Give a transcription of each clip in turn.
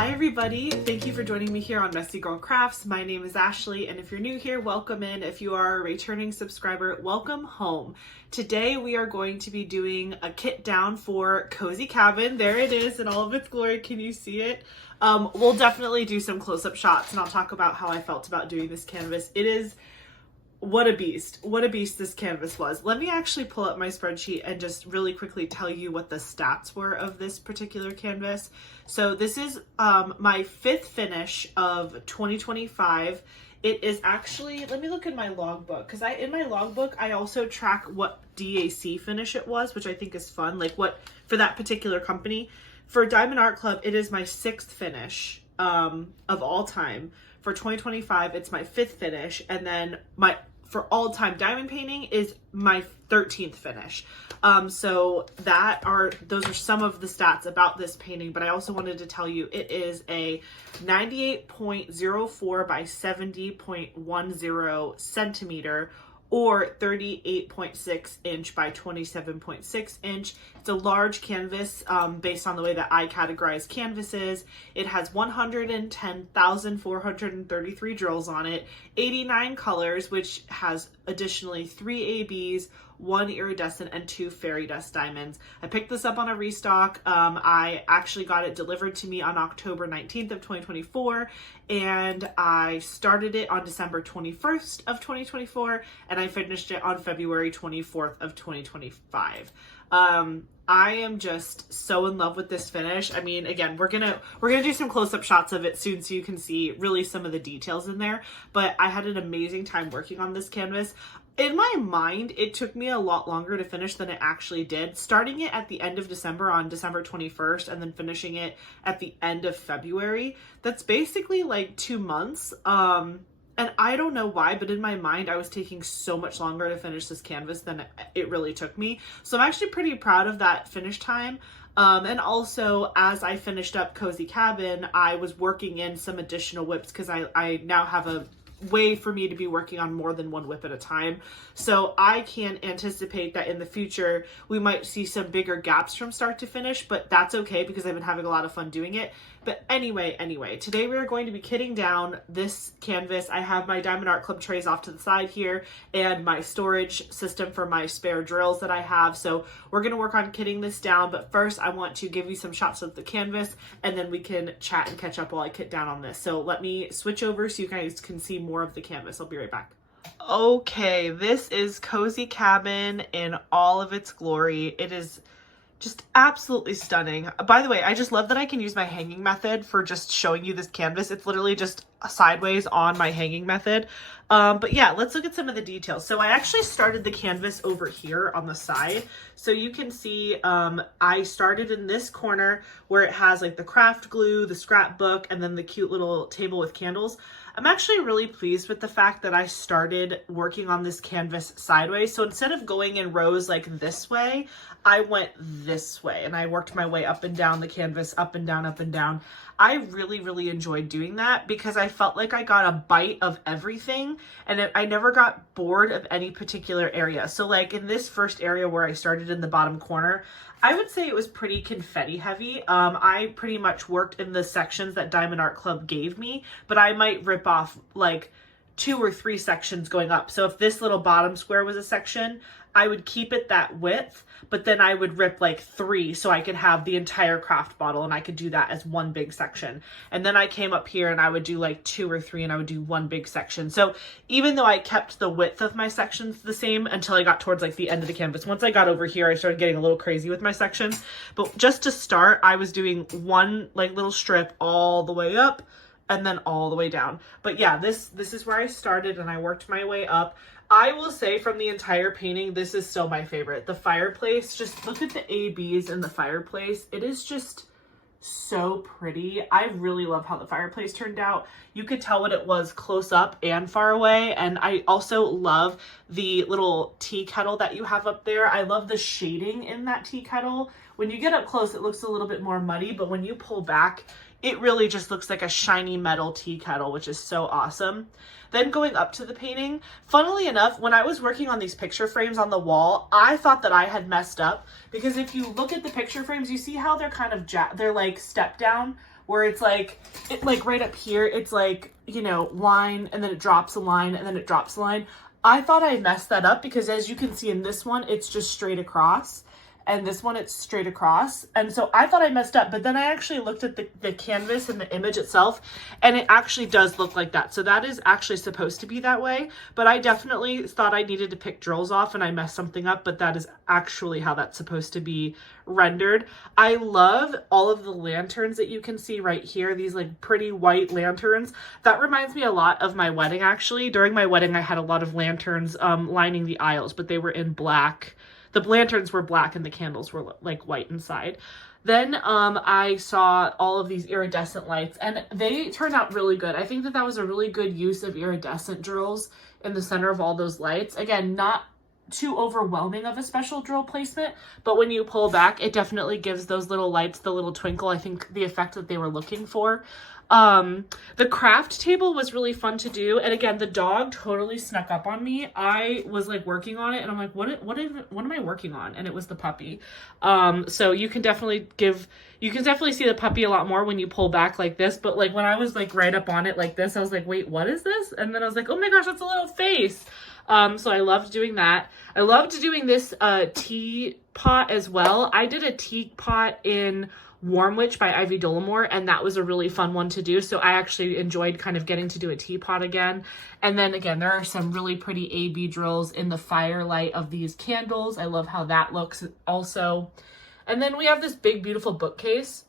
Hi everybody, thank you for joining me here on Messy Girl Crafts. My name is Ashley, and if you're new here, welcome in. If you are a returning subscriber, welcome home. Today we are going to be doing a kit down for Cozy Cabin. There it is in all of its glory. Can you see it? We'll definitely do some close-up shots, and I'll talk about how I felt about doing this canvas. It is what a beast this canvas was. Let me actually pull up my spreadsheet and just really quickly tell you what the stats were of this particular canvas. So this is my fifth finish of 2025. It is actually, let me look in my logbook, because in my logbook I also track what DAC finish it was, which I think is fun, like what for that particular company. For Diamond Art Club, it is my sixth finish of all time. For 2025, it's my fifth finish, and then for all time diamond painting is my 13th finish. So those are some of the stats about this painting, but I also wanted to tell you it is a 98.04 by 70.10 centimeter or 38.6 inch by 27.6 inch. It's a large canvas based on the way that I categorize canvases. It has 110,433 drills on it, 89 colors, which has additionally 3 ABs, 1 iridescent, and 2 fairy dust diamonds. I picked this up on a restock. I actually got it delivered to me on October 19th of 2024, and I started it on December 21st of 2024, and I finished it on February 24th of 2025. I am just so in love with this finish. I mean, again, we're gonna do some close-up shots of it soon so you can see really some of the details in there, but I had an amazing time working on this canvas. In my mind, it took me a lot longer to finish than it actually did. Starting it at the end of December on December 21st and then finishing it at the end of February, that's basically like 2 months. And I don't know why, but in my mind, I was taking so much longer to finish this canvas than it really took me. So I'm actually pretty proud of that finish time. And also, as I finished up Cozy Cabin, I was working in some additional whips because I now have a way for me to be working on more than one whip at a time. So I can anticipate that in the future, we might see some bigger gaps from start to finish, but that's okay because I've been having a lot of fun doing it. But anyway, today we are going to be kitting down this canvas. I have my Diamond Art Club trays off to the side here and my storage system for my spare drills that I have. So we're going to work on kitting this down. But first, I want to give you some shots of the canvas, and then we can chat and catch up while I kit down on this. So let me switch over so you guys can see more of the canvas. I'll be right back. Okay, this is Cozy Cabin in all of its glory. It is just absolutely stunning. By the way, I just love that I can use my hanging method for just showing you this canvas. It's literally just sideways on my hanging method. But yeah, let's look at some of the details. So I actually started the canvas over here on the side. So you can see I started in this corner where it has like the craft glue, the scrapbook, and then the cute little table with candles. I'm actually really pleased with the fact that I started working on this canvas sideways. So instead of going in rows like this way, I went this way and I worked my way up and down the canvas, up and down, up and down. I really, really enjoyed doing that because I felt like I got a bite of everything and I never got bored of any particular area. So like in this first area where I started in the bottom corner, I would say it was pretty confetti heavy. I pretty much worked in the sections that Diamond Art Club gave me, but I might rip off like 2 or 3 sections going up. So if this little bottom square was a section, I would keep it that width, but then I would rip like 3 so I could have the entire craft bottle, and I could do that as one big section. And then I came up here and I would do like 2 or 3 and I would do one big section. So even though I kept the width of my sections the same until I got towards like the end of the canvas, once I got over here, I started getting a little crazy with my sections. But just to start, I was doing one like little strip all the way up and then all the way down. But yeah, this is where I started and I worked my way up. I will say from the entire painting, this is still my favorite. The fireplace, just look at the ABs in the fireplace. It is just so pretty. I really love how the fireplace turned out. You could tell what it was close up and far away. And I also love the little tea kettle that you have up there. I love the shading in that tea kettle. When you get up close, it looks a little bit more muddy, but when you pull back, it really just looks like a shiny metal tea kettle, which is so awesome. Then going up to the painting, funnily enough, when I was working on these picture frames on the wall, I thought that I had messed up because if you look at the picture frames, you see how they're kind of, they're like step down where it's like, right up here, it's like, you know, line, and then it drops a line, and then it drops a line. I thought I messed that up because as you can see in this one, it's just straight across. And this one, it's straight across. And so I thought I messed up, but then I actually looked at the canvas and the image itself, and it actually does look like that. So that is actually supposed to be that way, but I definitely thought I needed to pick drills off and I messed something up, but that is actually how that's supposed to be rendered. I love all of the lanterns that you can see right here, these like pretty white lanterns. That reminds me a lot of my wedding, actually. During my wedding, I had a lot of lanterns lining the aisles, but they were in black. The lanterns were black and the candles were like white inside. Then I saw all of these iridescent lights and they turned out really good. I think that that was a really good use of iridescent drills in the center of all those lights. Again, not too overwhelming of a special drill placement, but when you pull back, it definitely gives those little lights the little twinkle, I think the effect that they were looking for. The craft table was really fun to do, and again, the dog totally snuck up on me. I was like working on it and I'm like, what am I working on? And it was the puppy. So you can definitely see the puppy a lot more when you pull back like this, but like when I was like right up on it like this, I was like, wait, what is this? And then I was like, oh my gosh, that's a little face. So I loved doing that. I loved doing this teapot as well. I did a teapot in Warm Witch by Ivy Dollamore, and that was a really fun one to do. So I actually enjoyed kind of getting to do a teapot again. And then again, there are some really pretty A-B drills in the firelight of these candles. I love how that looks also. And then we have this big, beautiful bookcase.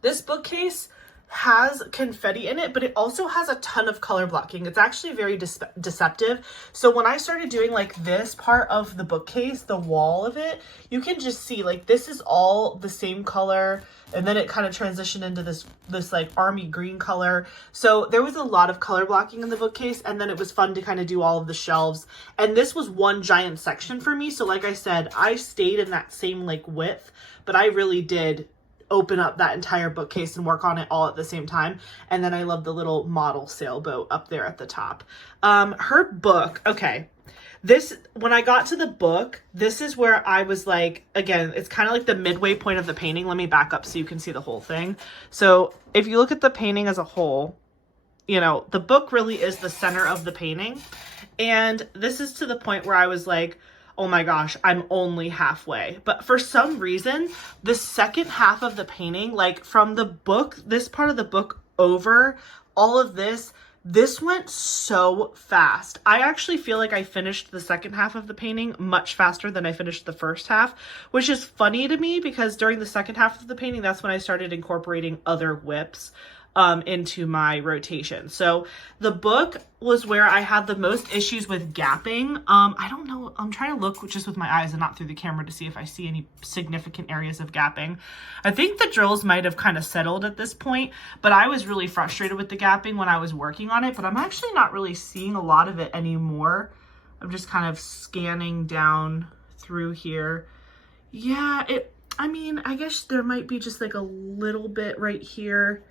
This bookcase has confetti in it, but it also has a ton of color blocking. It's actually very deceptive. So when I started doing like this part of the bookcase, the wall of it, you can just see like this is all the same color, and then it kind of transitioned into this like army green color. So there was a lot of color blocking in the bookcase, and then it was fun to kind of do all of the shelves. And this was one giant section for me. So like I said, I stayed in that same like width, but I really did open up that entire bookcase and work on it all at the same time. And then I love the little model sailboat up there at the top. Her book, okay. When I got to the book, this is where I was like, again, it's kind of like the midway point of the painting. Let me back up so you can see the whole thing. So if you look at the painting as a whole, you know, the book really is the center of the painting. And this is to the point where I was like, oh my gosh, I'm only halfway. But for some reason, the second half of the painting, like from the book, this part of the book over, all of this went so fast. I actually feel like I finished the second half of the painting much faster than I finished the first half, which is funny to me because during the second half of the painting, that's when I started incorporating other whips into my rotation. So the book was where I had the most issues with gapping. I don't know, I'm trying to look just with my eyes and not through the camera to see if I see any significant areas of gapping. I think the drills might have kind of settled at this point, but I was really frustrated with the gapping when I was working on it, but I'm actually not really seeing a lot of it anymore. I'm just kind of scanning down through here. Yeah, I mean, I guess there might be just like a little bit right here,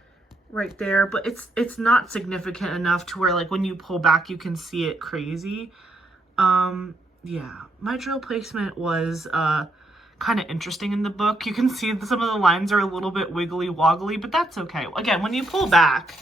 right there, but it's not significant enough to where like when you pull back you can see it crazy. Yeah, my drill placement was kind of interesting in the book. You can see some of the lines are a little bit wiggly woggly, but that's okay. Again, when you pull back,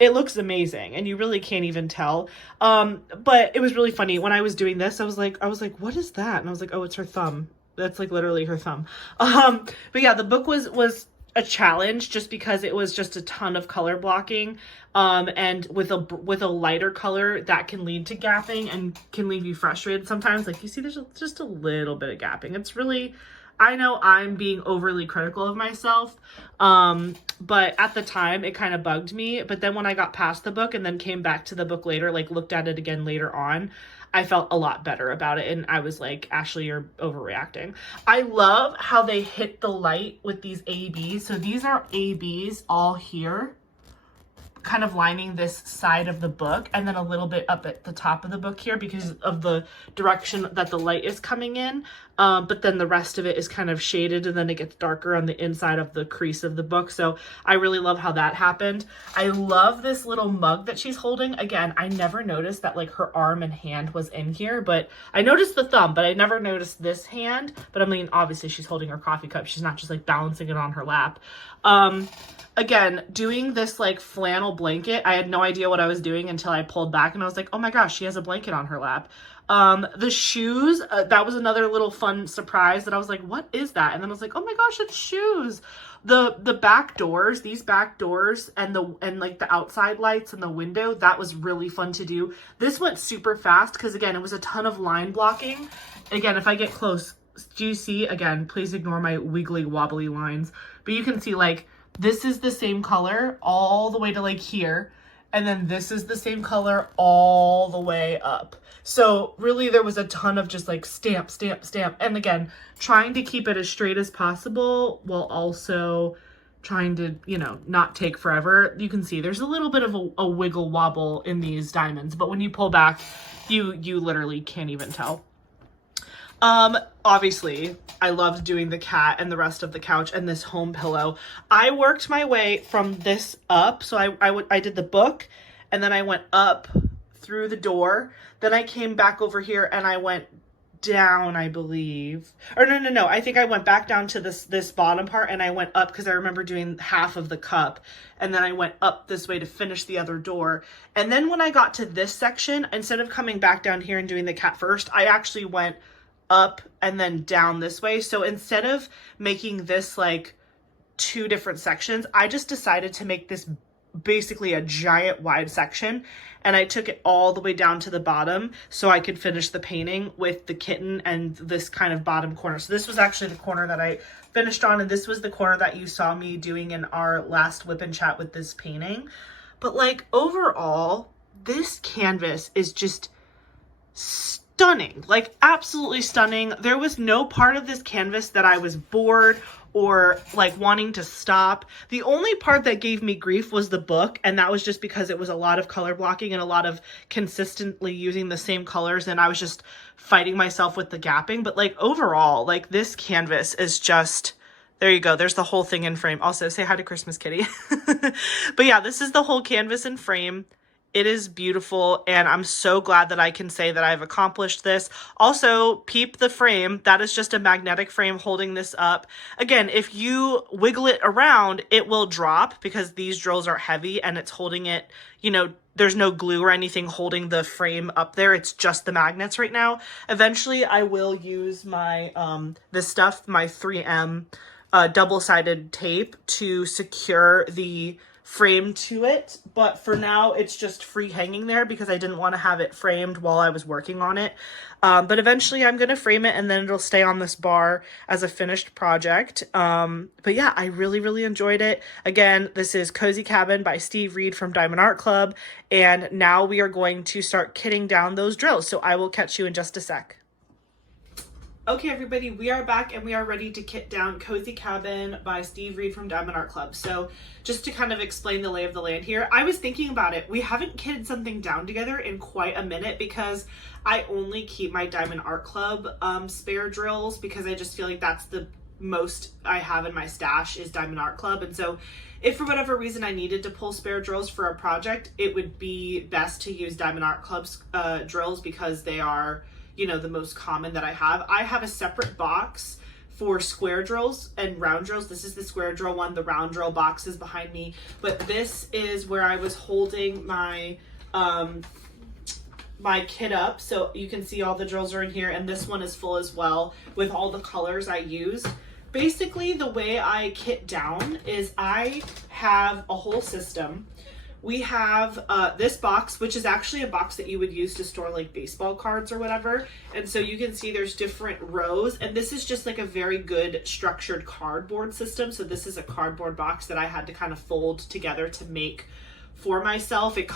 it looks amazing and you really can't even tell. But it was really funny when I was doing this. I was like, what is that? And I was like, oh, it's her thumb. That's like literally her thumb. But yeah, the book was a challenge just because it was just a ton of color blocking, and with a lighter color that can lead to gapping and can leave you frustrated sometimes. Like you see there's just a little bit of gapping. It's really, I know I'm being overly critical of myself, but at the time it kind of bugged me. But then when I got past the book and then came back to the book later, like looked at it again later on, I felt a lot better about it. And I was like, Ashley, you're overreacting. I love how they hit the light with these ABs. So these are ABs all here, kind of lining this side of the book, and then a little bit up at the top of the book here because of the direction that the light is coming in. But then the rest of it is kind of shaded, and then it gets darker on the inside of the crease of the book. So I really love how that happened. I love this little mug that she's holding. Again, I never noticed that like her arm and hand was in here, but I noticed the thumb, but I never noticed this hand. But I mean, obviously she's holding her coffee cup. She's not just like balancing it on her lap. again, doing this like flannel blanket, I had no idea what I was doing until I pulled back and I was like, oh my gosh, she has a blanket on her lap. The shoes, that was another little fun surprise that I was like, what is that? And then I was like, oh my gosh, it's shoes. The back doors, these back doors and like the outside lights and the window, that was really fun to do. This went super fast because again, it was a ton of line blocking. Again, if I get close, do you see? Again, please ignore my wiggly wobbly lines, but you can see like this is the same color all the way to like here. And then this is the same color all the way up. So really there was a ton of just like stamp, stamp, stamp. And again, trying to keep it as straight as possible while also trying to, you know, not take forever. You can see there's a little bit of a wiggle wobble in these diamonds, but when you pull back, you literally can't even tell. Obviously I loved doing the cat and the rest of the couch and this home pillow. I worked my way from this up. So I did the book and then I went up through the door. Then I came back over here and I went down, I believe. Or no. I think I went back down to this bottom part and I went up because I remember doing half of the cup. And then I went up this way to finish the other door. And then when I got to this section, instead of coming back down here and doing the cat first, I actually went up and then down this way. So instead of making this like two different sections, I just decided to make this basically a giant wide section, and I took it all the way down to the bottom so I could finish the painting with the kitten and this kind of bottom corner. So this was actually the corner that I finished on, and this was the corner that you saw me doing in our last whip and chat with this painting. But like overall, this canvas is just stunning, like absolutely stunning. There was no part of this canvas that I was bored or like wanting to stop. The only part that gave me grief was the book, and that was just because it was a lot of color blocking and a lot of consistently using the same colors, and I was just fighting myself with the gapping. But like overall, like this canvas is just, there you go. There's the whole thing in frame. Also say hi to Christmas Kitty. But yeah, this is the whole canvas in frame. It is beautiful, and I'm so glad that I can say that I've accomplished this. Also, peep the frame. That is just a magnetic frame holding this up. Again, if you wiggle it around, it will drop because these drills are heavy and it's holding it, you know, there's no glue or anything holding the frame up there. It's just the magnets right now. Eventually, I will use my, this stuff, my 3M double-sided tape to secure the frame to it, but for now it's just free hanging there because I didn't want to have it framed while I was working on it. But eventually I'm going to frame it and then it'll stay on this bar as a finished project. But yeah, I really enjoyed it. Again, this is Cozy Cabin by Steve Reed from Diamond Art Club, and now we are going to start kitting down those drills. So I will catch you in just a sec. Okay, everybody, we are back and we are ready to kit down Cozy Cabin by Steve Reed from Diamond Art Club. So just to kind of explain the lay of the land here, I was thinking about it. We haven't kitted something down together in quite a minute because I only keep my Diamond Art Club spare drills because I just feel like that's the most I have in my stash is Diamond Art Club. And so if for whatever reason I needed to pull spare drills for a project, it would be best to use Diamond Art Club's drills because they are, you know, the most common that I have. I have a separate box for square drills and round drills. This is the square drill one. The round drill box is behind me. But this is where I was holding my my kit up. So you can see all the drills are in here. And this one is full as well with all the colors I used. Basically, the way I kit down is I have a whole system. We have this box, which is actually a box that you would use to store like baseball cards or whatever. And so you can see there's different rows, and this is just like a very good structured cardboard system. So this is a cardboard box that I had to kind of fold together to make for myself. It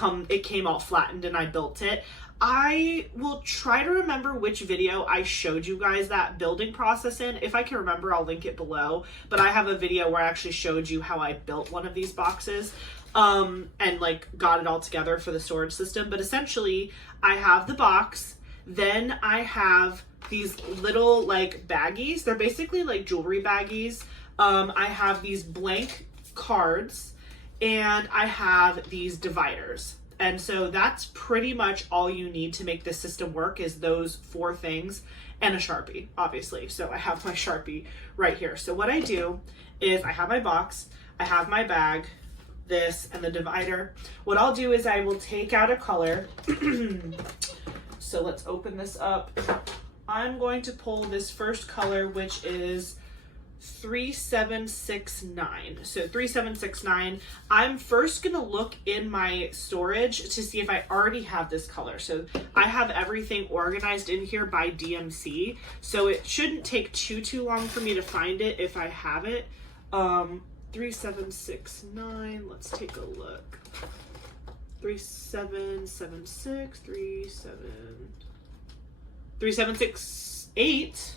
came all flattened and I built it. I will try to remember which video I showed you guys that building process in. If I can remember, I'll link it below. But I have a video where I actually showed you how I built one of these boxes. And like got it all together for the storage system. But essentially I have the box, then I have these little like baggies. They're basically like jewelry baggies. I have these blank cards and I have these dividers. And so that's pretty much all you need to make this system work is those 4 things and a Sharpie, obviously. So I have my Sharpie right here. So what I do is I have my box, I have my bag, this, and the divider. What I'll do is I will take out a color. So let's open this up. I'm going to pull this first color, which is 3769. So 3769. I'm first gonna look in my storage to see if I already have this color. So I have everything organized in here by DMC, so it shouldn't take too long for me to find it if I have it. 3769, let's take a look. 3776, 3768.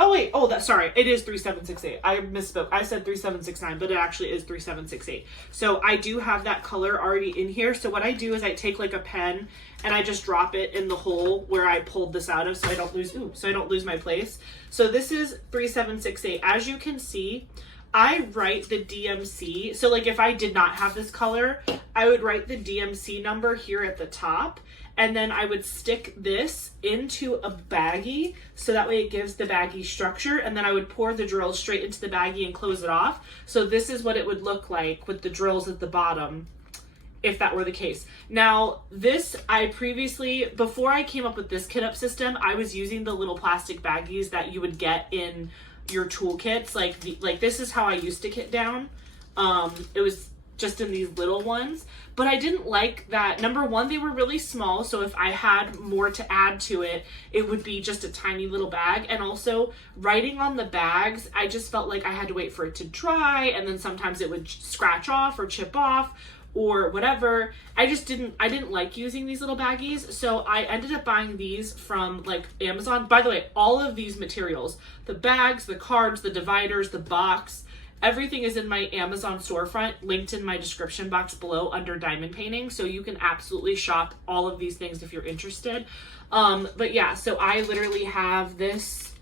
Oh wait, sorry, it is 3768. I misspoke. I said 3769, but it actually is 3768. So I do have that color already in here. So what I do is I take like a pen and I just drop it in the hole where I pulled this out of, so I don't lose my place. So this is 3768. As you can see, I write the DMC. So like if I did not have this color, I would write the DMC number here at the top. And then I would stick this into a baggie, so that way it gives the baggie structure, and then I would pour the drills straight into the baggie and close it off. So this is what it would look like with the drills at the bottom, if that were the case. Now, this, before I came up with this kit up system, I was using the little plastic baggies that you would get in your toolkits. Like this is how I used to kit down. It was just in these little ones, but I didn't like that. Number one, they were really small, so if I had more to add to it, it would be just a tiny little bag. And also writing on the bags, I just felt like I had to wait for it to dry, and then sometimes it would scratch off or chip off or whatever. I didn't like using these little baggies, so I ended up buying these from like Amazon. By the way, all of these materials, the bags, the cards, the dividers, the box, everything is in my Amazon storefront, linked in my description box below under diamond painting. So you can absolutely shop all of these things if you're interested. But yeah, so I literally have this,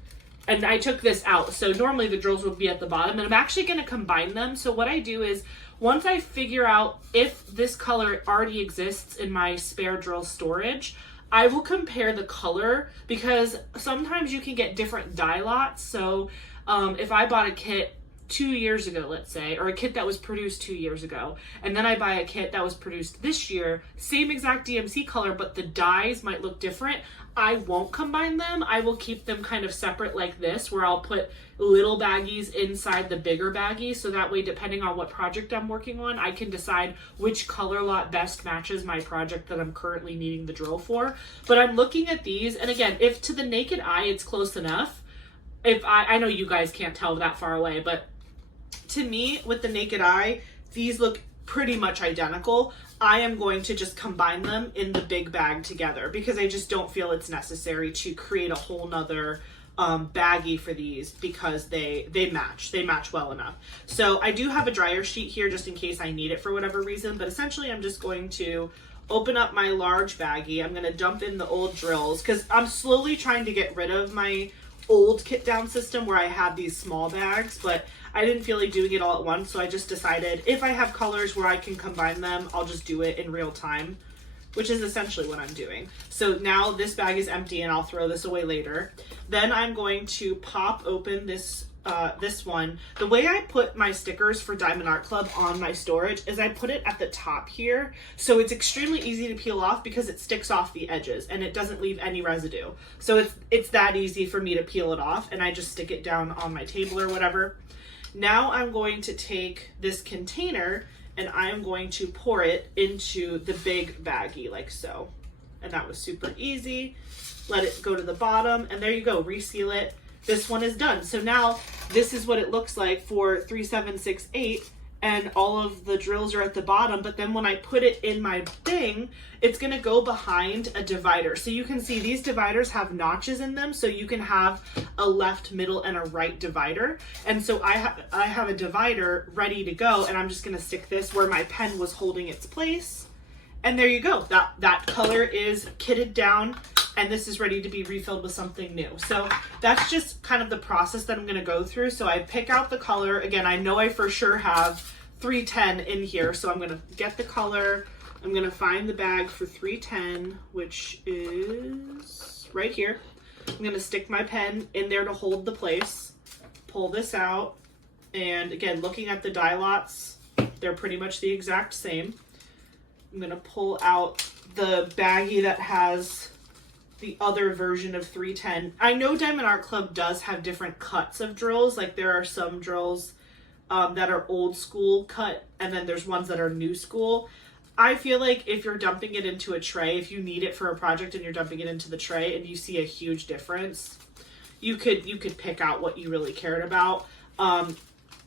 and I took this out. So normally the drills would be at the bottom, and I'm actually going to combine them. So what I do is, once I figure out if this color already exists in my spare drill storage, I will compare the color, because sometimes you can get different dye lots. So if I bought a kit 2 years ago, let's say, or a kit that was produced 2 years ago, and then I buy a kit that was produced this year, same exact DMC color, but the dyes might look different, I won't combine them. I will keep them kind of separate like this, where I'll put little baggies inside the bigger baggie, so that way, depending on what project I'm working on, I can decide which color lot best matches my project that I'm currently needing the drill for. But I'm looking at these, and again, if to the naked eye it's close enough, if I know you guys can't tell that far away, but to me, with the naked eye, these look pretty much identical. I am going to just combine them in the big bag together, because I just don't feel it's necessary to create a whole nother baggie for these, because they match well enough. So I do have a dryer sheet here just in case I need it for whatever reason, but essentially I'm just going to open up my large baggie. I'm going to dump in the old drills, because I'm slowly trying to get rid of my old kit down system where I had these small bags, but I didn't feel like doing it all at once, so I just decided if I have colors where I can combine them, I'll just do it in real time, which is essentially what I'm doing. So now this bag is empty, and I'll throw this away later. Then I'm going to pop open this one. The way I put my stickers for Diamond Art Club on my storage is I put it at the top here, so it's extremely easy to peel off because it sticks off the edges and it doesn't leave any residue. So it's that easy for me to peel it off, and I just stick it down on my table or whatever. Now I'm going to take this container and I am going to pour it into the big baggie like so. And that was super easy. Let it go to the bottom, and there you go, reseal it. This one is done. So now this is what it looks like for 3768, and all of the drills are at the bottom, but then when I put it in my thing, it's gonna go behind a divider. So you can see these dividers have notches in them, so you can have a left, middle, and a right divider. And so I have a divider ready to go, and I'm just gonna stick this where my pen was holding its place. And there you go, that color is kitted down, and this is ready to be refilled with something new. So that's just kind of the process that I'm gonna go through. So I pick out the color. Again, I know I for sure have 310 in here, so I'm gonna get the color. I'm gonna find the bag for 310, which is right here. I'm gonna stick my pen in there to hold the place, pull this out, And again, looking at the dye lots, they're pretty much the exact same. I'm gonna pull out the baggie that has the other version of 310. I know Diamond Art Club does have different cuts of drills. Like there are some drills that are old school cut, and then there's ones that are new school. I feel like if you're dumping it into a tray, if you need it for a project and you're dumping it into the tray and you see a huge difference, you could pick out what you really cared about. I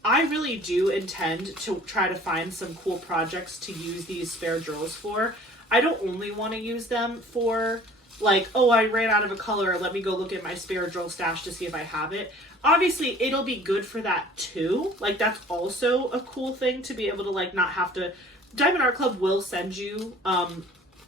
really do intend to try to find some cool projects to use these spare drills for. I don't only want to use them for like, oh, I ran out of a color, let me go look at my spare drill stash to see if I have it. Obviously, it'll be good for that too. Like, that's also a cool thing to be able to, like, not have to... Diamond Art Club will send you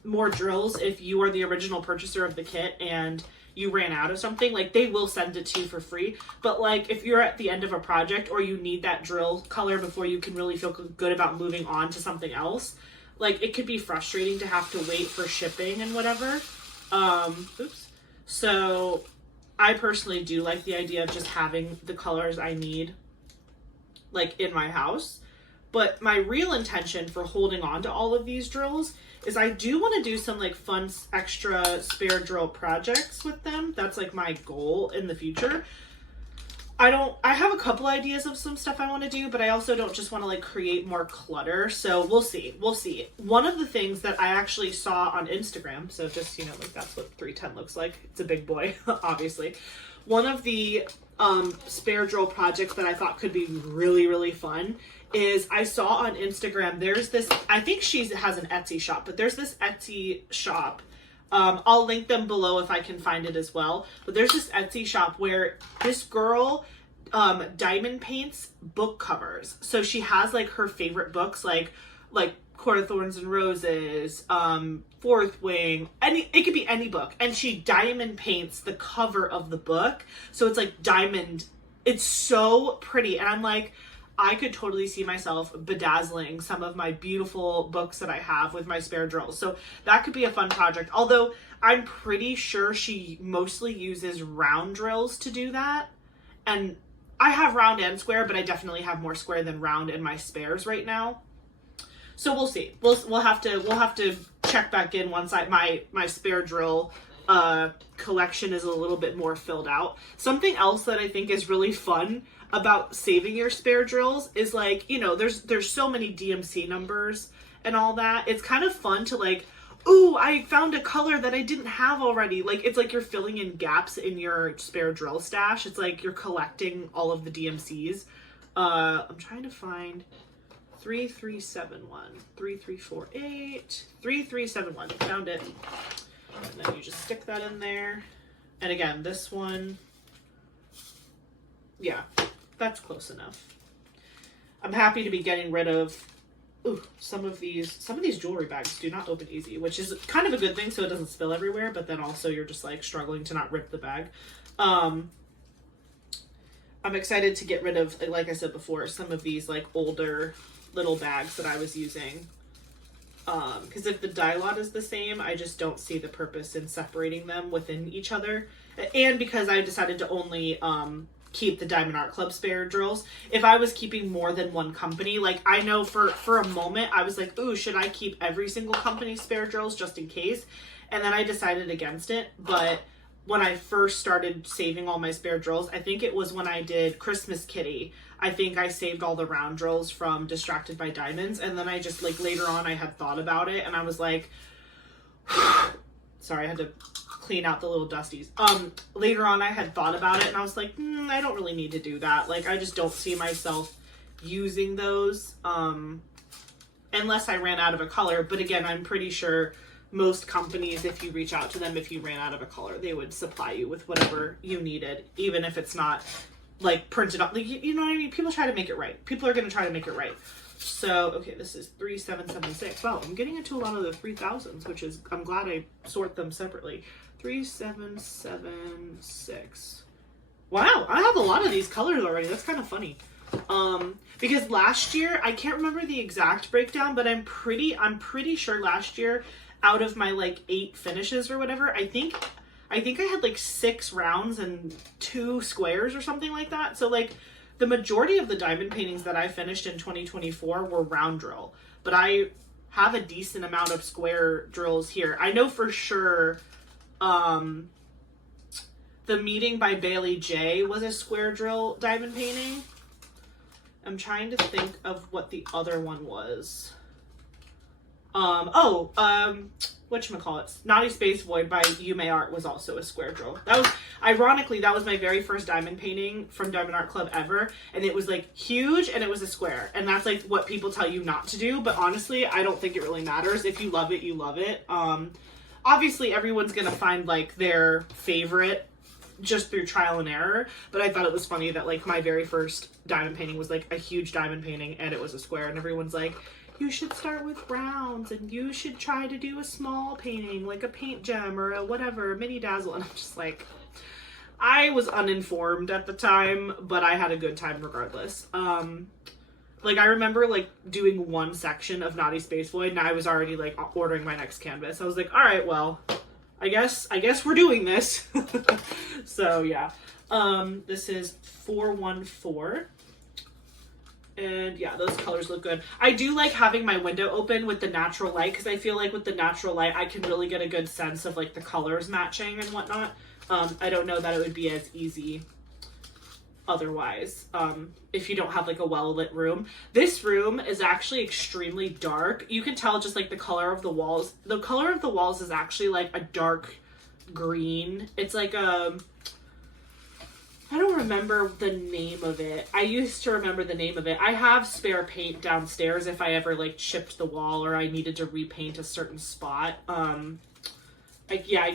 more drills if you are the original purchaser of the kit and you ran out of something. Like, they will send it to you for free. But, like, if you're at the end of a project or you need that drill color before you can really feel good about moving on to something else, like, it could be frustrating to have to wait for shipping and whatever. So I personally do like the idea of just having the colors I need, like, in my house. But my real intention for holding on to all of these drills is I do want to do some, like, fun extra spare drill projects with them. That's, like, my goal in the future. I have a couple ideas of some stuff I want to do, but I also don't just want to, like, create more clutter. So we'll see. We'll see. One of the things that I actually saw on Instagram, so just, you know, like, that's what 310 looks like. It's a big boy, obviously. One of the spare drill projects that I thought could be really, really fun is I saw on Instagram, there's this, I think she has an Etsy shop, but there's this Etsy shop. I'll link them below if I can find it as well. But there's this Etsy shop where this girl diamond paints book covers. So she has, like, her favorite books, like Court of Thorns and Roses, Fourth Wing, it could be any book. And she diamond paints the cover of the book. So it's like diamond. It's so pretty. And I'm like, I could totally see myself bedazzling some of my beautiful books that I have with my spare drills. So that could be a fun project. Although I'm pretty sure she mostly uses round drills to do that. And I have round and square, but I definitely have more square than round in my spares right now. So we'll see. We'll have to check back in once my spare drill collection is a little bit more filled out. Something else that I think is really fun about saving your spare drills is, like, you know, there's so many DMC numbers and all that. It's kind of fun to, like, ooh, I found a color that I didn't have already. Like, it's like you're filling in gaps in your spare drill stash. It's like you're collecting all of the DMCs. I'm trying to find 3371, 3348, 3371. Found it. And then you just stick that in there. And again, this one, yeah, that's close enough. I'm happy to be getting rid of some of these jewelry bags do not open easy, which is kind of a good thing so it doesn't spill everywhere, but then also you're just, like, struggling to not rip the bag. I'm excited to get rid of, like I said before, some of these, like, older little bags that I was using. Because if the dye lot is the same, I just don't see the purpose in separating them within each other. And because I decided to only keep the Diamond Art Club spare drills. If I was keeping more than one company, like, I know for a moment I was like, ooh, should I keep every single company's spare drills just in case? And then I decided against it. But when I first started saving all my spare drills, I think it was when I did Christmas Kitty, I think I saved all the round drills from Distracted by Diamonds. And then I just, like, later on I had thought about it and I was like, sorry, I had to clean out the little dusties. Later on I had thought about it and I was like, I don't really need to do that. Like, I just don't see myself using those unless I ran out of a color. But again, I'm pretty sure most companies, if you reach out to them, if you ran out of a color, they would supply you with whatever you needed, even if it's not, like, printed up. Like, you know what I mean? People try to make it right. People are going to try to make it right. So, okay, this is 3776. Wow, I'm getting into a lot of the 3000s, which is, I'm glad I sort them separately. 3776. Wow, I have a lot of these colors already. That's kind of funny. Because last year, I can't remember the exact breakdown, but I'm pretty sure last year, out of my, like, 8 finishes or whatever, I think I had, like, 6 rounds and 2 squares or something like that. So, like, the majority of the diamond paintings that I finished in 2024 were round drill, but I have a decent amount of square drills here. I know for sure The Meeting by Bailey J was a square drill diamond painting. I'm trying to think of what the other one was. Whatchamacallit, Naughty Space Void by Yume Art was also a square drill. That was, ironically, that was my very first diamond painting from Diamond Art Club ever, and it was like huge and it was a square, and that's like what people tell you not to do, but honestly, I don't think it really matters. If you love it, you love it. Obviously everyone's gonna find like their favorite just through trial and error, but I thought it was funny that like my very first diamond painting was like a huge diamond painting and it was a square, and everyone's like, you should start with rounds and you should try to do a small painting like a paint gem or a whatever mini dazzle, and I'm just like, I was uninformed at the time, but I had a good time regardless. Like I remember like doing one section of Naughty Space Void and I was already like ordering my next canvas. I was like, all right, well, I guess we're doing this. So yeah, this is 414. And yeah, those colors look good. I do like having my window open with the natural light, because I feel like with the natural light, I can really get a good sense of like the colors matching and whatnot. I don't know that it would be as easy otherwise, if you don't have like a well-lit room. This room is actually extremely dark. You can tell just like the color of the walls. The color of the walls is actually like a dark green. It's like I don't remember the name of it. I used to remember the name of it. I have spare paint downstairs if I ever like chipped the wall or I needed to repaint a certain spot. I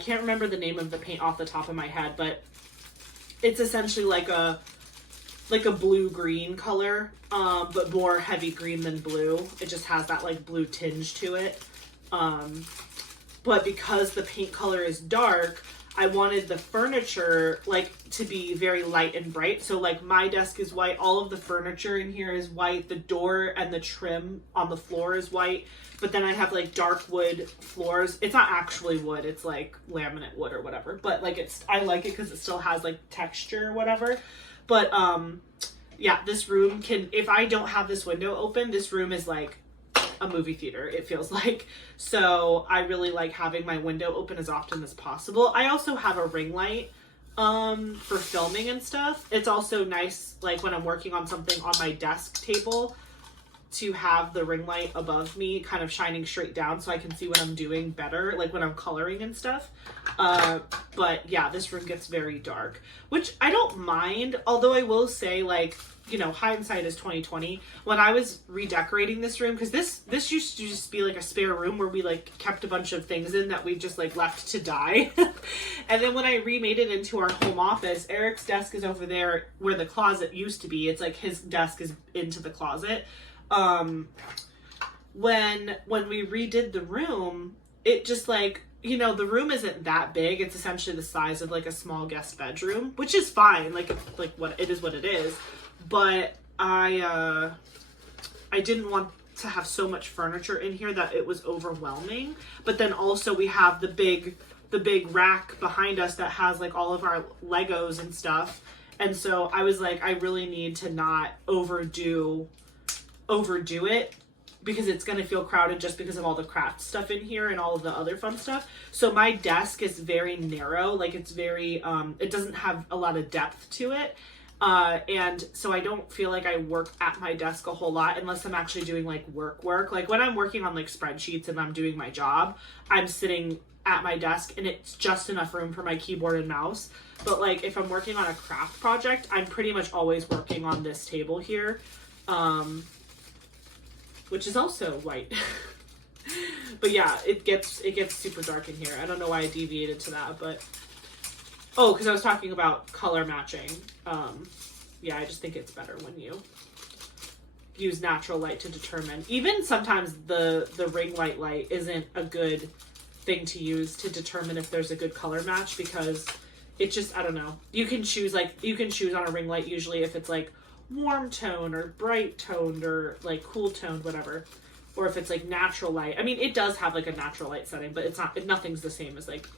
can't remember the name of the paint off the top of my head, but it's essentially like a blue-green color, but more heavy green than blue. It just has that like blue tinge to it. But because the paint color is dark, I wanted the furniture like to be very light and bright. So like my desk is white, all of the furniture in here is white, the door and the trim on the floor is white, but then I have like dark wood floors. It's not actually wood, it's like laminate wood or whatever, but like I like it because it still has like texture or whatever. But yeah, this room can, if I don't have this window open, this room is like a movie theater, it feels like. So I really like having my window open as often as possible. I also have a ring light for filming and stuff. It's also nice like when I'm working on something on my desk table to have the ring light above me kind of shining straight down so I can see what I'm doing better, like when I'm coloring and stuff. But yeah, this room gets very dark, which I don't mind, although I will say, like, you know, hindsight is 2020. When I was redecorating this room, because this used to just be like a spare room where we like kept a bunch of things in that we just like left to die. And then when I remade it into our home office, Eric's desk is over there where the closet used to be. It's like his desk is into the closet. When we redid the room, it just like, you know, the room isn't that big. It's essentially the size of like a small guest bedroom, which is fine. Like what it is. But I didn't want to have so much furniture in here that it was overwhelming. But then also we have the big rack behind us that has like all of our Legos and stuff. And so I was like, I really need to not overdo it, because it's going to feel crowded just because of all the craft stuff in here and all of the other fun stuff. So my desk is very narrow. Like it's very, it doesn't have a lot of depth to it. And so I don't feel like I work at my desk a whole lot unless I'm actually doing like work. Like when I'm working on like spreadsheets and I'm doing my job, I'm sitting at my desk and it's just enough room for my keyboard and mouse. But like if I'm working on a craft project, I'm pretty much always working on this table here. Which is also white. But yeah, it gets super dark in here. I don't know why I deviated to that, but oh, because I was talking about color matching. Yeah, I just think it's better when you use natural light to determine. Even sometimes the ring light isn't a good thing to use to determine if there's a good color match, because it just, I don't know. You can choose on a ring light usually if it's like warm tone or bright toned or like cool toned, whatever, or if it's like natural light. I mean, it does have like a natural light setting, but nothing's the same as like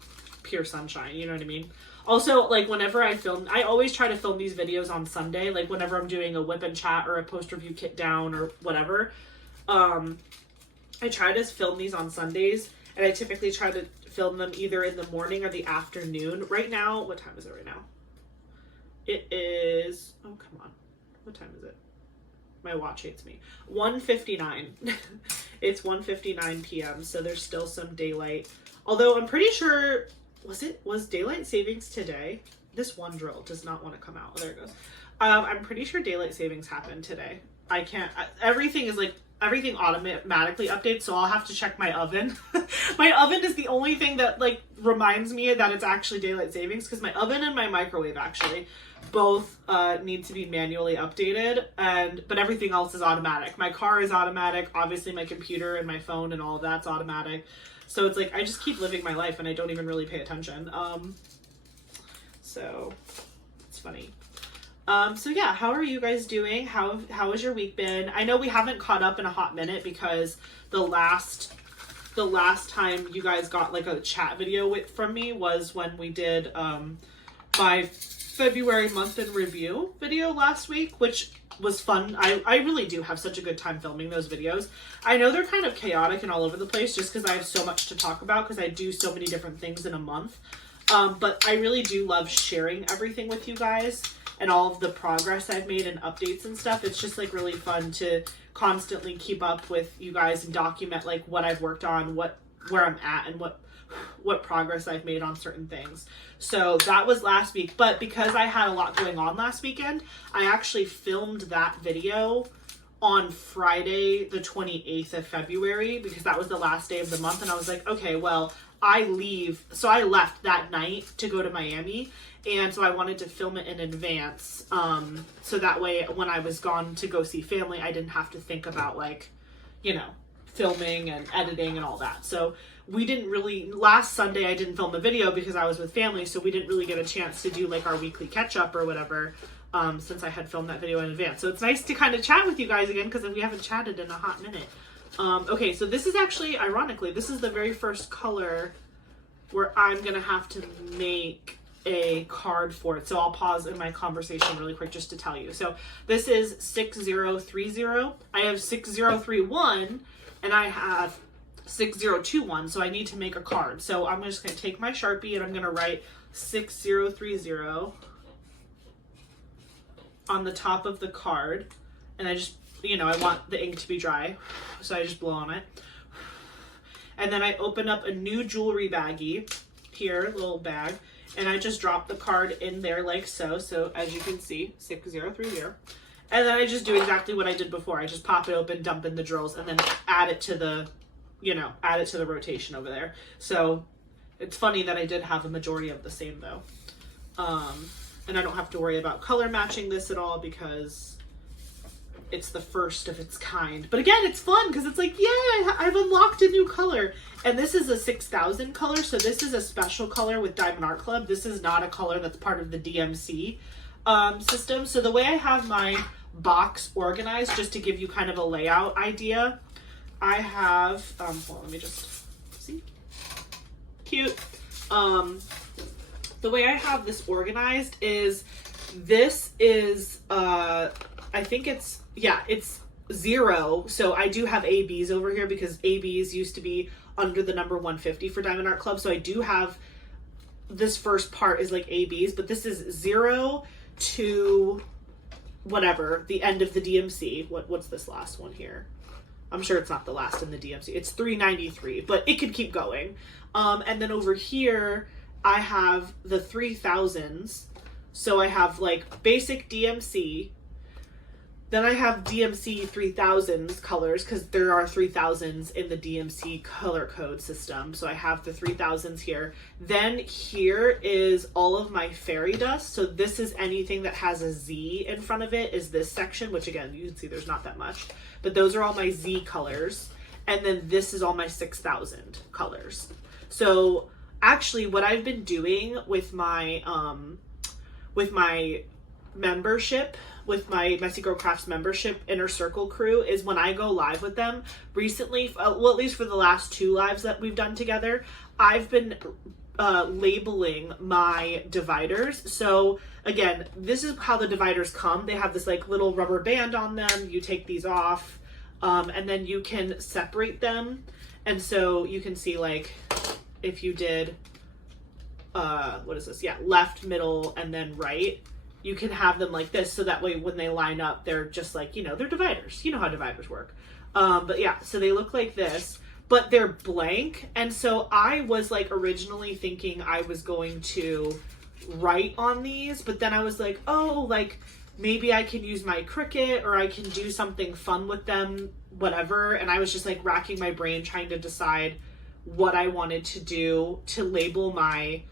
pure sunshine, you know what I mean? Also, like, whenever I film, I always try to film these videos on Sunday, like whenever I'm doing a whip and chat or a post review kit down or whatever. I try to film these on Sundays, and I typically try to film them either in the morning or the afternoon. Right now, what time is it right now? It is, oh, come on. What time is it? My watch hates me. 1:59. It's 1:59 p.m., so there's still some daylight. Although I'm pretty sure, was daylight savings today? This one drill does not want to come out. Oh, there it goes. I'm pretty sure daylight savings happened today. Everything automatically updates, so I'll have to check my oven. My oven is the only thing that like reminds me that it's actually daylight savings, because my oven and my microwave actually both need to be manually updated, but everything else is automatic. My car is automatic, obviously my computer and my phone and all of that's automatic. So it's like I just keep living my life and I don't even really pay attention. So it's funny. So yeah, how are you guys doing? How has your week been? I know we haven't caught up in a hot minute because the last time you guys got like a chat video from me was when we did my February month in review video last week, which was fun. I really do have such a good time filming those videos. I know they're kind of chaotic and all over the place just because I have so much to talk about because I do so many different things in a month. But I really do love sharing everything with you guys and all of the progress I've made and updates and stuff. It's just like really fun to constantly keep up with you guys and document like what I've worked on, where I'm at, and what progress I've made on certain things. So that was last week, but because I had a lot going on last weekend, I actually filmed that video on Friday the 28th of February because that was the last day of the month, and I was like, okay, well, I left that night to go to Miami, and so I wanted to film it in advance, so that way when I was gone to go see family, I didn't have to think about like, you know, filming and editing and all that. So we didn't really, last Sunday I didn't film a video because I was with family, so we didn't really get a chance to do like our weekly catch up or whatever, since I had filmed that video in advance. So it's nice to kind of chat with you guys again because we haven't chatted in a hot minute. Okay, so this is actually, ironically, this is the very first color where I'm gonna have to make a card for it. So I'll pause in my conversation really quick just to tell you. So this is 6030. I have 6031 and I have 6021, so I need to make a card. So I'm just gonna take my Sharpie and I'm gonna write 6030 on the top of the card, and I just, you know, I want the ink to be dry, so I just blow on it. And then I open up a new jewelry baggie here, little bag, and I just drop the card in there like so. So as you can see, 6030. And then I just do exactly what I did before. I just pop it open, dump in the drills, and then add it to the, you know, add it to the rotation over there. So it's funny that I did have a majority of the same though. And I don't have to worry about color matching this at all because it's the first of its kind. But again, it's fun because it's like, yeah, I've unlocked a new color. And this is a 6000 color, so this is a special color with Diamond Art Club. This is not a color that's part of the DMC system. So the way I have my box organized, just to give you kind of a layout idea, I have, well, let me just see. Cute. The way I have this organized is, this is, I think it's, yeah, it's 0. So I do have ABs over here because ABs used to be under the number 150 for Diamond Art Club. So I do have, this first part is like ABs, but this is 0 to whatever, the end of the DMC. What's this last one here? I'm sure it's not the last in the DMC. It's 393, but it could keep going. And then over here, I have the 3000s. So I have like basic DMC. Then I have DMC 3000s colors because there are 3000s in the DMC color code system. So I have the 3000s here. Then here is all of my fairy dust. So this is anything that has a Z in front of it, is this section, which again, you can see there's not that much. But those are all my Z colors. And then this is all my 6000 colors. So actually what I've been doing with my membership, with my Messy Girl Crafts membership Inner Circle crew, is when I go live with them recently, well, at least for the last 2 lives that we've done together, I've been labeling my dividers. So again, this is how the dividers come. They have this like little rubber band on them. You take these off, and then you can separate them. And so you can see, like, if you did, what is this? Yeah, left, middle, and then right. You can have them like this, so that way when they line up, they're just like, you know, they're dividers. You know how dividers work. But yeah, so they look like this, but they're blank. And so I was like originally thinking I was going to write on these, but then I was like, oh, like maybe I can use my Cricut, or I can do something fun with them, whatever. And I was just like racking my brain trying to decide what I wanted to do to label my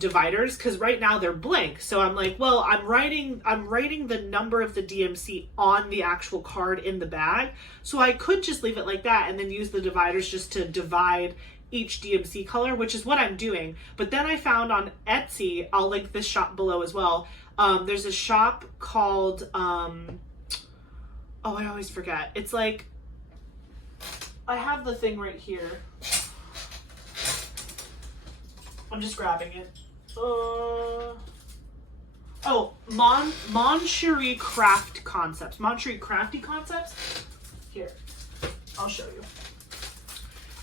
dividers, because right now they're blank. So I'm like, well, I'm writing the number of the DMC on the actual card in the bag, so I could just leave it like that and then use the dividers just to divide each DMC color, which is what I'm doing. But then I found on Etsy, I'll link this shop below as well, there's a shop called oh, I always forget, it's like, I have the thing right here, I'm just grabbing it. Oh, Cheri Craft Concepts. Cheri Crafty Concepts. Here, I'll show you.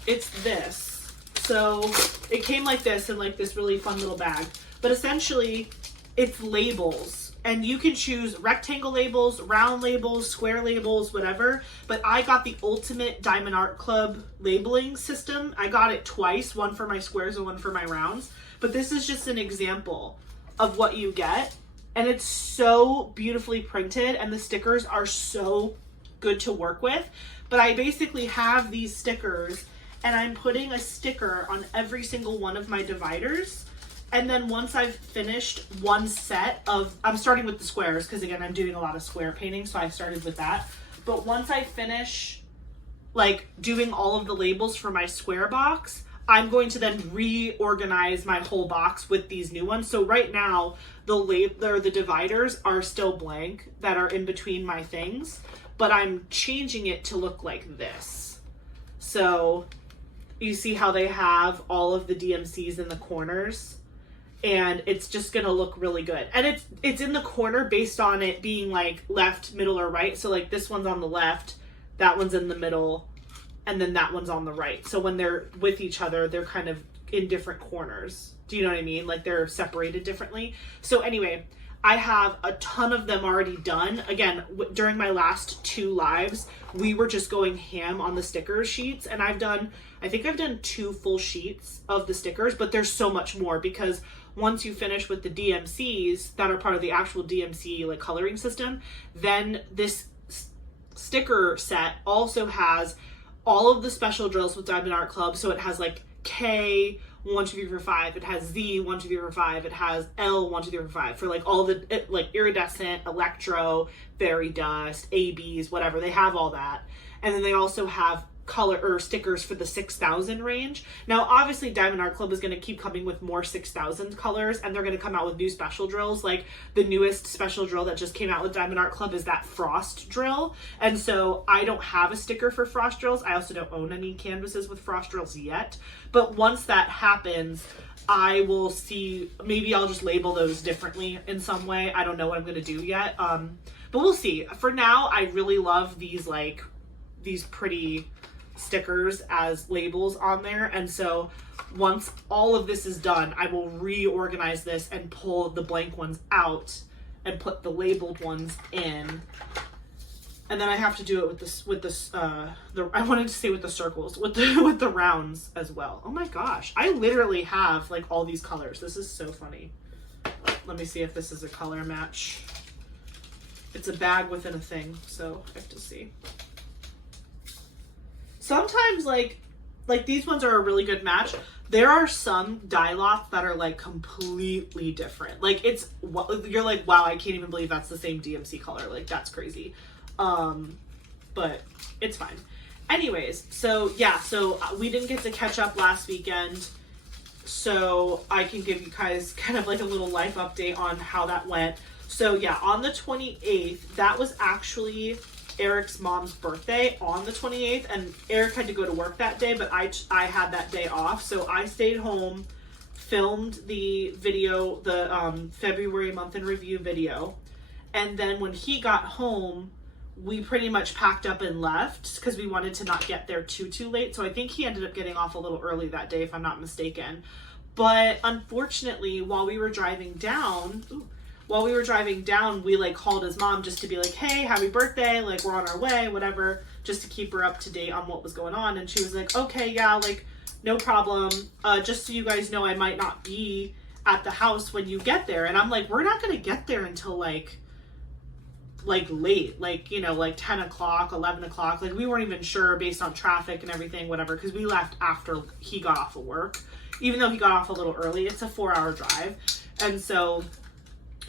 It's this. So it came like this in like this really fun little bag. But essentially, it's labels. And you can choose rectangle labels, round labels, square labels, whatever. But I got the ultimate Diamond Art Club labeling system. I got it twice, one for my squares and one for my rounds. But this is just an example of what you get. And it's so beautifully printed, and the stickers are so good to work with. But I basically have these stickers, and I'm putting a sticker on every single one of my dividers. And then once I've finished one set of, I'm starting with the squares, because again, I'm doing a lot of square painting, so I started with that. But once I finish like doing all of the labels for my square box, I'm going to then reorganize my whole box with these new ones. So right now, the dividers are still blank that are in between my things, but I'm changing it to look like this. So you see how they have all of the DMCs in the corners? And it's just gonna look really good. And it's in the corner based on it being like left, middle, or right. So like this one's on the left, that one's in the middle, and then that one's on the right. So when they're with each other, they're kind of in different corners. Do you know what I mean? Like they're separated differently. So anyway, I have a ton of them already done. Again, during my last 2 lives, we were just going ham on the sticker sheets, and I think I've done 2 full sheets of the stickers, but there's so much more, because once you finish with the DMCs that are part of the actual DMC like coloring system, then this sticker set also has all of the special drills with Diamond Art Club. So it has like K 1 2 3 4 5, it has Z 1 2 3 4 5, it has L 1 2 3 4 5 for like all the like iridescent, electro, fairy dust, ABs, whatever. They have all that. And then they also have color or stickers for the 6,000 range. Now obviously Diamond Art Club is going to keep coming with more 6,000 colors, and they're going to come out with new special drills. Like the newest special drill that just came out with Diamond Art Club is that frost drill, and so I don't have a sticker for frost drills. I also don't own any canvases with frost drills yet, but once that happens, I will see, maybe I'll just label those differently in some way. I don't know what I'm going to do yet, but we'll see. For now, I really love these like these pretty stickers as labels on there, and so once all of this is done, I will reorganize this and pull the blank ones out and put the labeled ones in. And then I have to do it with this I wanted to say with the circles, with the rounds as well. Oh my gosh, I literally have like all these colors. This is so funny. Let me see if this is a color match. It's a bag within a thing, so I have to see. Sometimes like these ones are a really good match. There are some dye lots that are like completely different. Like you're like, wow, I can't even believe that's the same DMC color. Like that's crazy. But it's fine. Anyways, so yeah, so we didn't get to catch up last weekend, so I can give you guys kind of like a little life update on how that went. So yeah, on the 28th, that was actually Eric's mom's birthday on the 28th, and Eric had to go to work that day, but I had that day off, so I stayed home filmed the video, the February month in review video. And then when he got home, we pretty much packed up and left because we wanted to not get there too late. So I think he ended up getting off a little early that day, if I'm not mistaken. But unfortunately, while we were driving down, we like called his mom just to be like, hey, happy birthday, like we're on our way, whatever, just to keep her up to date on what was going on. And she was like, okay, yeah, like no problem. Just so you guys know, I might not be at the house when you get there. And I'm like, we're not gonna get there until like late, like, you know, like 10 o'clock, 11 o'clock. Like we weren't even sure based on traffic and everything, whatever, because we left after he got off of work. Even though he got off a little early, it's a 4-hour drive. And so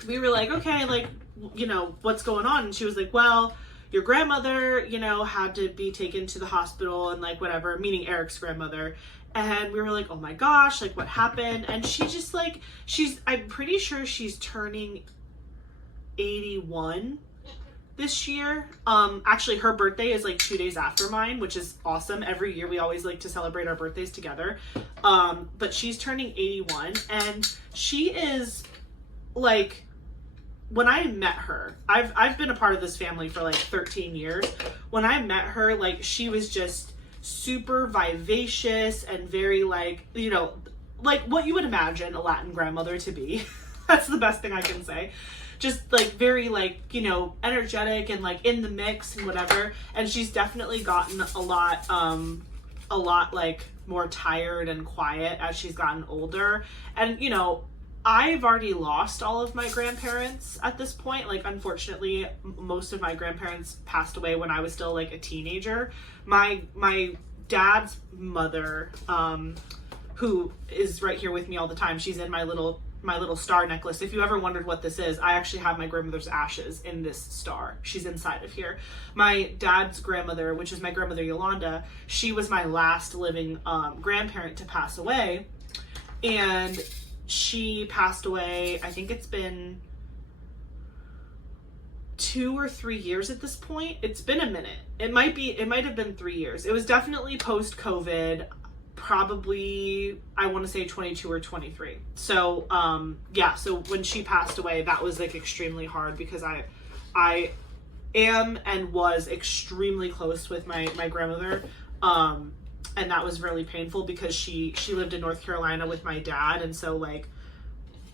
we were like, okay, like, you know, what's going on? And she was like, well, your grandmother, you know, had to be taken to the hospital and like whatever, meaning Eric's grandmother. And we were like, oh my gosh, like what happened? And she just like, I'm pretty sure she's turning 81 this year. Actually her birthday is like 2 days after mine, which is awesome. Every year we always like to celebrate our birthdays together. But she's turning 81 and she is like, when I met her, I've been a part of this family for like 13 years. When I met her, like she was just super vivacious and very like, you know, like what you would imagine a Latin grandmother to be. That's the best thing I can say. Just like very like, you know, energetic and like in the mix and whatever. And she's definitely gotten a lot like more tired and quiet as she's gotten older. And, you know, I've already lost all of my grandparents at this point. Like, unfortunately, most of my grandparents passed away when I was still like a teenager. My dad's mother, who is right here with me all the time, she's in my little star necklace. If you ever wondered what this is, I actually have my grandmother's ashes in this star. She's inside of here. My dad's grandmother, which is my grandmother Yolanda, she was my last living grandparent to pass away. And she passed away, I think it's been 2 or 3 years at this point. It's been a minute. It might have been 3 years. It was definitely post-COVID, probably, I want to say 22 or 23. So, yeah, so when she passed away, that was like extremely hard because I am and was extremely close with my grandmother. And that was really painful because she lived in North Carolina with my dad. And so like,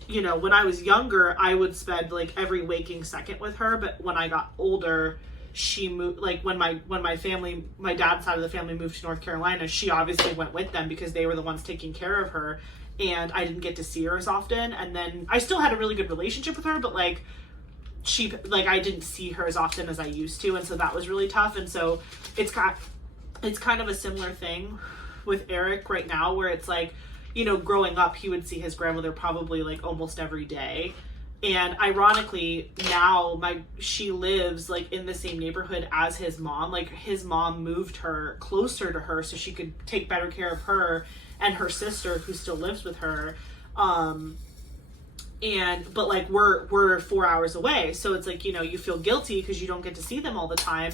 you know, when I was younger, I would spend like every waking second with her. But when I got older, she moved, like when my dad's side of the family moved to North Carolina, she obviously went with them because they were the ones taking care of her. And I didn't get to see her as often. And then I still had a really good relationship with her, but like I didn't see her as often as I used to. And so that was really tough. And so it's kind of a similar thing with Eric right now, where it's like, you know, growing up, he would see his grandmother probably like almost every day. And ironically, now she lives like in the same neighborhood as his mom. Like his mom moved her closer to her so she could take better care of her and her sister who still lives with her. But like we're 4 hours away. So it's like, you know, you feel guilty because you don't get to see them all the time.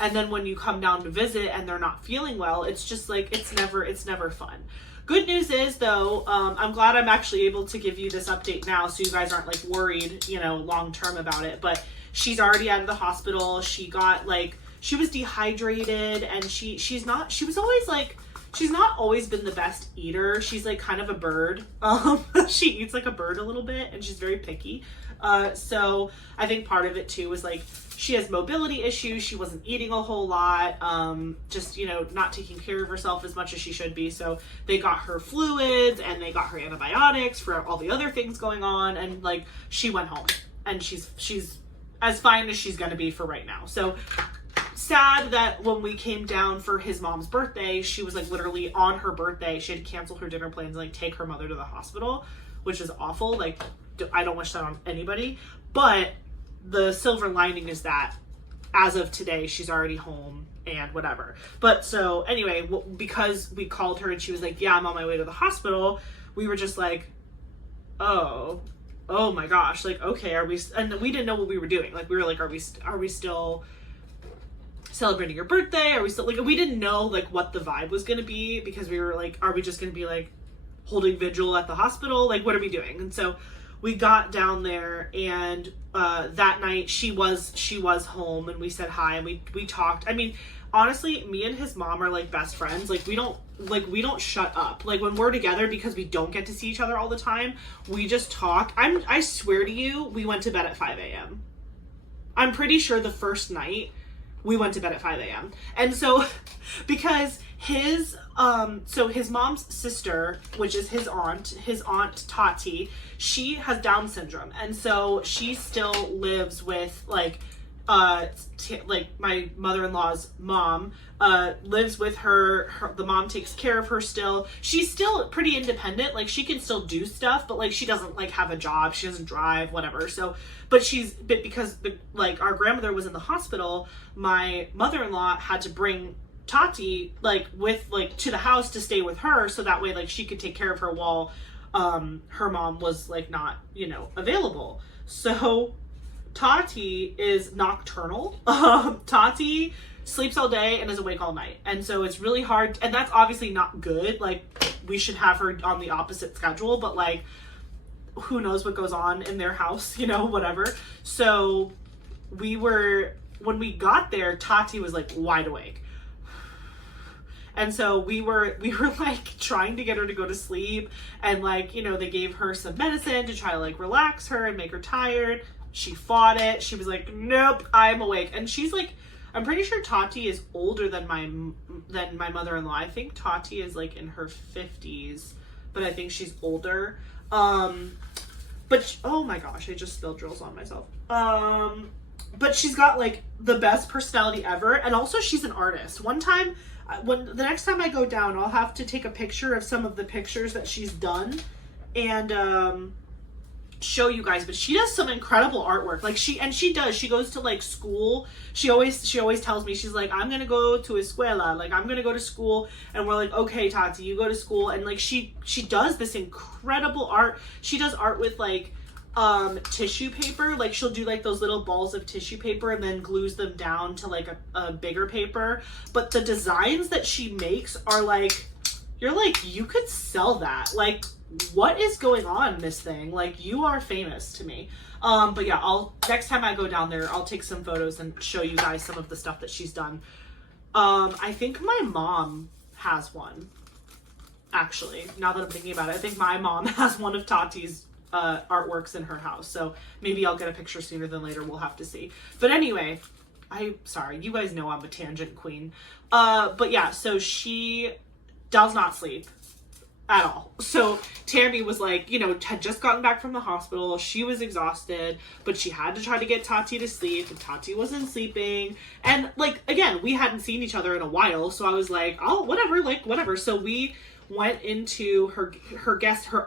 And then when you come down to visit and they're not feeling well, it's just like, it's never fun. Good news is though, I'm glad I'm actually able to give you this update now so you guys aren't like worried, you know, long term about it. But she's already out of the hospital. She was dehydrated and she's not always been the best eater. She's like kind of a bird. She eats like a bird a little bit and she's very picky. So I think part of it too was like, she has mobility issues. She wasn't eating a whole lot, just, you know, not taking care of herself as much as she should be. So they got her fluids and they got her antibiotics for all the other things going on. And like, she went home and she's as fine as she's going to be for right now. So sad that when we came down for his mom's birthday, she was like literally on her birthday, she had to cancel her dinner plans and like take her mother to the hospital, which is awful. Like, I don't wish that on anybody, but the silver lining is that as of today, she's already home and whatever. But so anyway, because we called her and she was like, yeah, I'm on my way to the hospital. We were just like, oh my gosh. Like, okay, and we didn't know what we were doing. Like, we were like, are we still celebrating your birthday? Are we still like, we didn't know like what the vibe was going to be because we were like, are we just going to be like holding vigil at the hospital? Like, what are we doing? And so we got down there, and that night she was home, and we said hi, and we talked. I mean, honestly, me and his mom are like best friends. Like, we don't shut up. Like, when we're together, because we don't get to see each other all the time, we just talk. I swear to you, we went to bed at 5 a.m. I'm pretty sure the first night we went to bed at 5 a.m. And so, because his mom's sister, which is his aunt Tati, she has Down syndrome. And so she still lives with like my mother-in-law's mom, lives with her. The mom takes care of her still. She's still pretty independent. Like, she can still do stuff, but like, she doesn't like have a job. She doesn't drive, whatever. So, but because like our grandmother was in the hospital, my mother-in-law had to bring Tati like to the house to stay with her, so that way like she could take care of her while her mom was like not, available. So Tati is nocturnal. Tati sleeps all day and is awake all night. And so it's really hard, and that's obviously not good. Like, we should have her on the opposite schedule, but like, who knows what goes on in their house, whatever. So when we got there, Tati was like wide awake. And so we were like trying to get her to go to sleep, and like, they gave her some medicine to try to like relax her and make her tired. She fought it. She was like, nope, I'm awake. And she's like, I'm pretty sure Tati is older than my mother-in-law. I think Tati is like in her 50s, but I think she's older. But oh my gosh, I just spilled drills on myself. But she's got like the best personality ever, and also she's an artist. One time, the next time I go down, I'll have to take a picture of some of the pictures that she's done and show you guys. But she does some incredible artwork. Like, she goes to like school. She always tells me, she's like, I'm gonna go to escuela, like I'm gonna go to school. And we're like, okay, Tati, you go to school. And like, she does this incredible art. She does art with like tissue paper. Like, she'll do like those little balls of tissue paper and then glues them down to like a bigger paper. But the designs that she makes are like, you're like, you could sell that. Like, what is going on, Miss Thing? Like, you are famous to me. But yeah, next time I go down there, I'll take some photos and show you guys some of the stuff that she's done. I think my mom has one, actually, now that I'm thinking about it. I think my mom has one of Tati's artworks in her house, so maybe I'll get a picture sooner than later. We'll have to see. But anyway, sorry, you guys know I'm a tangent queen. But yeah, so she does not sleep at all. So Tammy was like, had just gotten back from the hospital. She was exhausted, but she had to try to get Tati to sleep, and Tati wasn't sleeping. And like, again, we hadn't seen each other in a while, so I was like, oh, whatever. So we went into her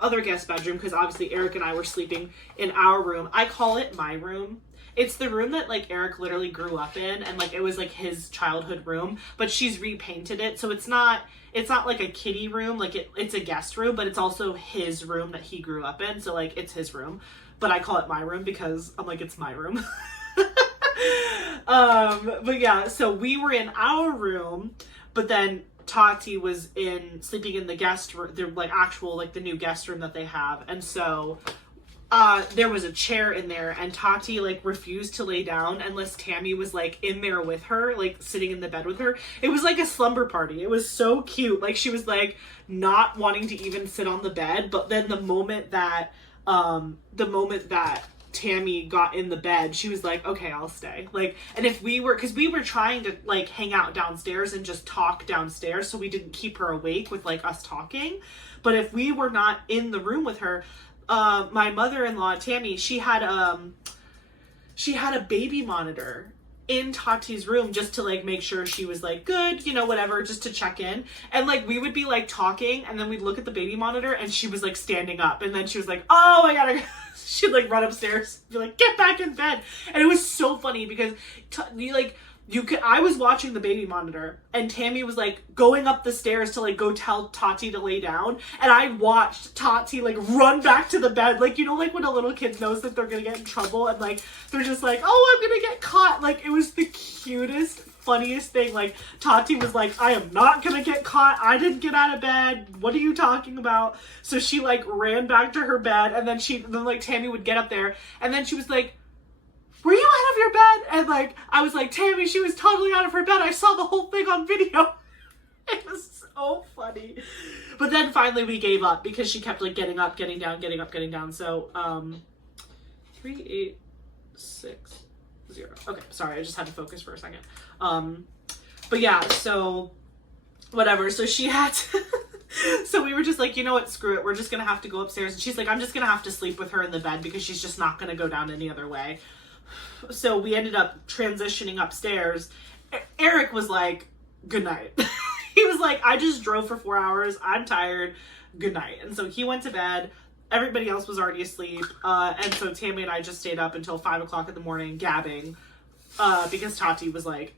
other guest bedroom, because obviously Eric and I were sleeping in our room. I call it my room. It's the room that like Eric literally grew up in, and like it was like his childhood room, but she's repainted it, so it's not like a kiddie room. Like, it's a guest room, but it's also his room that he grew up in, so like it's his room. But I call it my room because I'm like, it's my room. But yeah, so we were in our room, but then Tati was sleeping in the guest room, the new guest room that they have. And so there was a chair in there, and Tati like refused to lay down unless Tammy was like in there with her, like sitting in the bed with her. It was like a slumber party. It was so cute. Like, she was like not wanting to even sit on the bed, but then the moment that Tammy got in the bed, she was like, okay, I'll stay. Like, and because we were trying to like hang out downstairs and just talk downstairs, so we didn't keep her awake with like us talking. But if we were not in the room with her, my mother-in-law, Tammy, she had a baby monitor in Tati's room just to like make sure she was like good, whatever, just to check in. And like, we would be like talking, and then we'd look at the baby monitor, and she was like standing up, and then she was like, oh, I gotta she'd like run upstairs, be like, get back in bed. And it was so funny because I was watching the baby monitor, and Tammy was like going up the stairs to like go tell Tati to lay down, and I watched Tati like run back to the bed, like, you know, like when a little kid knows that they're gonna get in trouble, and like they're just like, oh, I'm gonna get caught. Like, it was the cutest, funniest thing. Like, Tati was like, I am not gonna get caught, I didn't get out of bed, what are you talking about? So she like ran back to her bed, and then like Tammy would get up there, and then she was like, were you out of your bed? And like, I was like, Tammy, she was totally out of her bed. I saw the whole thing on video. It was so funny. But then finally we gave up because she kept like getting up, getting down, getting up, getting down. So, 3860. Okay, sorry, I just had to focus for a second. But yeah, so whatever. So she had to, so we were just like, you know what, screw it. We're just gonna have to go upstairs. And she's like, I'm just gonna have to sleep with her in the bed because she's just not gonna go down any other way. So we ended up transitioning upstairs. Eric was like, good night. He was like, I just drove for 4 hours. I'm tired. Good night. And so he went to bed. Everybody else was already asleep. And so Tammy and I just stayed up until 5 o'clock in the morning gabbing because Tati was like,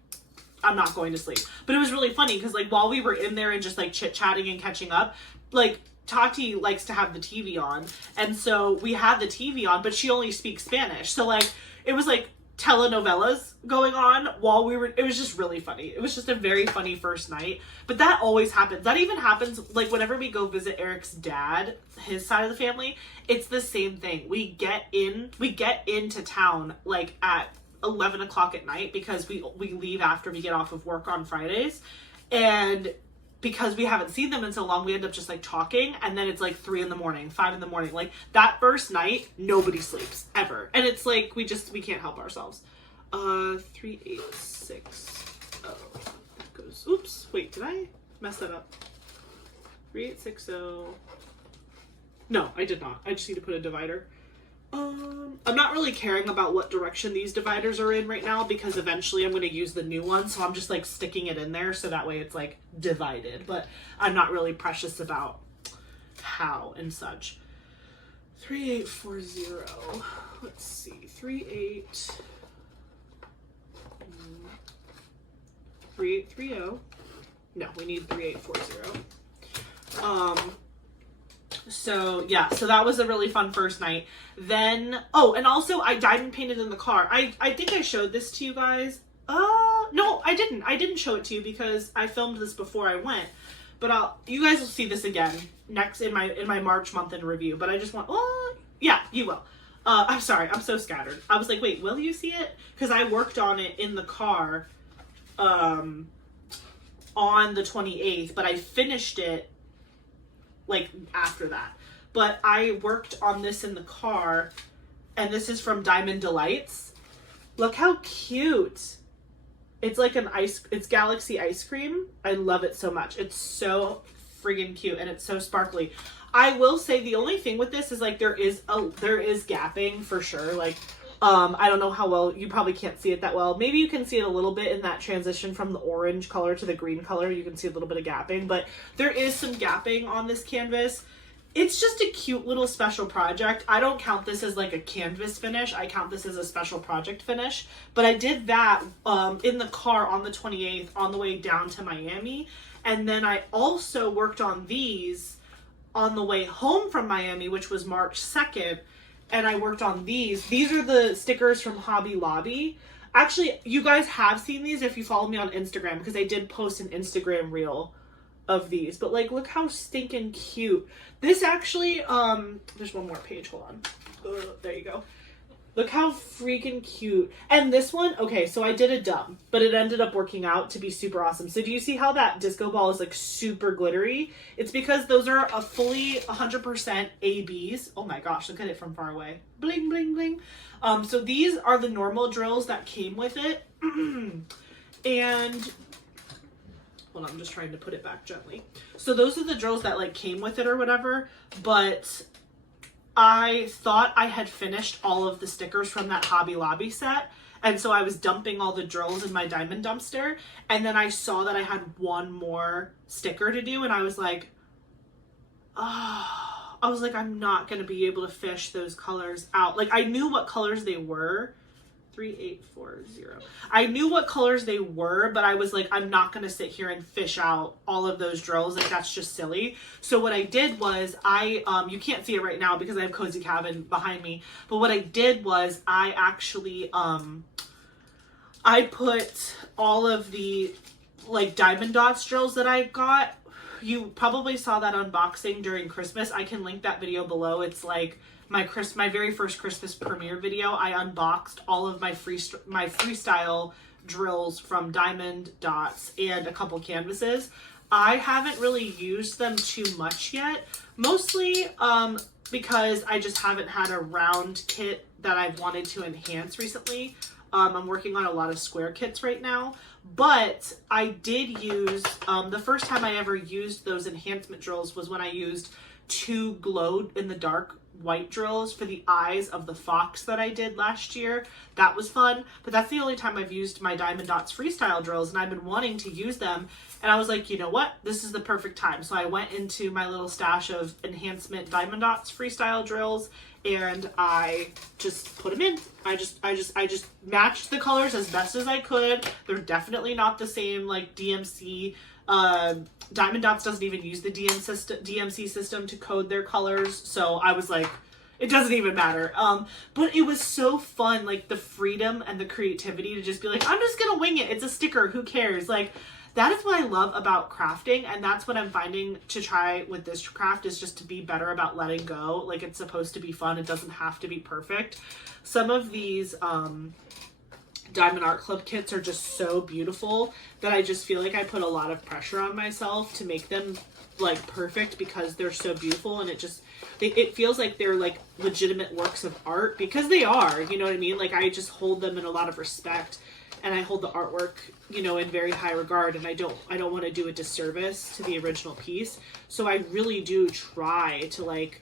I'm not going to sleep. But it was really funny because like while we were in there and just like chit-chatting and catching up, like Tati likes to have the TV on. And so we had the TV on, but she only speaks Spanish. So like, it was like telenovelas going on while we were, it was just really funny. It was just a very funny first night. But that always happens. That even happens like whenever we go visit Eric's dad, his side of the family, it's the same thing. We get into town like at 11 o'clock at night because we leave after we get off of work on Fridays. And because we haven't seen them in so long, we end up just like talking, and then it's like 3 in the morning, 5 in the morning. Like that first night, nobody sleeps ever. And it's like, we can't help ourselves. 3860. That goes, oops, wait, did I mess that up? 3860. No, I did not. I just need to put a divider. I'm not really caring about what direction these dividers are in right now because eventually I'm going to use the new one, so I'm just like sticking it in there so that way it's like divided, but I'm not really precious about how and such. 3840. Let's see. 3830. No, we need 3840. So yeah, so that was a really fun first night. Then, oh, and also I dyed and painted in the car. I think I showed this to you guys. No, I didn't. I didn't show it to you because I filmed this before I went. But you guys will see this again next in my March month in review. But I just want, yeah, you will. I'm sorry, I'm so scattered. I was like, wait, will you see it? Because I worked on it in the car, on the 28th, but I finished it like after that. But I worked on this in the car, and this is from Diamond Delights. Look how cute. It's like it's Galaxy ice cream. I love it so much. It's so friggin' cute, and it's so sparkly. I will say the only thing with this is like there is gapping for sure. Like, I don't know how well, you probably can't see it that well. Maybe you can see it a little bit in that transition from the orange color to the green color. You can see a little bit of gapping, but there is some gapping on this canvas. It's just a cute little special project. I don't count this as like a canvas finish. I count this as a special project finish. But I did that in the car on the 28th on the way down to Miami. And then I also worked on these on the way home from Miami, which was March 2nd. And I worked on these. These are the stickers from Hobby Lobby. Actually, you guys have seen these if you follow me on Instagram, because I did post an Instagram reel of these. But like, look how stinking cute. This actually, there's one more page, hold on. There you go. Look how freaking cute. And this one, okay, so I did a dub, but it ended up working out to be super awesome. So do you see how that disco ball is like super glittery? It's because those are a fully 100% ABs. Oh my gosh, look at it from far away. Bling, bling, bling. So these are the normal drills that came with it. And hold on, I'm just trying to put it back gently. So those are the drills that like came with it or whatever, but I thought I had finished all of the stickers from that Hobby Lobby set. And so I was dumping all the drills in my diamond dumpster. And then I saw that I had one more sticker to do. And I was like, I'm not going to be able to fish those colors out. Like, I knew what colors they were. 3840. I knew what colors they were, but I was like, I'm not going to sit here and fish out all of those drills. Like, that's just silly. So what I did was you can't see it right now because I have Cozy Cabin behind me. But what I did was I actually, I put all of the like diamond dots drills that I got. You probably saw that unboxing during Christmas. I can link that video below. It's like my very first Christmas premiere video. I unboxed all of my freestyle drills from diamond dots and a couple canvases. I haven't really used them too much yet, mostly because I just haven't had a round kit that I've wanted to enhance recently. I'm working on a lot of square kits right now, but I did use, the first time I ever used those enhancement drills was when I used 2 glow in the dark white drills for the eyes of the fox that I did last year. That was fun, but that's the only time I've used my Diamond Dots freestyle drills, and I've been wanting to use them, and I was like, you know what, this is the perfect time. So I went into my little stash of enhancement Diamond Dots freestyle drills, and I just put them in. I just matched the colors as best as I could. They're definitely not the same like DMC. Diamond Dots doesn't even use the DMC system to code their colors, so I was like, it doesn't even matter. But it was so fun, like the freedom and the creativity to just be like, I'm just gonna wing it. It's a sticker. Who cares? Like, that is what I love about crafting, and that's what I'm finding to try with this craft, is just to be better about letting go. Like, it's supposed to be fun. It doesn't have to be perfect. Some of these Diamond Art Club kits are just so beautiful that I just feel like I put a lot of pressure on myself to make them like perfect because they're so beautiful, and it feels like they're like legitimate works of art, because they are, you know what I mean? Like, I just hold them in a lot of respect, and I hold the artwork, you know, in very high regard, and I don't want to do a disservice to the original piece. So I really do try to like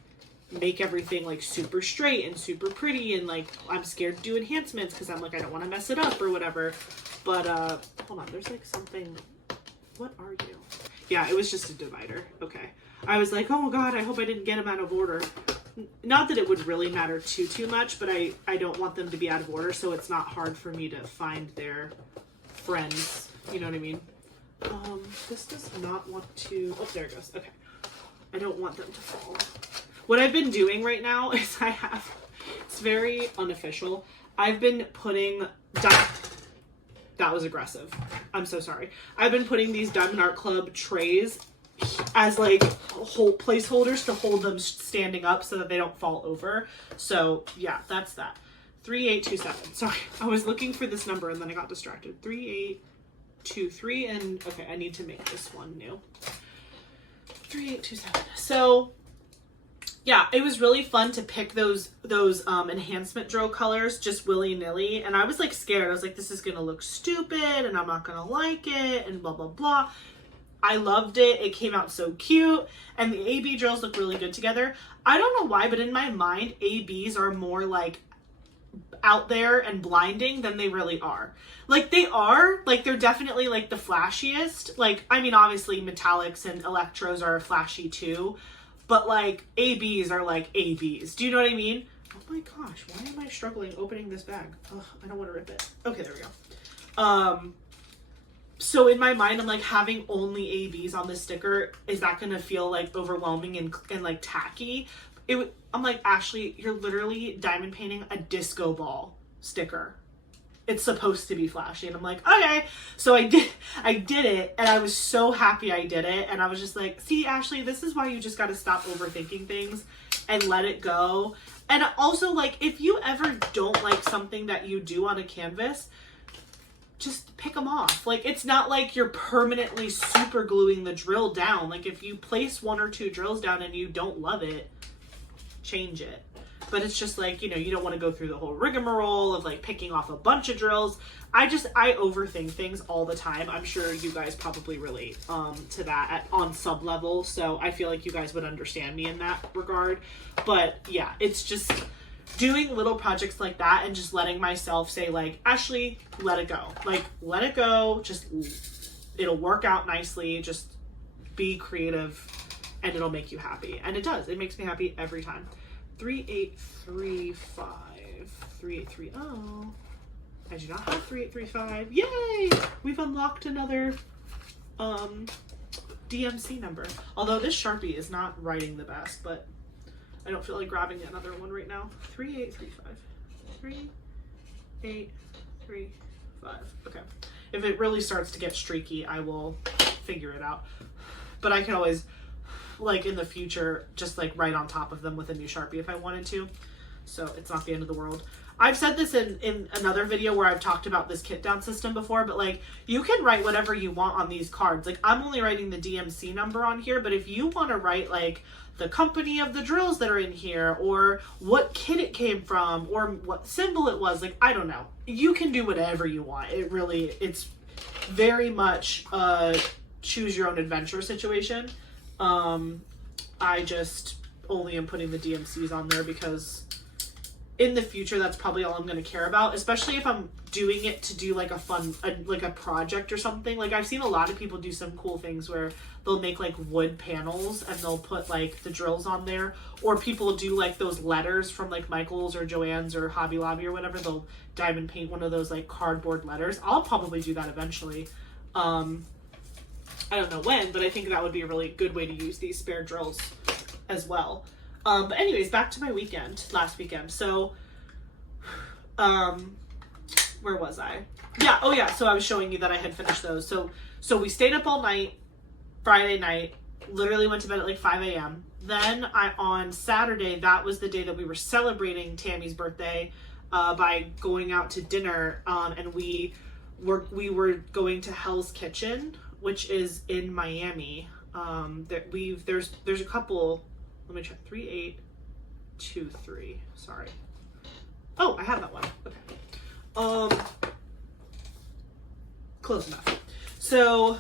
make everything like super straight and super pretty, and like I'm scared to do enhancements because I'm like, I don't want to mess it up or whatever. But hold on, there's like something. What are you? Yeah, it was just a divider. Okay. I was like, oh god, I hope I didn't get them out of order. Not that it would really matter too much, but I don't want them to be out of order, so it's not hard for me to find their friends. You know what I mean? This does not want to. Oh, there it goes. Okay. I don't want them to fall. What I've been doing right now is it's very unofficial. I've been putting, that was aggressive. I'm so sorry. I've been putting these Diamond Art Club trays as like whole placeholders to hold them standing up so that they don't fall over. So yeah, that's that. 3827. Sorry, I was looking for this number and then I got distracted. 3823, and okay, I need to make this one new. 3827. So yeah, it was really fun to pick those enhancement drill colors just willy-nilly, and I was like scared. I was like, this is gonna look stupid and I'm not gonna like it and blah blah blah. I loved it. It came out so cute, and the AB drills look really good together. I don't know why, but in my mind, ABs are more like out there and blinding than they really are. Like, they are, like, they're definitely like the flashiest. Like, I mean, obviously metallics and electros are flashy too, but like ABs are like ABs. Do you know what I mean? Oh my gosh, why am I struggling opening this bag? Ugh, I don't want to rip it. Okay, there we go. So in my mind, I'm like, having only ABs on this sticker, is that going to feel like overwhelming and like tacky? I'm like, Ashley, you're literally diamond painting a disco ball sticker. It's supposed to be flashy. And I'm like, okay. So I did it, and I was so happy I did it. And I was just like, see, Ashley, this is why you just got to stop overthinking things and let it go. And also, like, if you ever don't like something that you do on a canvas, just pick them off. Like, it's not like you're permanently super gluing the drill down. Like, if you place 1 or 2 drills down and you don't love it, change it. But it's just like, you know, you don't want to go through the whole rigmarole of like picking off a bunch of drills. I overthink things all the time. I'm sure you guys probably relate to that on sub level. So I feel like you guys would understand me in that regard. But yeah, it's just doing little projects like that and just letting myself say like, Ashley, let it go. Like, let it go. Just, it'll work out nicely. Just be creative and it'll make you happy. And it does. It makes me happy every time. 3835, 3830. I do not have 3835. Yay! We've unlocked another DMC number. Although this Sharpie is not writing the best, but I don't feel like grabbing another one right now. 3835. 3835. Okay. If it really starts to get streaky, I will figure it out. But I can always, like in the future, just like write on top of them with a new Sharpie if I wanted to. So it's not the end of the world. I've said this in another video where I've talked about this kit down system before, but like you can write whatever you want on these cards. Like I'm only writing the DMC number on here, but if you want to write like the company of the drills that are in here, or what kit it came from, or what symbol it was, like I don't know. You can do whatever you want. It's very much a choose your own adventure situation. I just only am putting the DMCs on there because in the future, that's probably all I'm going to care about, especially if I'm doing it to do like a fun, like a project or something. Like I've seen a lot of people do some cool things where they'll make like wood panels and they'll put like the drills on there, or people do like those letters from like Michael's or Joann's or Hobby Lobby or whatever. They'll diamond paint one of those like cardboard letters. I'll probably do that eventually. I don't know when, but I think that would be a really good way to use these spare drills as well. But anyways, back to my last weekend. So, where was I? Yeah, oh yeah, so I was showing you that I had finished those. So we stayed up all night, Friday night, literally went to bed at like 5 a.m. Then on Saturday, that was the day that we were celebrating Tammy's birthday, by going out to dinner, and we were going to Hell's Kitchen, which is in Miami. There's a couple. Let me check. 3823. Sorry. Oh, I have that one. Okay. Close enough. So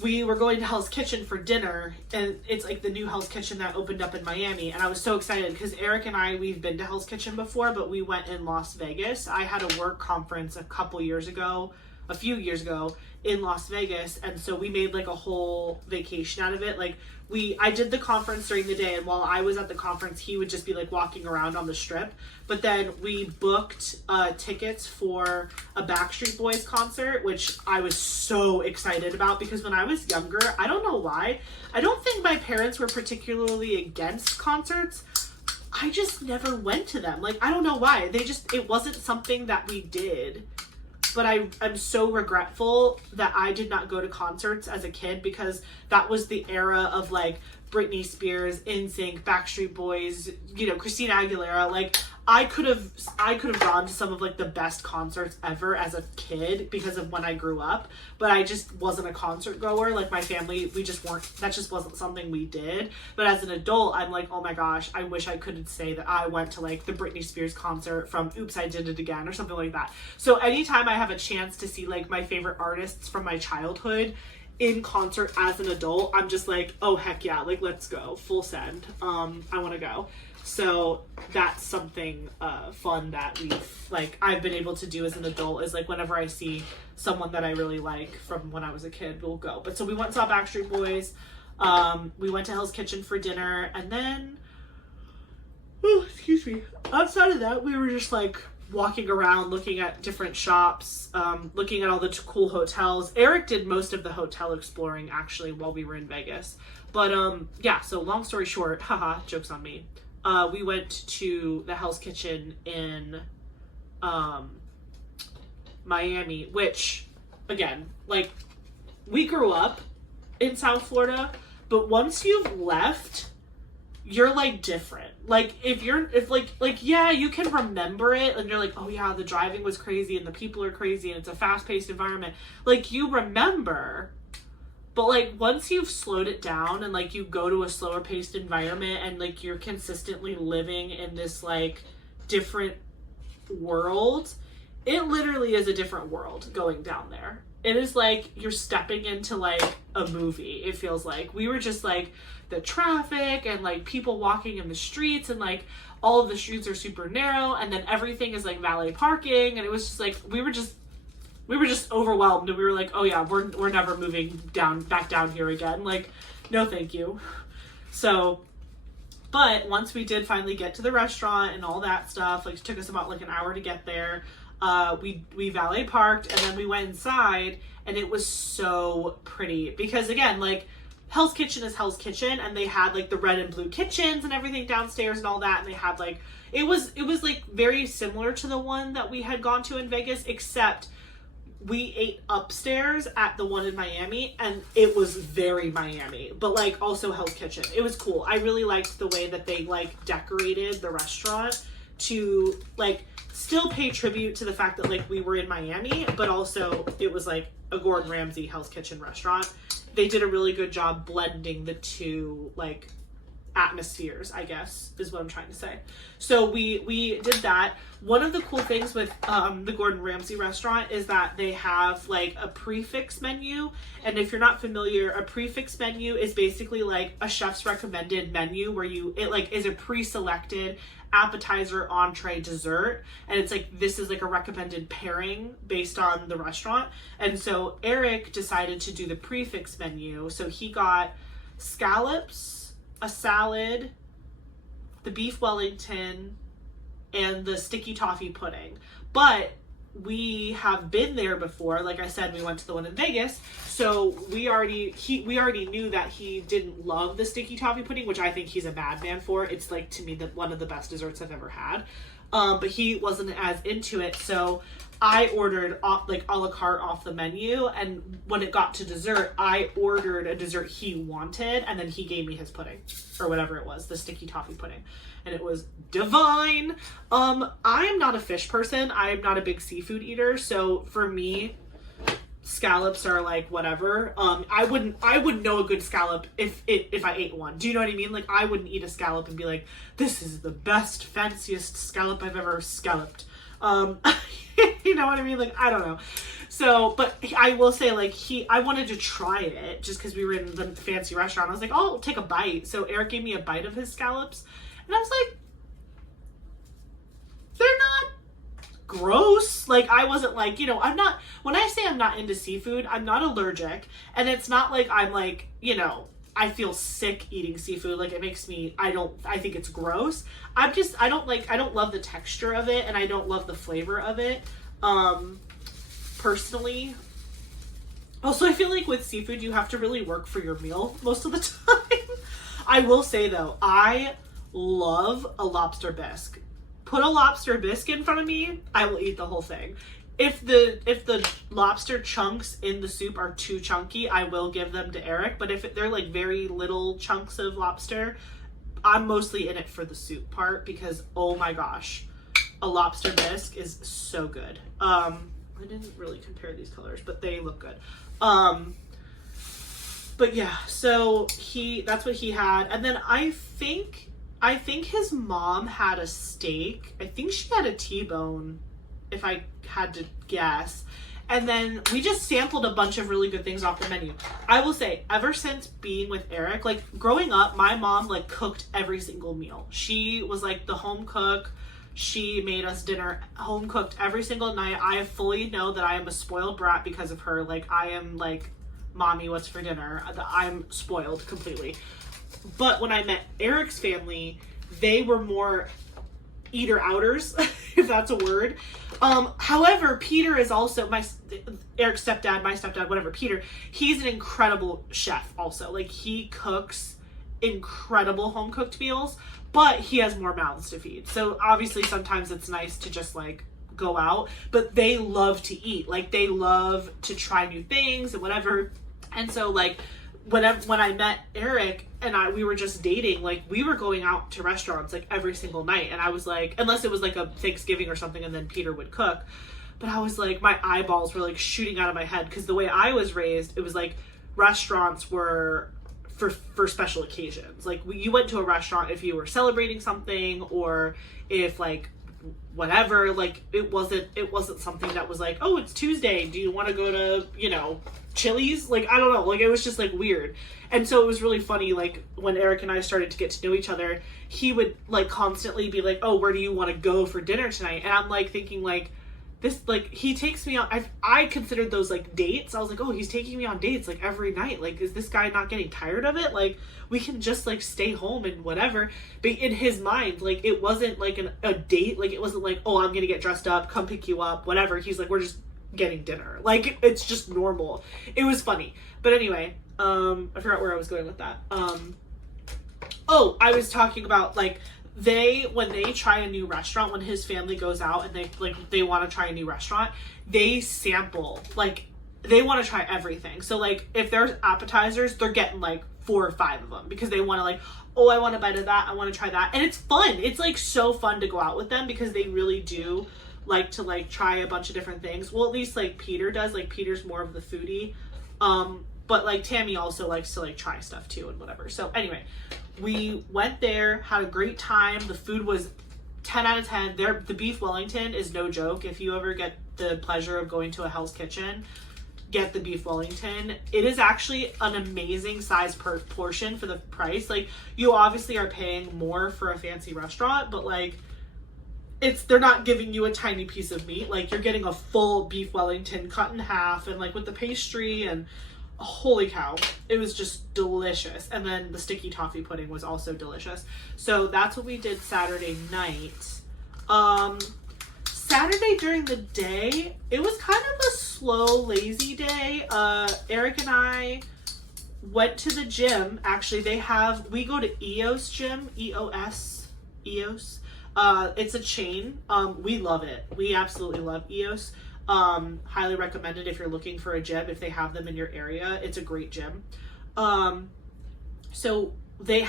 we were going to Hell's Kitchen for dinner, and it's like the new Hell's Kitchen that opened up in Miami, and I was so excited because Eric and I, we've been to Hell's Kitchen before, but we went in Las Vegas. I had a work conference a few years ago in Las Vegas, and so we made like a whole vacation out of it. Like I did the conference during the day, and while I was at the conference, he would just be like walking around on the strip. But then we booked tickets for a Backstreet Boys concert, which I was so excited about because when I was younger, I don't know why, I don't think my parents were particularly against concerts. I just never went to them. Like, I don't know why. It wasn't something that we did. But I'm so regretful that I did not go to concerts as a kid, because that was the era of like Britney Spears, NSYNC, Backstreet Boys, Christina Aguilera. Like I could have gone to some of like the best concerts ever as a kid because of when I grew up, but I just wasn't a concert goer. Like my family, that just wasn't something we did. But as an adult, I'm like, oh my gosh, I wish I could say that I went to like the Britney Spears concert from Oops, I Did It Again or something like that. So anytime I have a chance to see like my favorite artists from my childhood in concert as an adult, I'm just like, oh heck yeah, like let's go, full send. I want to go. So that's something fun that I've been able to do as an adult, is like whenever I see someone that I really like from when I was a kid, we'll go. But so we went and saw Backstreet Boys. We went to Hell's Kitchen for dinner, and then outside of that, we were just like walking around, looking at different shops, looking at all the cool hotels. Eric did most of the hotel exploring actually while we were in Vegas. But yeah, so long story short, haha, joke's on me. We went to the Hell's Kitchen in Miami, which, again, like, we grew up in South Florida, but once you've left, you're, like, different. Like, yeah, you can remember it, and you're like, oh yeah, the driving was crazy, and the people are crazy, and it's a fast-paced environment. Like, you remember. But, like, once you've slowed it down and, like, you go to a slower-paced environment and, like, you're consistently living in this, like, different world, it literally is a different world going down there. It is, like, you're stepping into, like, a movie, it feels like. We were just, like, the traffic and, like, people walking in the streets, and, like, all of the streets are super narrow, and then everything is, like, valet parking, and it was just, like, we were just overwhelmed, and we were like, oh yeah, we're never moving back down here again. Like, no thank you. So, but once we did finally get to the restaurant and all that stuff, like, it took us about like an hour to get there. We valet parked, and then we went inside, and it was so pretty because, again, like, Hell's Kitchen is Hell's Kitchen, and they had like the red and blue kitchens and everything downstairs and all that, and they had like it was like very similar to the one that we had gone to in Vegas, except we ate upstairs at the one in Miami, and it was very Miami, but like also Hell's Kitchen. It was cool. I really liked the way that they like decorated the restaurant to like still pay tribute to the fact that like we were in Miami, but also it was like a Gordon Ramsay Hell's Kitchen restaurant. They did a really good job blending the two like atmospheres, I guess is what I'm trying to say. So we did that. One of the cool things with the Gordon Ramsay restaurant is that they have like a prefix menu, and if you're not familiar, a prefix menu is basically like a chef's recommended menu where it like is a pre-selected appetizer, entree, dessert, and it's like this is like a recommended pairing based on the restaurant. And so Eric decided to do the prefix menu, so he got scallops, a salad, the beef Wellington, and the sticky toffee pudding. But we have been there before. Like I said, we went to the one in Vegas, so we already knew that he didn't love the sticky toffee pudding, which I think he's a madman for. It's like, to me, one of the best desserts I've ever had. But he wasn't as into it, so I ordered like a la carte off the menu, and when it got to dessert, I ordered a dessert he wanted, and then he gave me his pudding, or whatever it was, the sticky toffee pudding, and it was divine. I'm not a fish person. I'm not a big seafood eater, so for me, scallops are like whatever. I wouldn't know a good scallop if I ate one. Do you know what I mean? Like, I wouldn't eat a scallop and be like, this is the best, fanciest scallop I've ever scalloped. You know what I mean? Like, I don't know. So, but I will say, like, I wanted to try it just because we were in the fancy restaurant. I was like, oh, I'll take a bite. So Eric gave me a bite of his scallops, and I was like, they're not gross. Like, I wasn't like, you know, when I say I'm not into seafood, I'm not allergic, and it's not like I'm like, you know, I feel sick eating seafood. Like, it makes me, I think it's gross. I don't love the texture of it, and I don't love the flavor of it, personally. Also, I feel like with seafood, you have to really work for your meal most of the time. I will say, though, I love a lobster bisque. Put a lobster bisque in front of me, I will eat the whole thing. If the lobster chunks in the soup are too chunky, I will give them to Eric. But if they're like very little chunks of lobster, I'm mostly in it for the soup part, because oh my gosh, a lobster bisque is so good. I didn't really compare these colors, but they look good. But yeah, so that's what he had. And then I think his mom had a steak. I think she had a T-bone, if I had to guess. And then we just sampled a bunch of really good things off the menu. I will say, ever since being with Eric, like growing up, my mom like cooked every single meal. She was like the home cook. She made us dinner home cooked every single night. I fully know that I am a spoiled brat because of her. Like, I am like, mommy, what's for dinner? I'm spoiled completely. But when I met Eric's family, they were more eater-outers, if that's a word. However, Peter is also Eric's stepdad, my stepdad, whatever, Peter, he's an incredible chef also. Like, he cooks incredible home-cooked meals, but he has more mouths to feed. So obviously sometimes it's nice to just like go out, but they love to eat. Like, they love to try new things and whatever. And so like, when I met Eric and we were just dating, like, we were going out to restaurants like every single night, and I was like, unless it was like a Thanksgiving or something and then Peter would cook, but I was like, my eyeballs were like shooting out of my head, because the way I was raised, it was like restaurants were for special occasions. Like, you went to a restaurant if you were celebrating something, or if like whatever, like it wasn't something that was like, oh, it's Tuesday, do you want to go to, you know, Chili's? Like, I don't know, like, it was just like weird. And so it was really funny, like, when Eric and I started to get to know each other, he would like constantly be like, oh, where do you want to go for dinner tonight? And I'm like thinking like, this, like, he takes me on, I considered those like dates. I was like, oh, he's taking me on dates like every night. Like, is this guy not getting tired of it? Like, we can just like stay home and whatever. But in his mind, like, it wasn't like a date. Like, it wasn't like, oh, I'm gonna get dressed up, come pick you up, whatever. He's like, we're just getting dinner. Like, it's just normal. It was funny. But anyway, I forgot where I was going with that. Oh, I was talking about, like, when they try a new restaurant, when his family goes out and they want to try a new restaurant, they sample, like, they want to try everything. So, like, if there's appetizers, they're getting like 4 or 5 of them because they want to, like, oh, I want a bite of that, I want to try that. And it's fun. It's like so fun to go out with them because they really do like to like try a bunch of different things. Well, at least like Peter does. Like, Peter's more of the foodie. But like Tammy also likes to like try stuff too and whatever. So anyway, we went there, had a great time. The food was 10 out of 10. The beef Wellington is no joke. If you ever get the pleasure of going to a Hell's Kitchen, get the beef Wellington. It is actually an amazing size per portion for the price. Like, you obviously are paying more for a fancy restaurant, but like, they're not giving you a tiny piece of meat. Like, you're getting a full beef Wellington cut in half and like with the pastry, and holy cow, it was just delicious. And then the sticky toffee pudding was also delicious. So that's what we did Saturday night. Saturday during the day, it was kind of a slow, lazy day. Eric and I went to the gym. Actually, we go to EOS gym, EOS. It's a chain. We love it. We absolutely love EOS. Highly recommend it if you're looking for a gym, if they have them in your area. It's a great gym. So they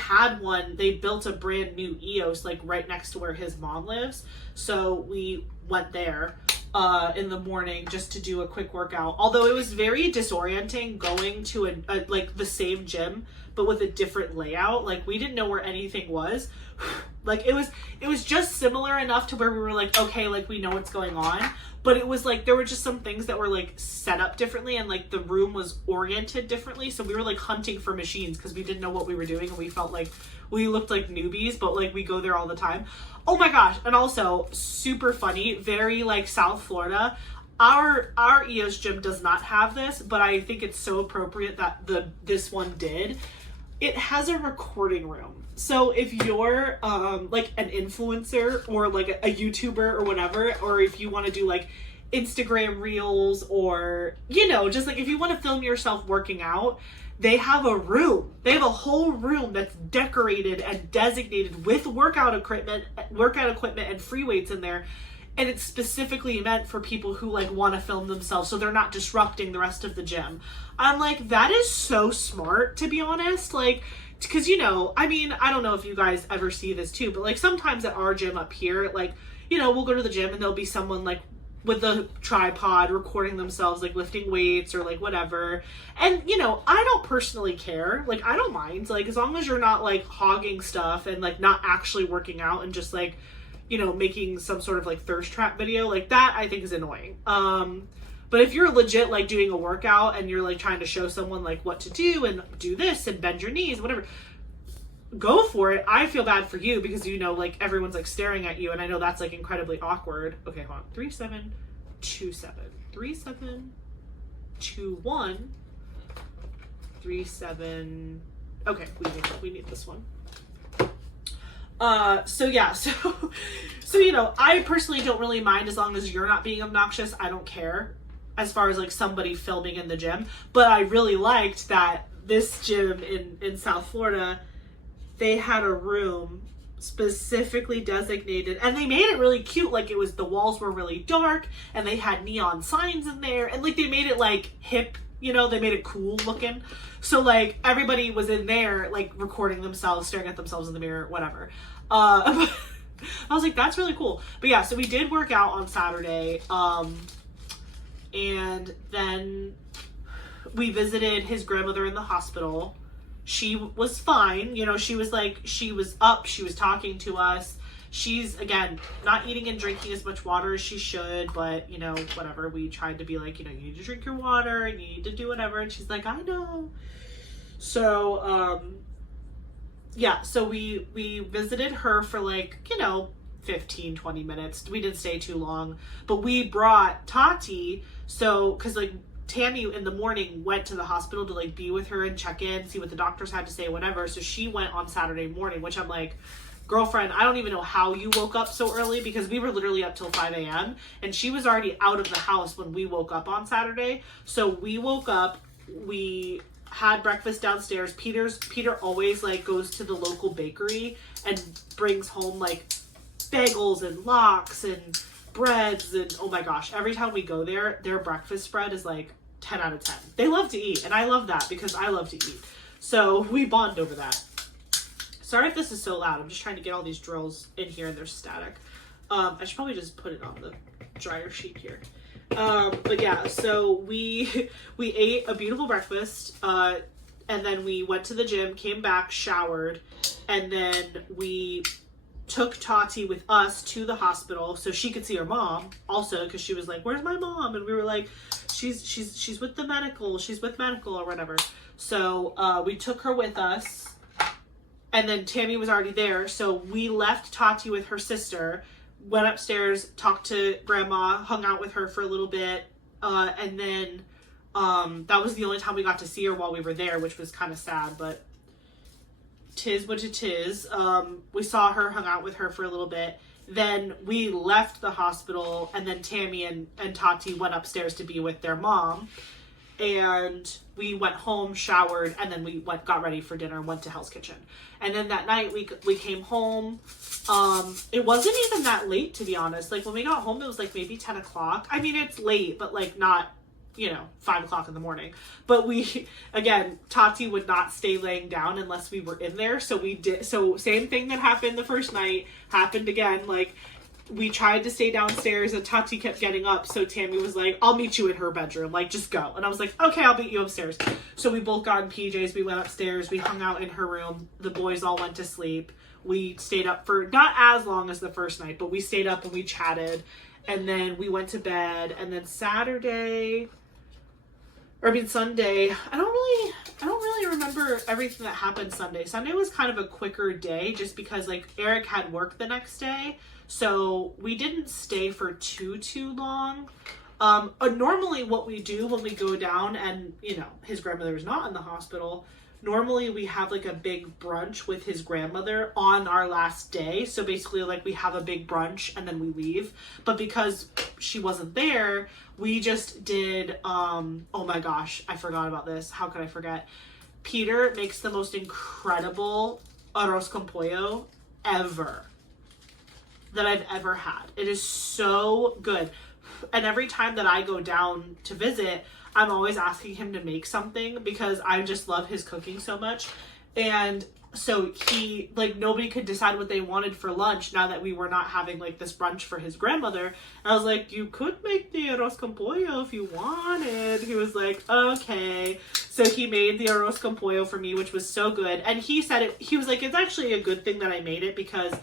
built a brand new EOS like right next to where his mom lives. So we went there in the morning just to do a quick workout. Although it was very disorienting going to like the same gym but with a different layout. Like, we didn't know where anything was. Like, it was just similar enough to where we were like, okay, like, we know what's going on. But it was like, there were just some things that were like set up differently, and like the room was oriented differently. So we were like hunting for machines because we didn't know what we were doing, and we felt like we looked like newbies, but like we go there all the time. Oh my gosh. And also super funny, very like South Florida. Our EOS gym does not have this, but I think it's so appropriate that this one did. It has a recording room. So if you're like an influencer or like a YouTuber or whatever, or if you want to do like Instagram reels, or, you know, just like if you want to film yourself working out, they have a room. They have a whole room that's decorated and designated with workout equipment and free weights in there. And it's specifically meant for people who like want to film themselves so they're not disrupting the rest of the gym. I'm like, that is so smart, to be honest. Like, because, you know, I mean, I don't know if you guys ever see this too, but like sometimes at our gym up here, like, you know, we'll go to the gym and there'll be someone like with a tripod recording themselves like lifting weights or like whatever. And, you know, I don't personally care. Like, I don't mind. Like, as long as you're not like hogging stuff and like not actually working out and just like, you know, making some sort of like thirst trap video, like that I think is annoying. But if you're legit like doing a workout and you're like trying to show someone like what to do and do this and bend your knees, whatever, go for it. I feel bad for you because, you know, like everyone's like staring at you, and I know that's like incredibly awkward. Okay, hold on. 3727 3721 37. Okay, we need this one. So yeah, so you know, I personally don't really mind as long as you're not being obnoxious. I don't care as far as like somebody filming in the gym. But I really liked that this gym in South Florida, they had a room specifically designated, and they made it really cute. Like, it was, the walls were really dark and they had neon signs in there, and like they made it like hip, you know, they made it cool looking. So like everybody was in there like recording themselves, staring at themselves in the mirror, whatever. I was like, that's really cool. But yeah, so we did work out on Saturday. And then we visited his grandmother in the hospital. She was fine. You know, she was up, she was talking to us. She's, again, not eating and drinking as much water as she should, but, you know, whatever. We tried to be like, you know, you need to drink your water and you need to do whatever. And she's like, I know. So, yeah, so we visited her for like, you know, 15, 20 minutes. We didn't stay too long, but we brought Tati. So, cause like Tammy in the morning went to the hospital to like be with her and check in, see what the doctors had to say, whatever. So she went on Saturday morning, which I'm like, girlfriend, I don't even know how you woke up so early, because we were literally up till 5 a.m. and she was already out of the house when we woke up on Saturday. So we woke up, we had breakfast downstairs. Peter always like goes to the local bakery and brings home like bagels and lox and breads, and oh my gosh, every time we go there, their breakfast spread is like 10 out of 10. They love to eat, and I love that because I love to eat. So we bond over that. Sorry if this is so loud. I'm just trying to get all these drills in here and they're static. I should probably just put it on the dryer sheet here. But yeah, so we ate a beautiful breakfast, and then we went to the gym, came back, showered, and then we took Tati with us to the hospital so she could see her mom also, because she was like, where's my mom? And we were like, she's with the medical, she's with medical or whatever. So we took her with us, and then Tammy was already there, so we left Tati with her sister, went upstairs, talked to grandma, hung out with her for a little bit, and then that was the only time we got to see her while we were there, which was kind of sad, but tis what it is. We saw her, hung out with her for a little bit. Then we left the hospital, and then Tammy and Tati went upstairs to be with their mom. And we went home, showered, and then we got ready for dinner and went to Hell's Kitchen. And then that night we came home. It wasn't even that late, to be honest. Like when we got home, it was like maybe 10 o'clock. I mean, it's late, but like not, 5 o'clock in the morning. But again, Tati would not stay laying down unless we were in there. So we did. So same thing that happened the first night happened again. Like we tried to stay downstairs and Tati kept getting up. So Tammy was like, I'll meet you in her bedroom. Like, just go. And I was like, okay, I'll meet you upstairs. So we both got in PJs. We went upstairs. We hung out in her room. The boys all went to sleep. We stayed up for not as long as the first night, but we stayed up and we chatted. And then we went to bed. And then Sunday, I don't really remember everything that happened Sunday. Sunday was kind of a quicker day just because like Eric had work the next day. So we didn't stay for too long. Normally what we do when we go down and, his grandmother is not in the hospital, normally we have like a big brunch with his grandmother on our last day. So basically like we have a big brunch and then we leave. But because she wasn't there, we just did, oh my gosh, I forgot about this. How could I forget? Peter makes the most incredible arroz con pollo ever that I've ever had. It is so good. And every time that I go down to visit, I'm always asking him to make something because I just love his cooking so much. And so nobody could decide what they wanted for lunch now that we were not having like this brunch for his grandmother. And I was like, you could make the arroz con pollo if you wanted. He was like, okay. So he made the arroz con pollo for me, which was so good. And he said he was like, it's actually a good thing that I made it because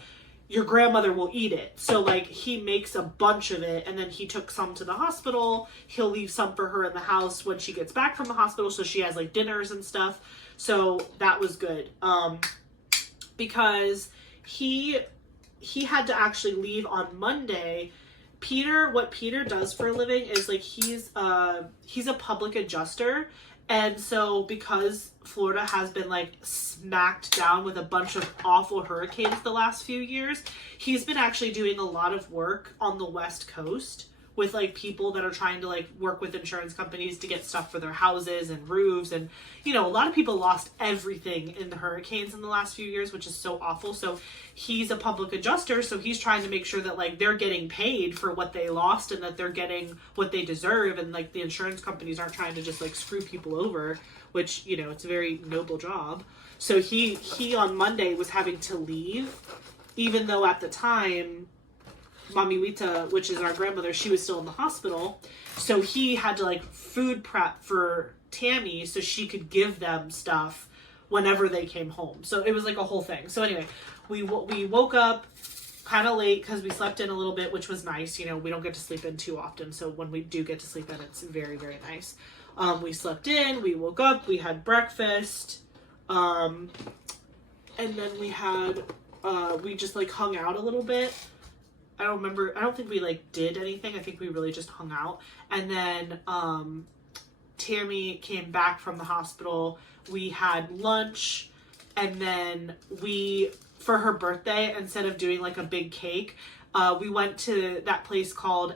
your grandmother will eat it. So like he makes a bunch of it and then he took some to the hospital. He'll leave some for her in the house when she gets back from the hospital. So she has like dinners and stuff. So that was good. Because he had to actually leave on Monday. What Peter does for a living is like, he's a public adjuster. And so because Florida has been like smacked down with a bunch of awful hurricanes the last few years, he's been actually doing a lot of work on the West Coast with like people that are trying to like work with insurance companies to get stuff for their houses and roofs. And, a lot of people lost everything in the hurricanes in the last few years, which is so awful. So he's a public adjuster. So he's trying to make sure that like they're getting paid for what they lost and that they're getting what they deserve. And like the insurance companies aren't trying to just like screw people over, which, it's a very noble job. So he on Monday was having to leave, even though at the time, Mami Wita, which is our grandmother, she was still in the hospital. So he had to like food prep for Tammy so she could give them stuff whenever they came home. So it was like a whole thing. So anyway, we woke up kind of late because we slept in a little bit, which was nice. We don't get to sleep in too often. So when we do get to sleep in, it's very, very nice. We slept in, we woke up, we had breakfast. And then we just like hung out a little bit. I don't remember. I don't think we like did anything. I think we really just hung out. And then Tammy came back from the hospital. We had lunch, and then for her birthday, instead of doing like a big cake, we went to that place called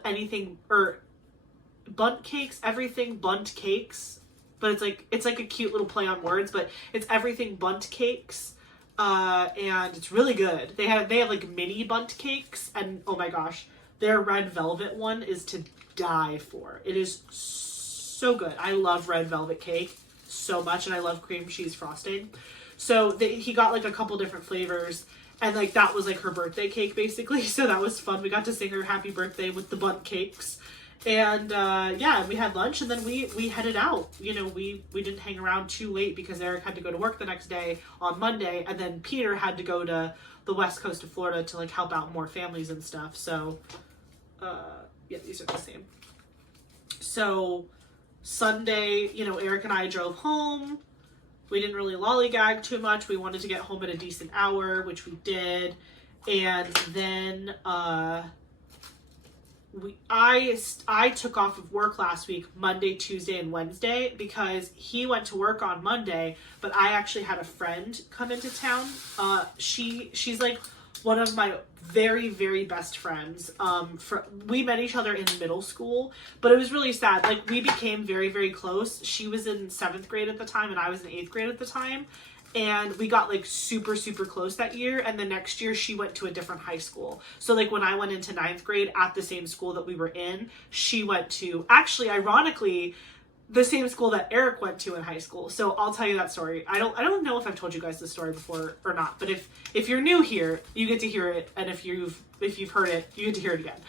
Bunt Cakes, Everything Bunt Cakes. But it's like a cute little play on words, but it's Everything Bunt Cakes. And it's really good. They have like mini bunt cakes, and oh my gosh, their red velvet one is to die for. It is so good. I love red velvet cake so much, and I love cream cheese frosting. So he got like a couple different flavors, and like that was like her birthday cake basically. So that was fun. We got to sing her happy birthday with the bunt cakes. And yeah, we had lunch, and then we headed out. You know, we didn't hang around too late because Eric had to go to work the next day on Monday, and then Peter had to go to the west coast of Florida to like help out more families and stuff. So yeah, these are the same. So Sunday, you know, Eric and I drove home. We didn't really lollygag too much. We wanted to get home at a decent hour, which we did. And then I took off of work last week, Monday, Tuesday, and Wednesday, because he went to work on Monday, but I actually had a friend come into town. She's like one of my very, very best friends. We met each other in middle school, but it was really sad. Like, we became very, very close. She was in 7th grade at the time, and I was in 8th grade at the time. And we got like super, super close that year. And the next year she went to a different high school. So like when I went into 9th grade at the same school that we were in, she went to, actually, ironically, the same school that Eric went to in high school. So I'll tell you that story. I don't know if I've told you guys this story before or not, but if you're new here, you get to hear it. And if you've heard it, you get to hear it again.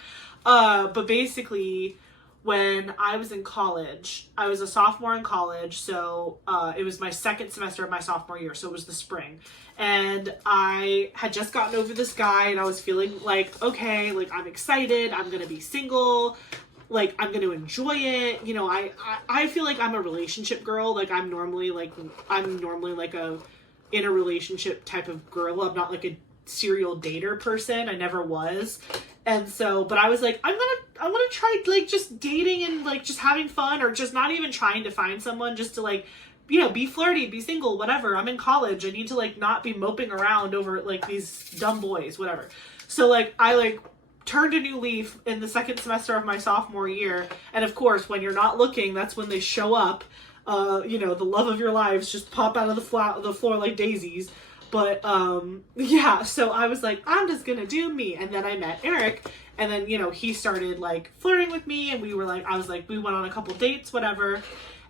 But basically, when I was in college, I was a sophomore in college, so it was my second semester of my sophomore year, so it was the spring. And I had just gotten over this guy, and I was feeling like, okay, like, I'm excited, I'm gonna be single, like, I'm gonna enjoy it. You know, I feel like I'm a relationship girl. Like, I'm normally like a in a relationship type of girl. I'm not like a serial dater person. I never was. And so, but I was like, I'm gonna try like just dating and like just having fun, or just not even trying to find someone, just to like, you know, be flirty, be single, whatever. I'm in college. I need to like not be moping around over like these dumb boys, whatever. So like, I like turned a new leaf in the second semester of my sophomore year. And of course, when you're not looking, that's when they show up. You know, the love of your lives just pop out of the floor like daisies. But, yeah, so I was like, I'm just gonna do me. And then I met Eric, and then, you know, he started like flirting with me, and we went on a couple dates, whatever.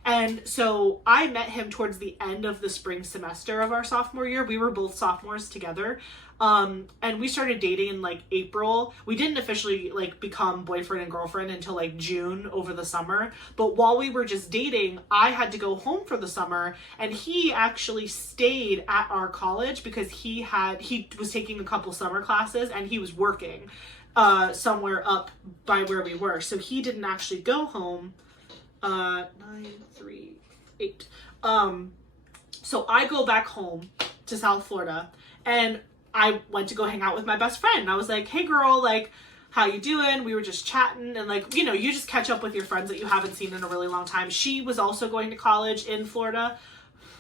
And so I met him towards the end of the spring semester of our sophomore year. We were both sophomores together. And we started dating in like April. We didn't officially like become boyfriend and girlfriend until like June over the summer. But while we were just dating, I had to go home for the summer, and he actually stayed at our college because he was taking a couple summer classes, and he was working somewhere up by where we were. So he didn't actually go home. 9, 3, 8. So I go back home to South Florida, and I went to go hang out with my best friend. And I was like, hey girl, like, how you doing? We were just chatting, and like, you know, you just catch up with your friends that you haven't seen in a really long time. She was also going to college in Florida,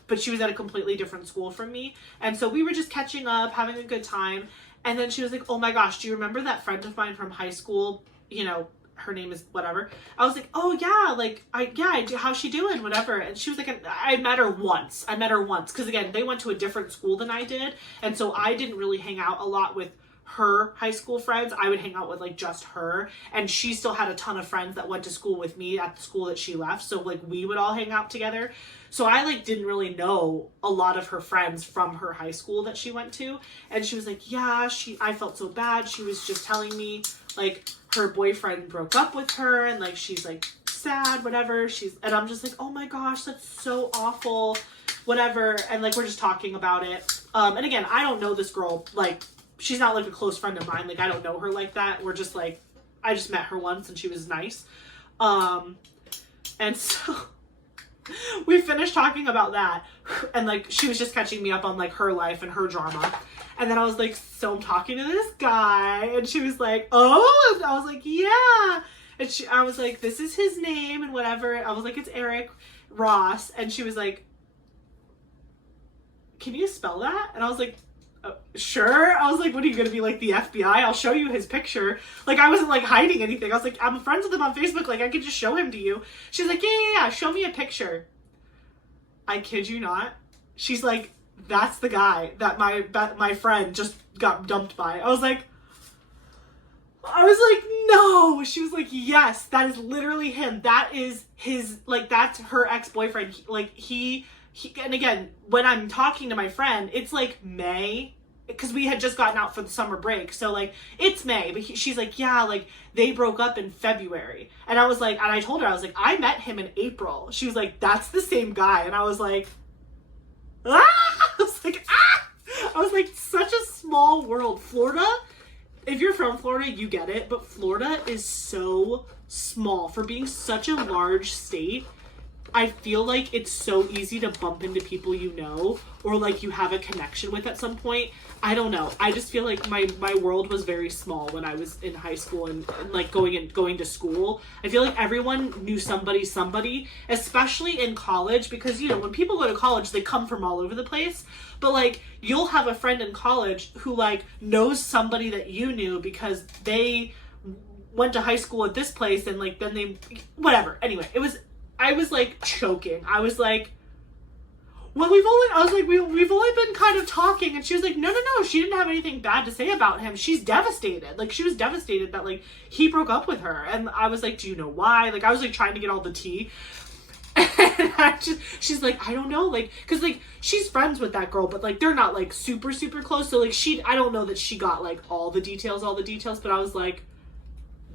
but she was at a completely different school from me. And so we were just catching up, having a good time. And then she was like, oh my gosh, do you remember that friend of mine from high school? You know, her name is whatever. I was like, oh yeah, like, I do. How's she doing? Whatever. And she was like, I met her once. Because again, they went to a different school than I did. And so I didn't really hang out a lot with her high school friends. I would hang out with like just her. And she still had a ton of friends that went to school with me at the school that she left. So like we would all hang out together. So I like didn't really know a lot of her friends from her high school that she went to. And she was like, yeah, I felt so bad. She was just telling me like her boyfriend broke up with her, and like she's like sad, whatever. And I'm just like, oh my gosh, that's so awful, whatever. And like we're just talking about it. And again, I don't know this girl, like she's not like a close friend of mine. Like I don't know her like that. We're just like, I just met her once and she was nice. And so we finished talking about that, and like she was just catching me up on like her life and her drama. And then I was like, so I'm talking to this guy, and she was like, oh, and I was like, yeah. And I was like, this is his name and whatever. I was like, it's Eric Ross. And she was like, can you spell that? And I was like, sure. I was like, what are you going to be, like the FBI? I'll show you his picture. Like, I wasn't like hiding anything. I was like, I'm friends with him on Facebook. Like, I could just show him to you. She's like, yeah, show me a picture. I kid you not. She's like, that's the guy that my friend just got dumped by. I was like, no. She was like, yes, that is literally him. That is his, like, that's her ex-boyfriend. He and again, when I'm talking to my friend, it's like May, because we had just gotten out for the summer break. So like, it's May, but she's like, yeah, like they broke up in February. And I was like, and I told her, I was like, I met him in April. She was like, that's the same guy. And I was like, ah! I was like, ah! I was like, such a small world. Florida, if you're from Florida, you get it, but Florida is so small. For being such a large state, I feel like it's so easy to bump into people you know, or like you have a connection with at some point. I don't know. I just feel like my world was very small when I was in high school and like going to school. I feel like everyone knew somebody, especially in college, because, you know, when people go to college, they come from all over the place. But like, you'll have a friend in college who like knows somebody that you knew because they went to high school at this place, and like then they, whatever. Anyway, I was like choking. I was like, well, we've only been kind of talking. And she was like, no, she didn't have anything bad to say about him. She's devastated. Like, she was devastated that like he broke up with her. And I was like, do you know why? Like, I was like trying to get all the tea. And she's like, I don't know, like, cause like she's friends with that girl, but like they're not like super close. So like I don't know that she got like all the details, but I was like,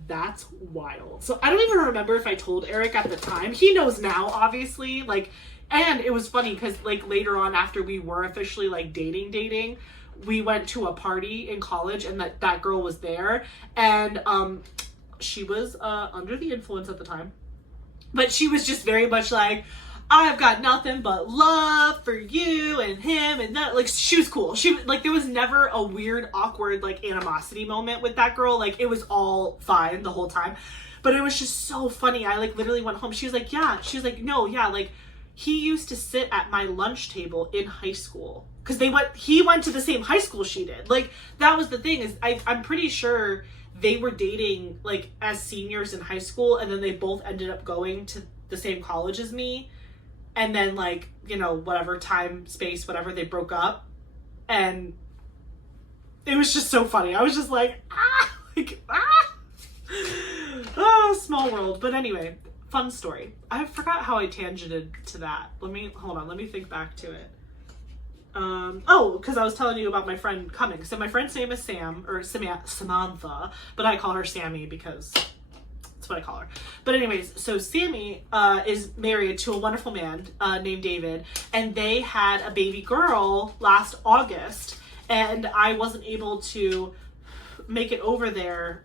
that's wild. So I don't even remember if I told Eric at the time. He knows now, obviously. Like, and it was funny because like later on, after we were officially like dating, we went to a party in college, and that girl was there, and she was under the influence at the time, but she was just very much like, I've got nothing but love for you and him, and that, like, she was cool. She, like, there was never a weird, awkward, like, animosity moment with that girl. Like, it was all fine the whole time, but it was just so funny. I, like, literally went home. She was like, yeah. She was like, no, yeah, like, he used to sit at my lunch table in high school, because he went to the same high school she did. Like, that was the thing, is I'm pretty sure they were dating, like, as seniors in high school, and then they both ended up going to the same college as me. And then, like, you know, whatever, time, space, whatever, they broke up. And it was just so funny. I was just like, oh, small world. But anyway, fun story. I forgot how I tangented to that. Let me think back to it. Because I was telling you about my friend coming. So my friend's name is Samantha, but I call her Sammy because what I call her. But anyways, so Sammy is married to a wonderful man named David, and they had a baby girl last August, and I wasn't able to make it over there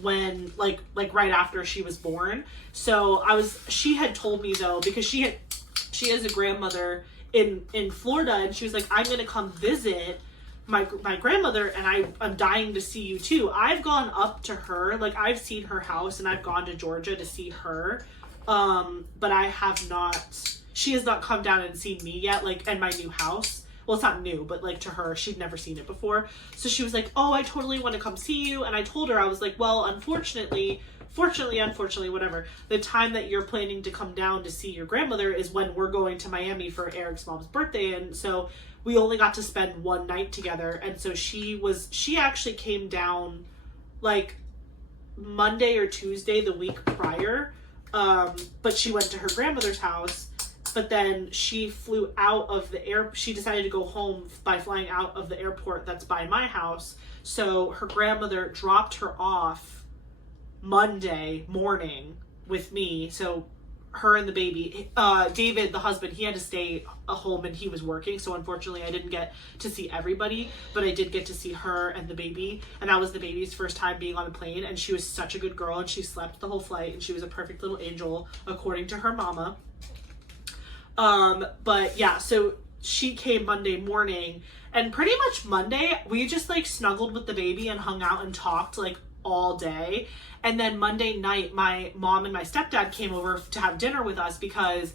when like right after she was born. So she had told me though, because she is a grandmother in Florida, and she was like, I'm gonna come visit my grandmother, and I'm dying to see you too. I've gone up to her, like, I've seen her house, and I've gone to Georgia to see her, but I have not, she has not come down and seen me yet, like, and my new house. Well, it's not new, but like to her, she'd never seen it before. So she was like, oh, I totally want to come see you. And I told her, I was like, well, unfortunately, whatever, the time that you're planning to come down to see your grandmother is when we're going to Miami for Eric's mom's birthday. And so we only got to spend one night together. And so she actually came down like Monday or Tuesday the week prior. But she went to her grandmother's house, but then she flew out of she decided to go home by flying out of the airport that's by my house. So her grandmother dropped her off Monday morning with me. So her and the baby, David, the husband, he had to stay home and he was working. So unfortunately I didn't get to see everybody, but I did get to see her and the baby. And that was the baby's first time being on a plane. And she was such a good girl, and she slept the whole flight, and she was a perfect little angel, according to her mama. But yeah, so she came Monday morning, and pretty much Monday we just like snuggled with the baby and hung out and talked like all day. And then Monday night my mom and my stepdad came over to have dinner with us because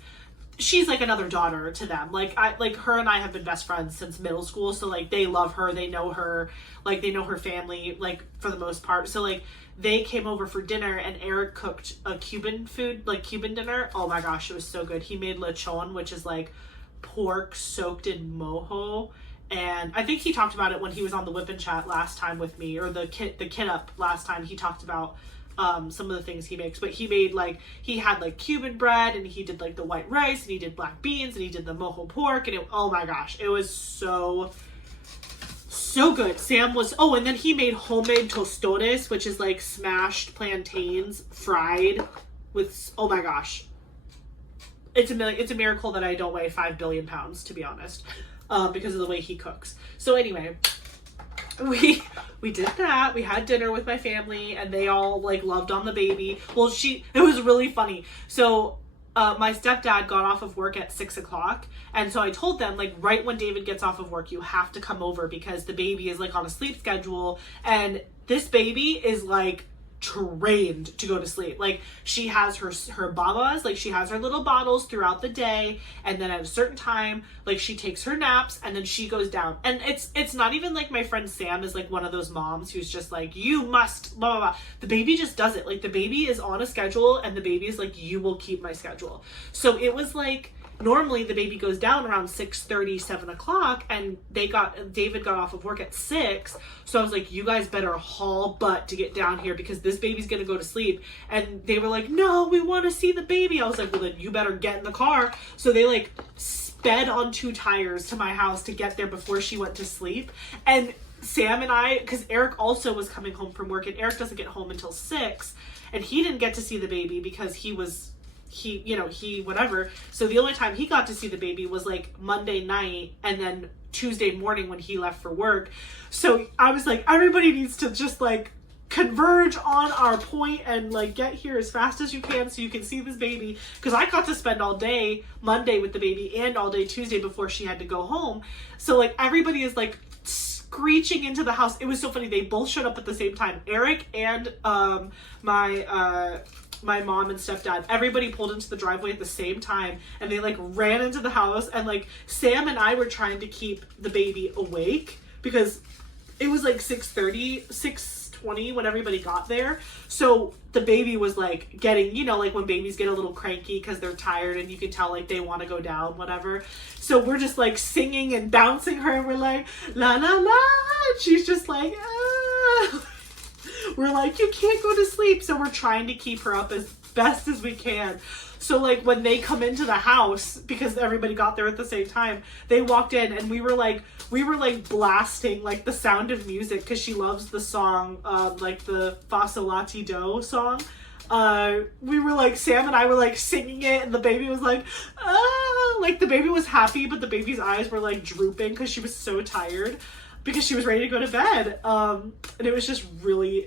she's like another daughter to them. Like her and I have been best friends since middle school, so like they love her, they know her, like they know her family like for the most part. So like they came over for dinner, and Eric cooked a Cuban dinner. Oh my gosh, it was so good. He made lechon, which is like pork soaked in mojo. And I think he talked about it when he was on the Whip and Chat last time with me, or the kid up last time. He talked about some of the things he makes, but he made he had like Cuban bread, and he did like the white rice, and he did black beans, and he did the mojo pork, and oh my gosh, it was so good. Sam was, and then he made homemade tostones, which is like smashed plantains fried with, oh my gosh, it's a miracle that I don't weigh 5 billion pounds, to be honest, because of the way he cooks. So anyway, we did that. We had dinner with my family, and they all like loved on the baby. Well, it was really funny. So my stepdad got off of work at 6 o'clock, and so I told them, like, right when David gets off of work, you have to come over because the baby is like on a sleep schedule, and this baby is like trained to go to sleep. Like, she has her babas, like she has her little bottles throughout the day, and then at a certain time, like, she takes her naps, and then she goes down. And it's not even like my friend Sam is like one of those moms who's just like, you must blah blah blah. The baby just does it. Like, the baby is on a schedule, and the baby is like, you will keep my schedule. So it was like, normally the baby goes down around 6:30, 7 o'clock, and David got off of work at 6. So I was like, you guys better haul butt to get down here because this baby's gonna go to sleep. And they were like, no, we want to see the baby. I was like, well, then you better get in the car. So they like sped on 2 tires to my house to get there before she went to sleep. And Sam and I, because Eric also was coming home from work, and Eric doesn't get home until 6, and he didn't get to see the baby because he whatever. So the only time he got to see the baby was like Monday night, and then Tuesday morning when he left for work. So I was like, everybody needs to just like converge on our point and like get here as fast as you can so you can see this baby, because I got to spend all day Monday with the baby and all day Tuesday before she had to go home. So like everybody is like screeching into the house. It was so funny. They both showed up at the same time. Eric and my mom and stepdad, everybody pulled into the driveway at the same time, and they like ran into the house, and like Sam and I were trying to keep the baby awake because it was like 6:30, 6:20 when everybody got there. So the baby was like getting, like when babies get a little cranky because they're tired and you can tell like they want to go down, whatever. So we're just like singing and bouncing her, and we're like, la la la, and she's just like, ah. We're like, you can't go to sleep. So we're trying to keep her up as best as we can. So like when they come into the house, because everybody got there at the same time, they walked in, and we were like blasting like the Sound of Music, because she loves the song, like the Fasolati Do song. We were like, Sam and I were like singing it, and the baby was like, ah, like the baby was happy, but the baby's eyes were like drooping because she was so tired, because she was ready to go to bed. And it was just really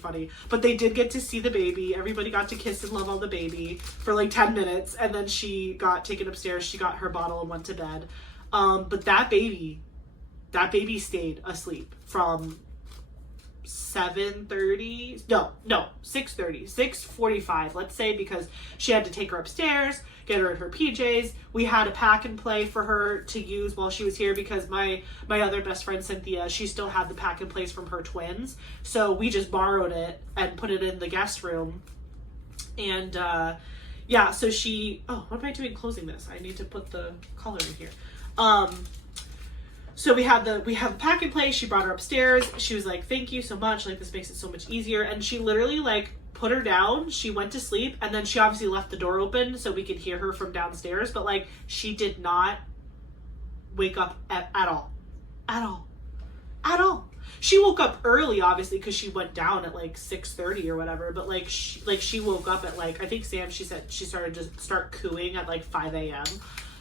funny. But they did get to see the baby. Everybody got to kiss and love on the baby for like 10 minutes. And then she got taken upstairs. She got her bottle and went to bed. But that baby stayed asleep from 6:30, 6:45, let's say, because she had to take her upstairs, get her in her PJs. We had a pack and play for her to use while she was here, because my other best friend Cynthia, she still had the pack and plays from her twins, so we just borrowed it and put it in the guest room. And yeah, so she, what am I doing closing this? I need to put the collar in here. So we have the pack and play. She brought her upstairs. She was like, thank you so much. Like, this makes it so much easier. And she literally like put her down. She went to sleep, and then she obviously left the door open so we could hear her from downstairs. But like, she did not wake up at all. She woke up early, obviously, because she went down at like 6:30 or whatever. But like she woke up at like, I think Sam, she said she started to start cooing at like 5 a.m.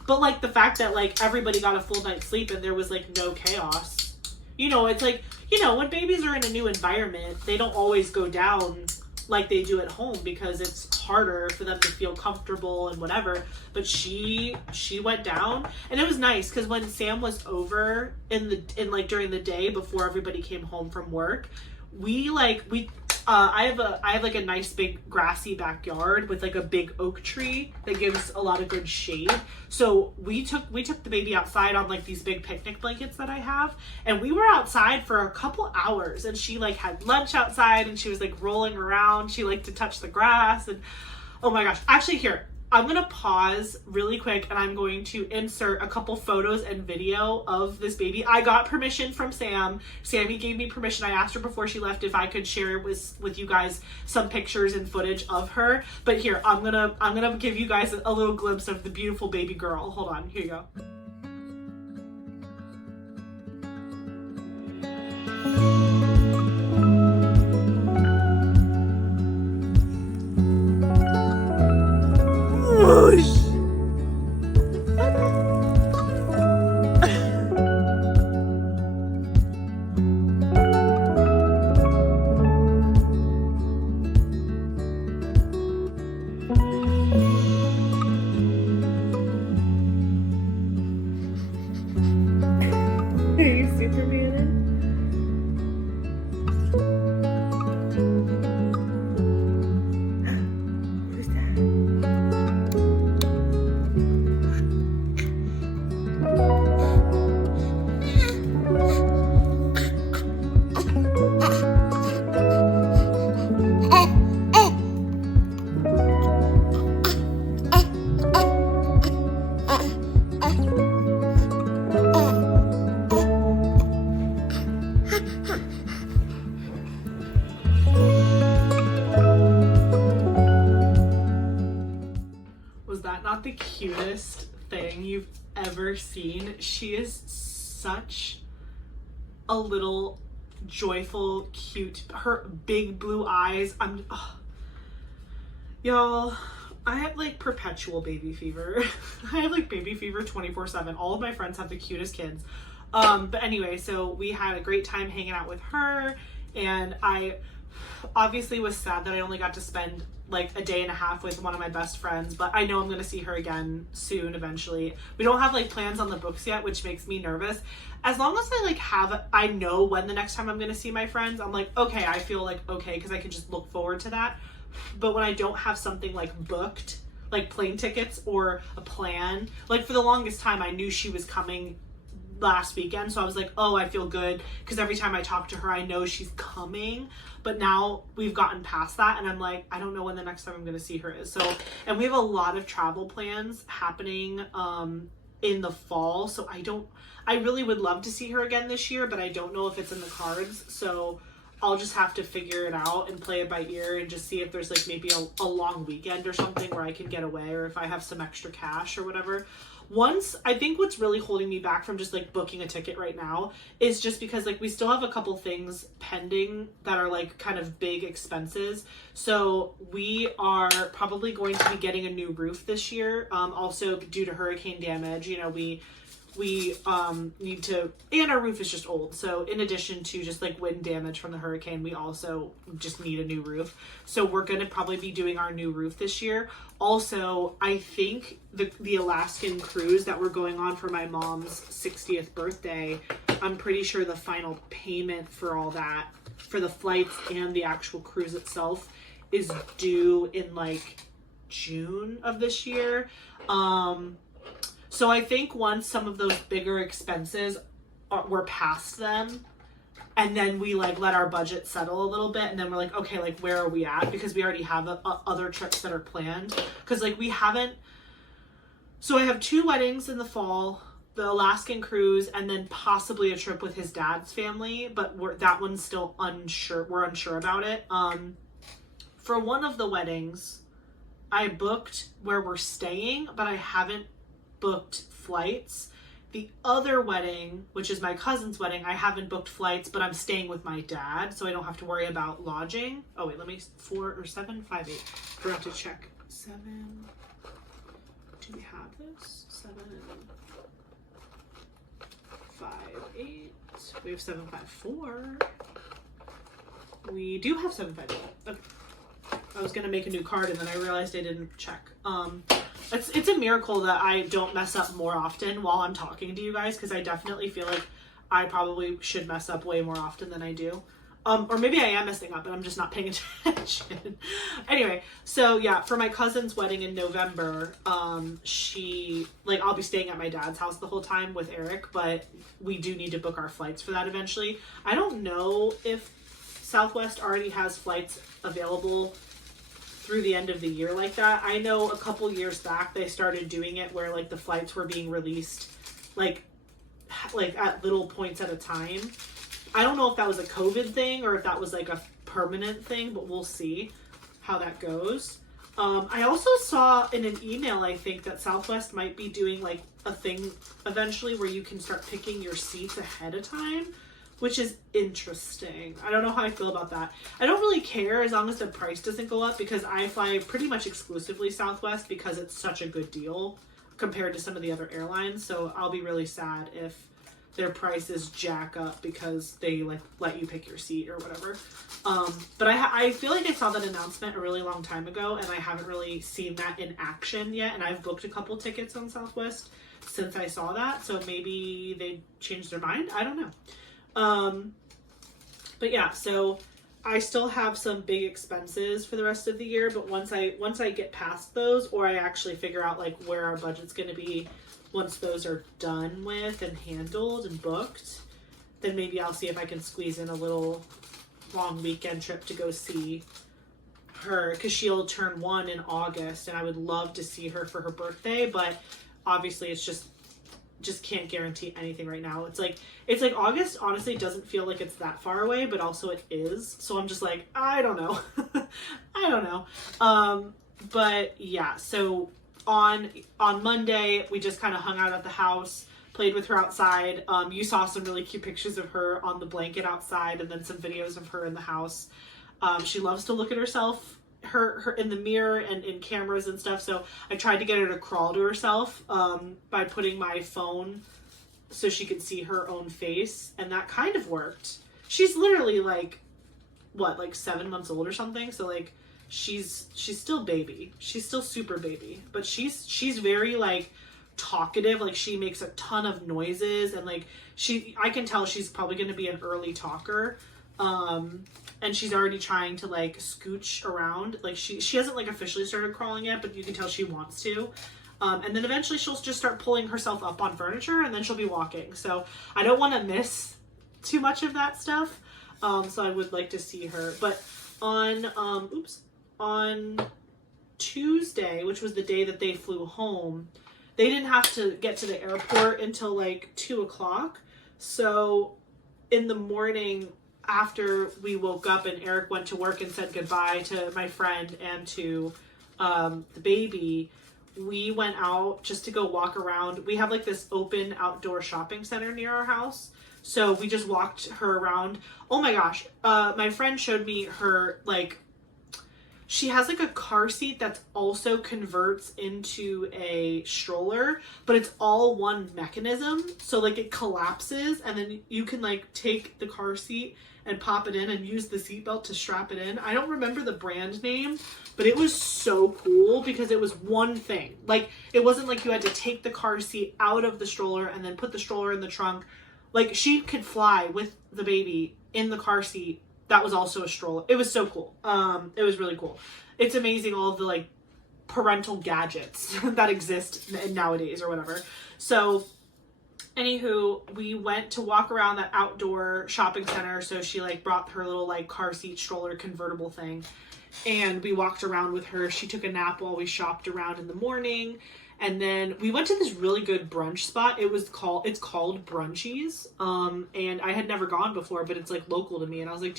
But like the fact that like everybody got a full night's sleep and there was like no chaos, it's like, when babies are in a new environment, they don't always go down like they do at home because it's harder for them to feel comfortable and whatever. But she went down, and it was nice because when Sam was over in like during the day before everybody came home from work, I have like a nice big grassy backyard with like a big oak tree that gives a lot of good shade. So we took the baby outside on like these big picnic blankets that I have, and we were outside for a couple hours, and she like had lunch outside, and she was like rolling around. She liked to touch the grass, and oh my gosh. Actually, here, I'm going to pause really quick, and I'm going to insert a couple photos and video of this baby. I got permission from Sam. Sammy gave me permission. I asked her before she left if I could share with you guys some pictures and footage of her. But here, I'm gonna give you guys a little glimpse of the beautiful baby girl. Hold on, here you go. Hey, Superman. Who's Was that not the cutest thing you've ever seen? She is such a little joyful, cute, her big blue eyes. Y'all, I have like perpetual baby fever. I have like baby fever 24/7. All of my friends have the cutest kids. But anyway, so we had a great time hanging out with her, and I obviously was sad that I only got to spend like a day and a half with one of my best friends, but I know I'm going to see her again soon eventually. We don't have like plans on the books yet, which makes me nervous. As long as I know when the next time I'm going to see my friends, I'm like, okay, I feel like okay, because I can just look forward to that. But when I don't have something like booked, like plane tickets or a plan, like for the longest time I knew she was coming last weekend, so I was like, oh, I feel good because every time I talk to her I know she's coming. But now we've gotten past that, and I'm like, I don't know when the next time I'm going to see her is. So, and we have a lot of travel plans happening in the fall, so I really would love to see her again this year, but I don't know if it's in the cards. So I'll just have to figure it out and play it by ear and just see if there's like maybe a long weekend or something where I can get away, or if I have some extra cash or whatever. I think what's really holding me back from just like booking a ticket right now is just because like we still have a couple things pending that are like kind of big expenses. So we are probably going to be getting a new roof this year. Also due to hurricane damage, you know, we need to, and our roof is just old. So in addition to just like wind damage from the hurricane, we also just need a new roof. So we're going to probably be doing our new roof this year. Also, I think the Alaskan cruise that we're going on for my mom's 60th birthday, I'm pretty sure the final payment for all that, for the flights and the actual cruise itself, is due in like June of this year. So I think once some of those bigger expenses we're past them, and then we like let our budget settle a little bit, and then we're like, okay, like where are we at? Because we already have other trips that are planned. Because like we haven't. So I have 2 weddings in the fall, the Alaskan cruise, and then possibly a trip with his dad's family. But that one's still unsure. We're unsure about it. For one of the weddings, I booked where we're staying, but I haven't booked flights. The other wedding, which is my cousin's wedding, I haven't booked flights, but I'm staying with my dad, so I don't have to worry about lodging. Oh wait, let me 4 or 7, 5, 8. Forgot to check. 7. Do we have this? 7, 5, 8. We have 7, 5, 4. We do have 7, 5, 8. Okay. I was gonna make a new card and then I realized I didn't check. It's a miracle that I don't mess up more often while I'm talking to you guys, because I definitely feel like I probably should mess up way more often than I do. Or maybe I am messing up and I'm just not paying attention. Anyway, so yeah, for my cousin's wedding in November, I'll be staying at my dad's house the whole time with Eric, but we do need to book our flights for that eventually. I don't know if Southwest already has flights available through the end of the year like that. I know a couple years back they started doing it where like the flights were being released like at little points at a time. I don't know if that was a COVID thing or if that was like a permanent thing, but we'll see how that goes. I also saw in an email, I think, that Southwest might be doing like a thing eventually where you can start picking your seats ahead of time, which is interesting. I don't know how I feel about that. I don't really care as long as the price doesn't go up, because I fly pretty much exclusively Southwest because it's such a good deal compared to some of the other airlines. So I'll be really sad if their prices jack up because they like let you pick your seat or whatever. But I feel like I saw that announcement a really long time ago and I haven't really seen that in action yet. And I've booked a couple tickets on Southwest since I saw that. So maybe they changed their mind. I don't know. But yeah, so I still have some big expenses for the rest of the year, but once I get past those, or I actually figure out like where our budget's going to be once those are done with and handled and booked, then maybe I'll see if I can squeeze in a little long weekend trip to go see her, because she'll turn 1 in August and I would love to see her for her birthday, but obviously it's just can't guarantee anything right now. It's like August honestly doesn't feel like it's that far away, but also it is. So I'm just like, I don't know. I don't know. But yeah, so on Monday, we just kind of hung out at the house, played with her outside. You saw some really cute pictures of her on the blanket outside and then some videos of her in the house. She loves to look at herself, her in the mirror and in cameras and stuff. So I tried to get her to crawl to herself by putting my phone so she could see her own face. And that kind of worked. She's literally like 7 months old or something. So like, she's still baby. She's still super baby, but she's very like talkative. Like she makes a ton of noises and like I can tell she's probably going to be an early talker. And she's already trying to like scooch around. Like she hasn't like officially started crawling yet, but you can tell she wants to. And then eventually she'll just start pulling herself up on furniture and then she'll be walking. So I don't want to miss too much of that stuff. So I would like to see her, but on Tuesday, which was the day that they flew home, they didn't have to get to the airport until like 2:00. So in the morning after we woke up and Eric went to work and said goodbye to my friend and to the baby, we went out just to go walk around. We have like this open outdoor shopping center near our house. So we just walked her around. Oh my gosh. My friend showed me her like, she has like a car seat that's also converts into a stroller, but it's all one mechanism. So like it collapses and then you can like take the car seat and pop it in and use the seatbelt to strap it in. I don't remember the brand name, but it was so cool because it was one thing. Like it wasn't like you had to take the car seat out of the stroller and then put the stroller in the trunk. Like she could fly with the baby in the car seat. That was also a stroller. It was so cool. It was really cool. It's amazing all of the like parental gadgets that exist nowadays or whatever. So anywho, we went to walk around that outdoor shopping center. So she like brought her little like car seat stroller convertible thing and we walked around with her. She took a nap while we shopped around in the morning. And then we went to this really good brunch spot. It's called Brunchies. And I had never gone before, but it's like local to me. And I was like,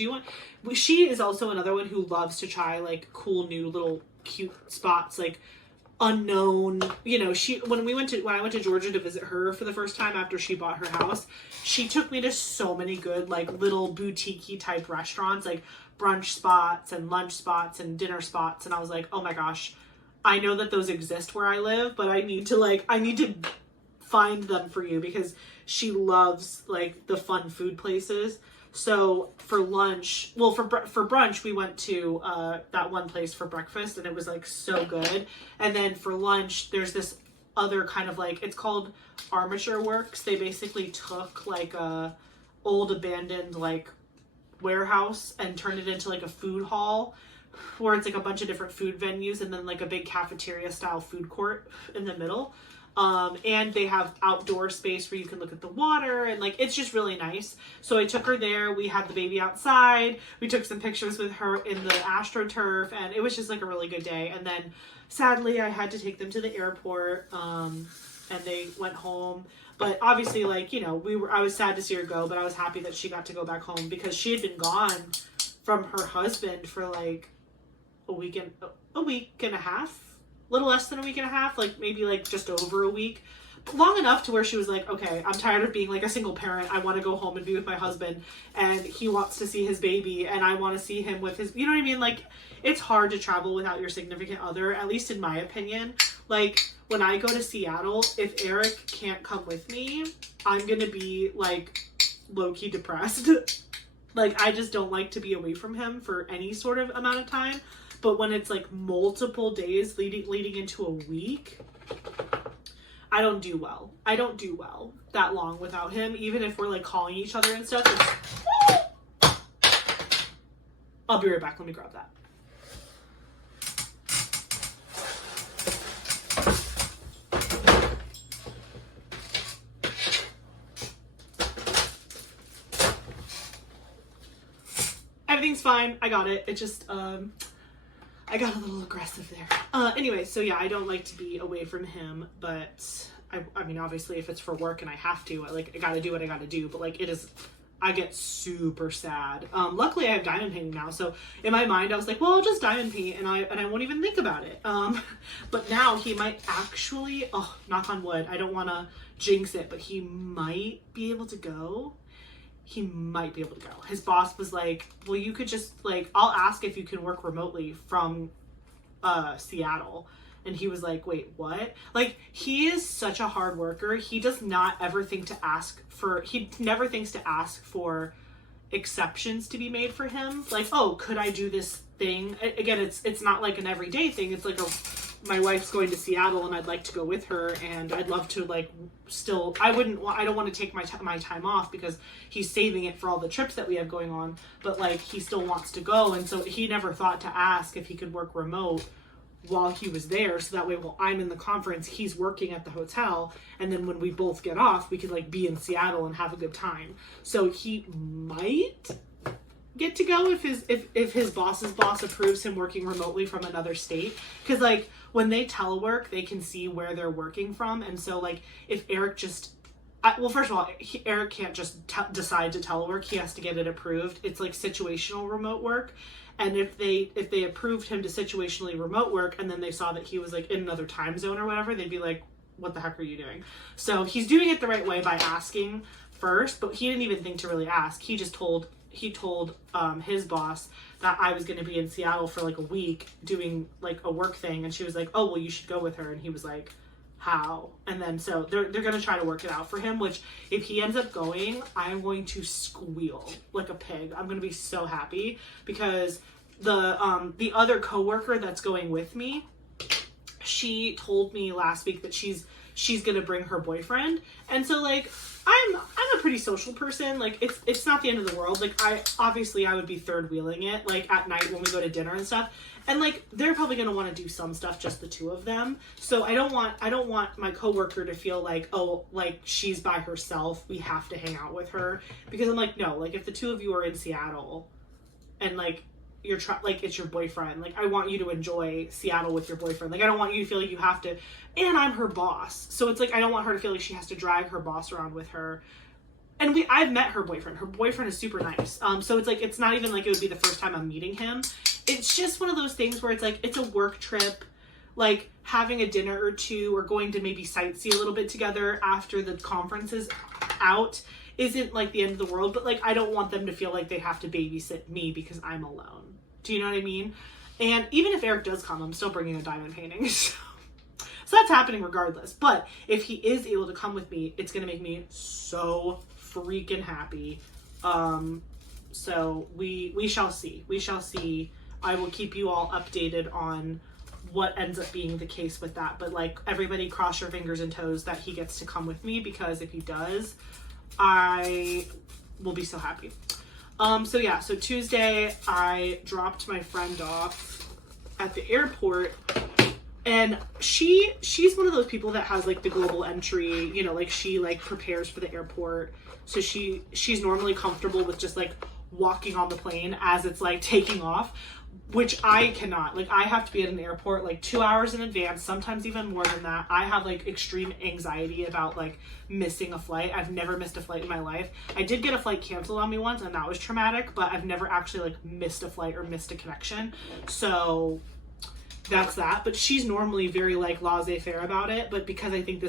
she is also another one who loves to try like cool new little cute spots, like unknown, you know, when I went to Georgia to visit her for the first time after she bought her house, she took me to so many good like little boutique-y type restaurants, like brunch spots and lunch spots and dinner spots. And I was like, oh my gosh, I know that those exist where I live, but I need to find them for you because she loves like the fun food places. So for lunch, well, for brunch, we went to that one place for breakfast, and it was like so good. And then for lunch, there's this other kind of like, it's called Armature Works. They basically took like a old abandoned like warehouse and turned it into like a food hall, where it's like a bunch of different food venues and then like a big cafeteria style food court in the middle. And they have outdoor space where you can look at the water, and like it's just really nice. So I took her there. We had the baby outside. We took some pictures with her in the AstroTurf, and it was just like a really good day. And then sadly I had to take them to the airport, and they went home. But obviously, like, you know, I was sad to see her go, but I was happy that she got to go back home, because she had been gone from her husband for like a week and a half. Little less than a week and a half, like maybe like just over a week, long enough to where she was like, okay, I'm tired of being like a single parent. I want to go home and be with my husband, and he wants to see his baby, and I want to see him with his, you know what I mean? Like, it's hard to travel without your significant other, at least in my opinion. Like, when I go to Seattle, if Eric can't come with me, I'm gonna be like low-key depressed. Like, I just don't like to be away from him for any sort of amount of time. But when it's like multiple days leading into a week, I don't do well. I don't do well that long without him, even if we're like calling each other and stuff. I'll be right back. Let me grab that. Everything's fine. I got it. It just, I got a little aggressive there. Anyway, so yeah, I don't like to be away from him, but I mean, obviously if it's for work and I have to, I gotta do what I gotta do, but like I get super sad. Luckily I have diamond painting now, so in my mind I was like, well, I'll just diamond paint and I won't even think about it. But now he might actually, oh, knock on wood, I don't want to jinx it, but he might be able to go. He might be able to go. His boss was like, well, you could just like, I'll ask if you can work remotely from Seattle. And he was like, wait, what? Like, he is such a hard worker. He does not ever think to ask for, he never thinks to ask for exceptions to be made for him. Like, oh, could I do this thing? Again, it's not like an everyday thing. It's like my wife's going to Seattle and I'd like to go with her, and I'd love to like still, I don't want to take my time off because he's saving it for all the trips that we have going on, but like he still wants to go. And so he never thought to ask if he could work remote while he was there, so that way while I'm in the conference, he's working at the hotel, and then when we both get off, we could like be in Seattle and have a good time. So he might get to go if his boss's boss approves him working remotely from another state, because like when they telework, they can see where they're working from. And so like if Eric just well, first of all, Eric can't just decide to telework. He has to get it approved. It's like situational remote work. And if they approved him to situationally remote work, and then they saw that he was like in another time zone or whatever, they'd be like, what the heck are you doing? So he's doing it the right way by asking first, but he didn't even think to really ask. He told his boss that I was going to be in Seattle for like a week doing like a work thing. And she was like, oh, well, you should go with her. And he was like, how? And then so they're going to try to work it out for him, which if he ends up going, I'm going to squeal like a pig. I'm going to be so happy, because the other coworker that's going with me, she told me last week that she's going to bring her boyfriend. And so like I'm a pretty social person. Like it's not the end of the world. Like I would be third wheeling it like at night when we go to dinner and stuff. And like they're probably going to want to do some stuff, just the two of them. So I don't want my coworker to feel like, oh, like she's by herself, we have to hang out with her, because I'm like, no, like if the two of you are in Seattle and like you're like it's your boyfriend, like I want you to enjoy Seattle with your boyfriend. Like I don't want you to feel like you have to, and I'm her boss, so it's like I don't want her to feel like she has to drag her boss around with her. And I've met her boyfriend. Her boyfriend is super nice. So it's like, it's not even like it would be the first time I'm meeting him. It's just one of those things where it's like, it's a work trip, like having a dinner or two, or going to maybe sightsee a little bit together after the conference is out isn't like the end of the world. But like, I don't want them to feel like they have to babysit me because I'm alone. Do you know what I mean? And even if Eric does come, I'm still bringing a diamond painting. So that's happening regardless. But if he is able to come with me, it's going to make me so freaking happy. So we shall see. We shall see. I will keep you all updated on what ends up being the case with that. But like, everybody cross your fingers and toes that he gets to come with me, because if he does, I will be so happy. So yeah, so Tuesday I dropped my friend off at the airport, and she's one of those people that has like the global entry, you know, like she like prepares for the airport. So she's normally comfortable with just like walking on the plane as it's like taking off, which I cannot. Like, I have to be at an airport like 2 hours in advance, sometimes even more than that. I have like extreme anxiety about like missing a flight. I've never missed a flight in my life. I did get a flight canceled on me once, and that was traumatic, but I've never actually like missed a flight or missed a connection. So that's that. But she's normally very like laissez-faire about it, but because I think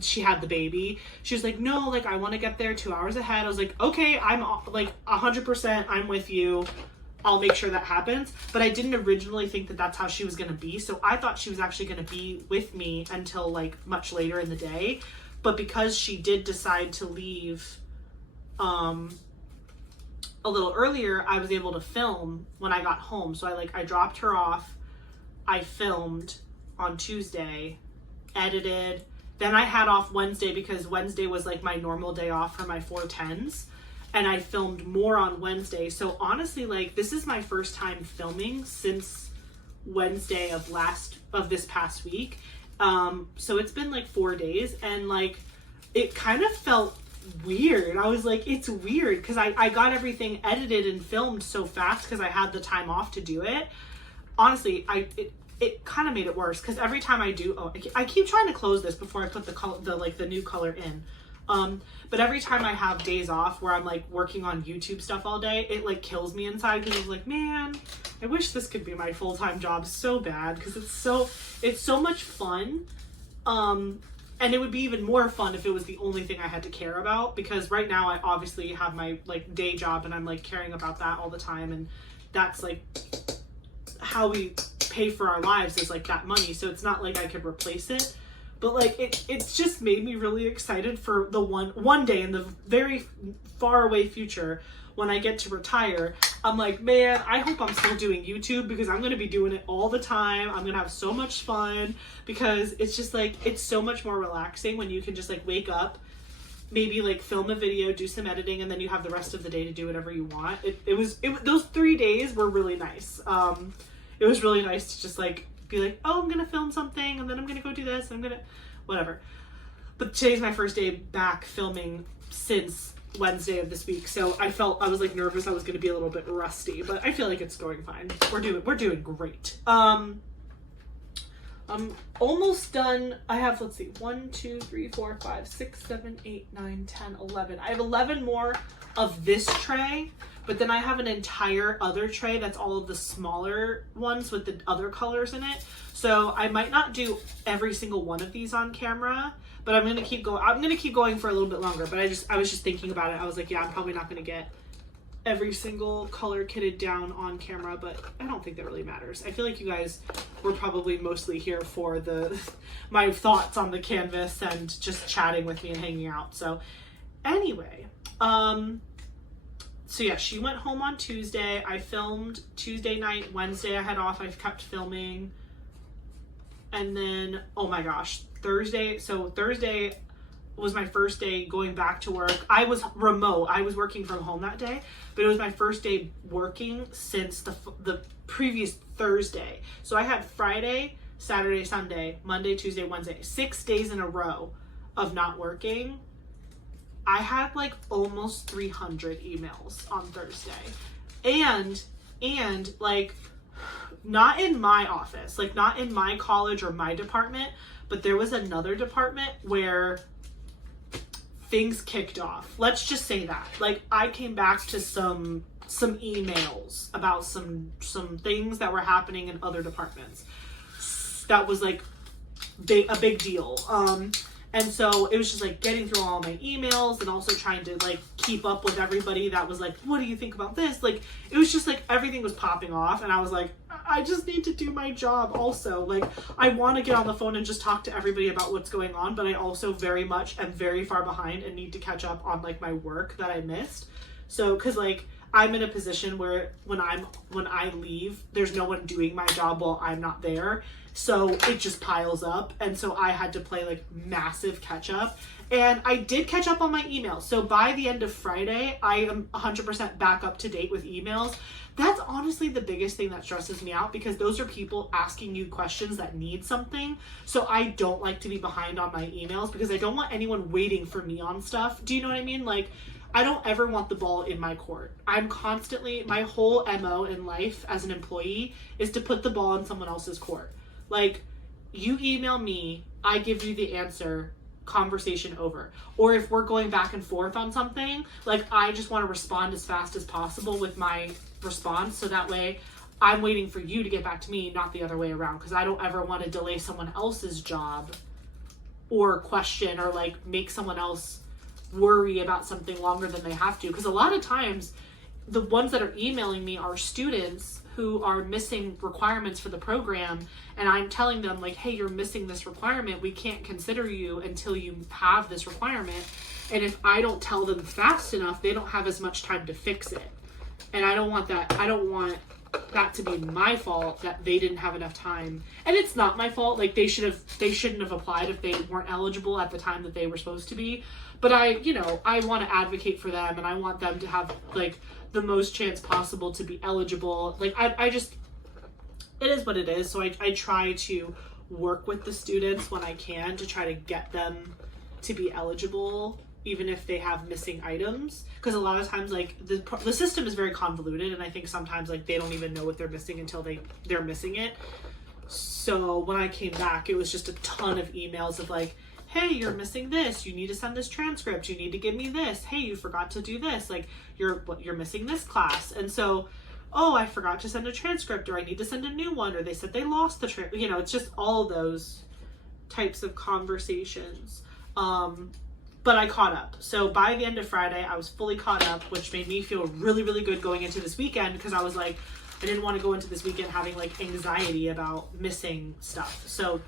she had the baby, she was like, no, like I want to get there 2 hours ahead. I was like, okay, I'm like 100%, I'm with you, I'll make sure that happens. But I didn't originally think that that's how she was going to be. So I thought she was actually going to be with me until like much later in the day. But because she did decide to leave a little earlier, I was able to film when I got home. So I dropped her off, I filmed on Tuesday, edited. Then I had off Wednesday because Wednesday was like my normal day off for my 410s. And I filmed more on Wednesday. So honestly, like, this is my first time filming since Wednesday of this past week. So it's been like 4 days, and like, it kind of felt weird. I was like, it's weird because I got everything edited and filmed so fast because I had the time off to do it. Honestly, it kind of made it worse because every time I do, I keep trying to close this before I put the new color in. But every time I have days off where I'm like working on YouTube stuff all day, it like kills me inside because I was like, man, I wish this could be my full-time job so bad because it's so much fun. And it would be even more fun if it was the only thing I had to care about, because right now I obviously have my like day job and I'm like caring about that all the time, and that's like how we pay for our lives, is like that money. So it's not like I could replace it. But like it's just made me really excited for the one day in the very far away future when I get to retire. I'm like, man, I hope I'm still doing YouTube because I'm going to be doing it all the time. I'm going to have so much fun because it's just like, it's so much more relaxing when you can just like wake up, maybe like film a video, do some editing, and then you have the rest of the day to do whatever you want. Those 3 days were really nice. It was really nice to just like be like, oh, I'm gonna film something, and then I'm gonna go do this, and I'm gonna whatever. But today's my first day back filming since Wednesday of this week, so I was like nervous I was gonna be a little bit rusty, but I feel like it's going fine. We're doing great. I'm almost done. I have, let's see, 1 2 3 4 5 6 7 8 9 10 11. I have 11 more of this tray, but then I have an entire other tray that's all of the smaller ones with the other colors in it. So I might not do every single one of these on camera, but I'm gonna keep going for a little bit longer. But I was just thinking about it. I was like, yeah, I'm probably not gonna get every single color kitted down on camera, but I don't think that really matters. I feel like you guys were probably mostly here for my thoughts on the canvas and just chatting with me and hanging out. So anyway, so yeah, she went home on Tuesday. I filmed Tuesday night. Wednesday I had off. I kept filming. And then, oh my gosh, Thursday. So Thursday was my first day going back to work. I was remote. I was working from home that day, but it was my first day working since the previous Thursday. So I had Friday, Saturday, Sunday, Monday, Tuesday, Wednesday, 6 days in a row of not working. I had like almost 300 emails on Thursday, and like, not in my office, like not in my college or my department, but there was another department where things kicked off. Let's just say that. Like, I came back to some emails about some things that were happening in other departments. That was like a big deal. And so it was just like getting through all my emails and also trying to like keep up with everybody that was like, what do you think about this? Like, it was just like everything was popping off, and I was like, I just need to do my job also. Like, I want to get on the phone and just talk to everybody about what's going on, but I also very much am very far behind and need to catch up on like my work that I missed. So, cause like I'm in a position where when I leave, there's no one doing my job while I'm not there. So it just piles up. And so I had to play like massive catch up. And I did catch up on my emails. So by the end of Friday, I am 100% back up to date with emails. That's honestly the biggest thing that stresses me out, because those are people asking you questions that need something. So I don't like to be behind on my emails, because I don't want anyone waiting for me on stuff. Do you know what I mean? Like, I don't ever want the ball in my court. I'm constantly, my whole MO in life as an employee is to put the ball in someone else's court. Like, you email me, I give you the answer, conversation over. Or if we're going back and forth on something, like, I just want to respond as fast as possible with my response, so that way I'm waiting for you to get back to me, not the other way around, because I don't ever want to delay someone else's job or question or like make someone else worry about something longer than they have to. Because a lot of times the ones that are emailing me are students who are missing requirements for the program, and I'm telling them like, hey, you're missing this requirement, we can't consider you until you have this requirement. And if I don't tell them fast enough, they don't have as much time to fix it. And I don't want that. I don't want that to be my fault that they didn't have enough time. And it's not my fault. Like, they shouldn't have applied if they weren't eligible at the time that they were supposed to be. But I want to advocate for them, and I want them to have like the most chance possible to be eligible. Like, I just, it is what it is. So I try to work with the students when I can to try to get them to be eligible, even if they have missing items. Because a lot of times, like, the system is very convoluted, and I think sometimes like they don't even know what they're missing until they're missing it. So when I came back, it was just a ton of emails of like, hey, you're missing this, you need to send this transcript, you need to give me this, hey, you forgot to do this, like, you're missing this class. And so, oh, I forgot to send a transcript, or I need to send a new one, or they said they lost the it's just all of those types of conversations. But I caught up. So by the end of Friday, I was fully caught up, which made me feel really, really good going into this weekend, because I was like, I didn't want to go into this weekend having like anxiety about missing stuff. So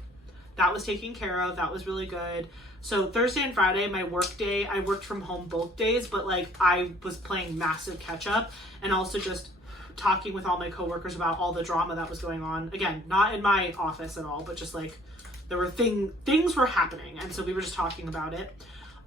that was taken care of. That was really good. So Thursday and Friday, my work day, I worked from home both days, but like I was playing massive catch up, and also just talking with all my coworkers about all the drama that was going on. Again, not in my office at all, but just like there were things were happening. And so we were just talking about it.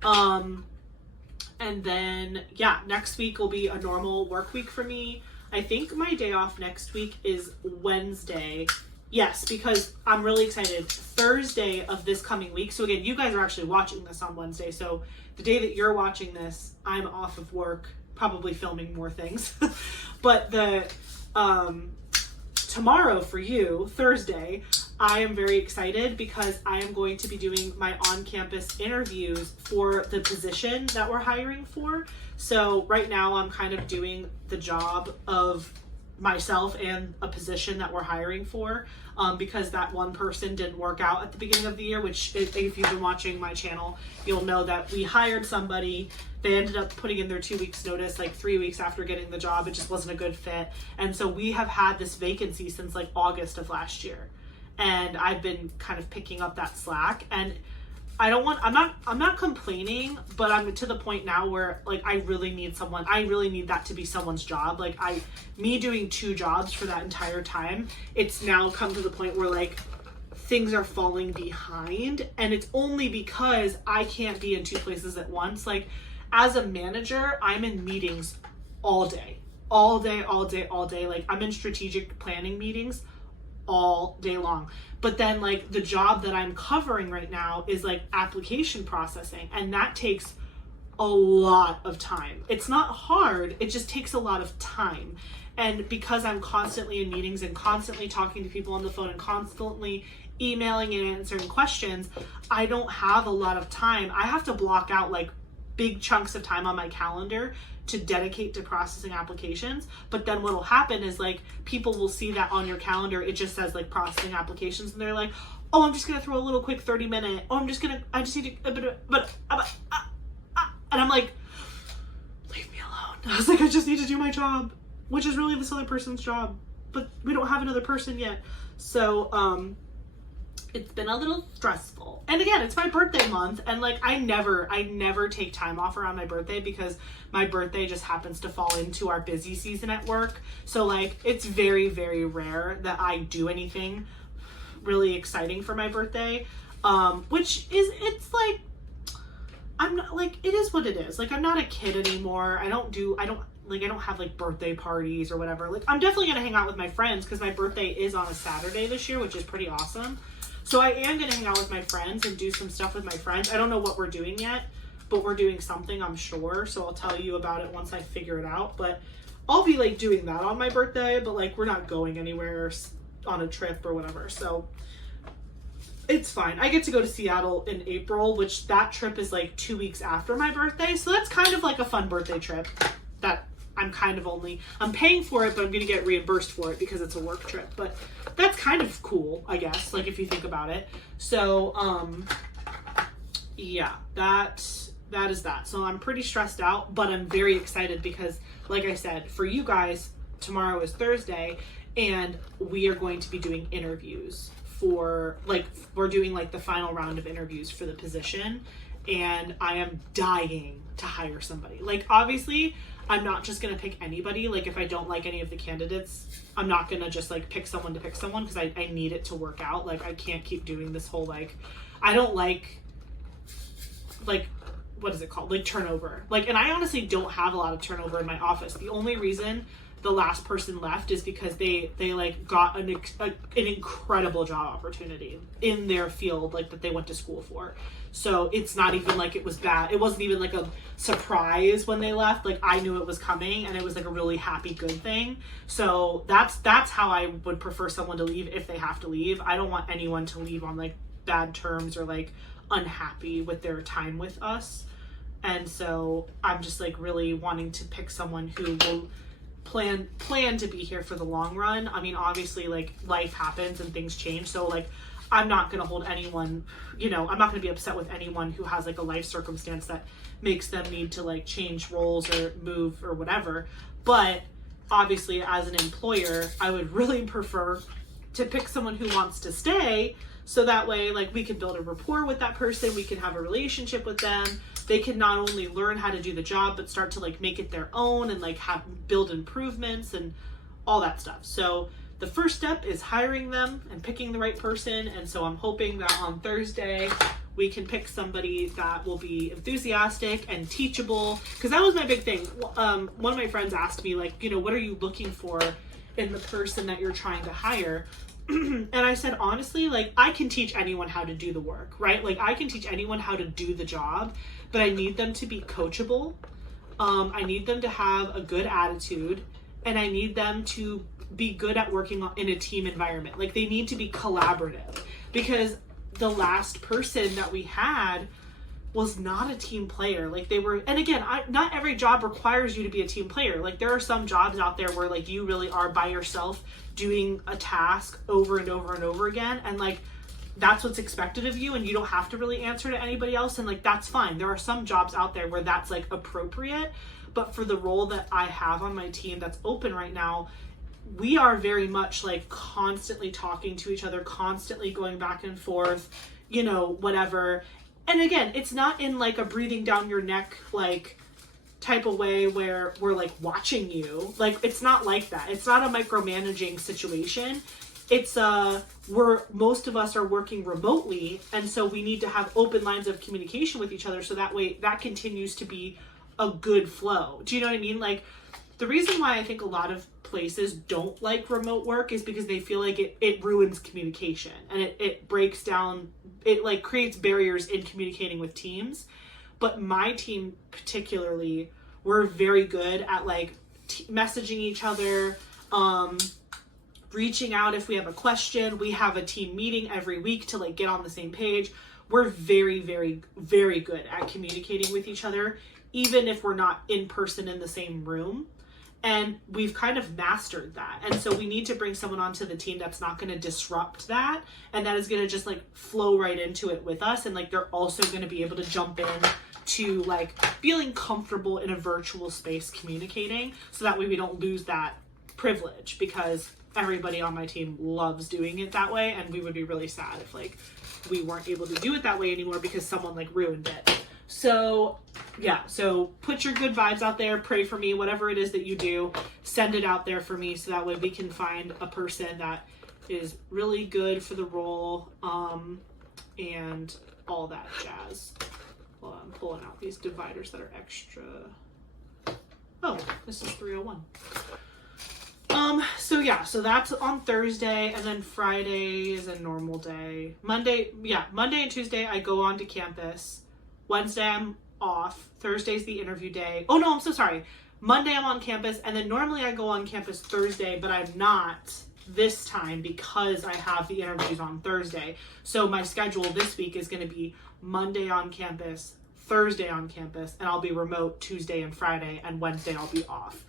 And then, yeah, next week will be a normal work week for me. I think my day off next week is Wednesday. Yes, because I'm really excited. Thursday of this coming week. So again, you guys are actually watching this on Wednesday. So the day that you're watching this, I'm off of work, probably filming more things. But tomorrow for you, Thursday, I am very excited because I am going to be doing my on-campus interviews for the position that we're hiring for. So right now I'm kind of doing the job of myself and a position that we're hiring for, because that one person didn't work out at the beginning of the year, which if you've been watching my channel, you'll know that we hired somebody. They ended up putting in their 2 weeks notice, like 3 weeks after getting the job. It just wasn't a good fit. And so we have had this vacancy since like August of last year. And I've been kind of picking up that slack, and I'm not complaining, but I'm to the point now where like I really need that to be someone's job. Like me doing 2 jobs for that entire time, it's now come to the point where like things are falling behind, and it's only because I can't be in 2 places at once. Like as a manager, I'm in meetings all day. Like I'm in strategic planning meetings all day long. But then like the job that I'm covering right now is like application processing, and that takes a lot of time. It's not hard, it just takes a lot of time. And because I'm constantly in meetings and constantly talking to people on the phone and constantly emailing and answering questions, I don't have a lot of time. I have to block out like big chunks of time on my calendar to dedicate to processing applications. But then what'll happen is like people will see that on your calendar, it just says like processing applications, and they're like, oh, I'm just gonna throw a little quick 30-minute, oh, I just need to, and I'm like, leave me alone. I was like, I just need to do my job, which is really this other person's job, but we don't have another person yet. So it's been a little stressful. And again, it's my birthday month, and like I never take time off around my birthday because my birthday just happens to fall into our busy season at work. So like it's very, very rare that I do anything really exciting for my birthday. Which is, it's like, I'm not, like, it is what it is. Like, I'm not a kid anymore. I don't have like birthday parties or whatever. Like, I'm definitely gonna hang out with my friends because my birthday is on a Saturday this year, which is pretty awesome. So I am gonna hang out with my friends and do some stuff with my friends. I don't know what we're doing yet, but we're doing something, I'm sure. So I'll tell you about it once I figure it out. But I'll be like doing that on my birthday, but like we're not going anywhere on a trip or whatever. So it's fine. I get to go to Seattle in April, which that trip is like 2 weeks after my birthday. So that's kind of like a fun birthday trip that I'm paying for it, but I'm going to get reimbursed for it because it's a work trip. But that's kind of cool, I guess, like if you think about it. So, yeah, that is that. So I'm pretty stressed out, but I'm very excited because, like I said, for you guys, tomorrow is Thursday, and we are going to be doing interviews for, like, we're doing like the final round of interviews for the position, and I am dying to hire somebody. Like, obviously, I'm not just going to pick anybody. Like, if I don't like any of the candidates, I'm not going to just like pick someone to pick someone because I need it to work out. Like, I can't keep doing this whole, like, I don't like, what is it called? Like, turnover. Like, and I honestly don't have a lot of turnover in my office. The only reason the last person left is because they like got an incredible job opportunity in their field, like, that they went to school for. So it's not even like it was bad. It wasn't even like a surprise when they left. Like, I knew it was coming, and it was like a really happy, good thing. So that's how I would prefer someone to leave if they have to leave. I don't want anyone to leave on like bad terms or like unhappy with their time with us. And so I'm just like really wanting to pick someone who will plan to be here for the long run. I mean, obviously, like, life happens and things change. So like, I'm not going to hold anyone, you know, I'm not going to be upset with anyone who has like a life circumstance that makes them need to like change roles or move or whatever. But obviously, as an employer, I would really prefer to pick someone who wants to stay, so that way, like, we can build a rapport with that person, we can have a relationship with them, they can not only learn how to do the job, but start to like make it their own and like build improvements and all that stuff. So the first step is hiring them and picking the right person. And so I'm hoping that on Thursday we can pick somebody that will be enthusiastic and teachable, because that was my big thing. One of my friends asked me, like, you know, what are you looking for in the person that you're trying to hire? And I said, honestly, like, I can teach anyone how to do the work, right? Like, I can teach anyone how to do the job, but I need them to be coachable. I need them to have a good attitude, and I need them to be good at working in a team environment. Like, they need to be collaborative, because the last person that we had was not a team player. Like, they were, and again, not every job requires you to be a team player. Like, there are some jobs out there where like you really are by yourself doing a task over and over and over again, and like that's what's expected of you, and you don't have to really answer to anybody else, and like that's fine. There are some jobs out there where that's like appropriate, but for the role that I have on my team that's open right now, we are very much like constantly talking to each other, constantly going back and forth, you know, whatever. And again, it's not in like a breathing down your neck like type of way where we're like watching you. Like, it's not like that. It's not a micromanaging situation. It's most of us are working remotely, and so we need to have open lines of communication with each other, so that way that continues to be a good flow. Do you know what I mean? Like, the reason why I think a lot of places don't like remote work is because they feel like it ruins communication, and it breaks down, it like creates barriers in communicating with teams. But my team particularly, we're very good at like messaging each other, reaching out if we have a question. We have a team meeting every week to like get on the same page. We're very, very, very good at communicating with each other, even if we're not in person in the same room. And we've kind of mastered that. And so we need to bring someone onto the team that's not going to disrupt that, and that is going to just like flow right into it with us. And like, they're also going to be able to jump in to like feeling comfortable in a virtual space communicating, so that way we don't lose that privilege, because everybody on my team loves doing it that way, and we would be really sad if like we weren't able to do it that way anymore because someone like ruined it. So yeah, so put your good vibes out there, pray for me, whatever it is that you do, send it out there for me so that way we can find a person that is really good for the role, and all that jazz. Well, I'm pulling out these dividers that are extra. Oh, this is 301. So yeah, so that's on Thursday, and then Friday is a normal day. Monday and Tuesday I go on to campus. Wednesday I'm off. Thursday's the interview day. Oh no, I'm so sorry. Monday I'm on campus, and then normally I go on campus Thursday, but I'm not this time because I have the interviews on Thursday. So my schedule this week is going to be Monday on campus, Thursday on campus, and I'll be remote Tuesday and Friday, and Wednesday I'll be off.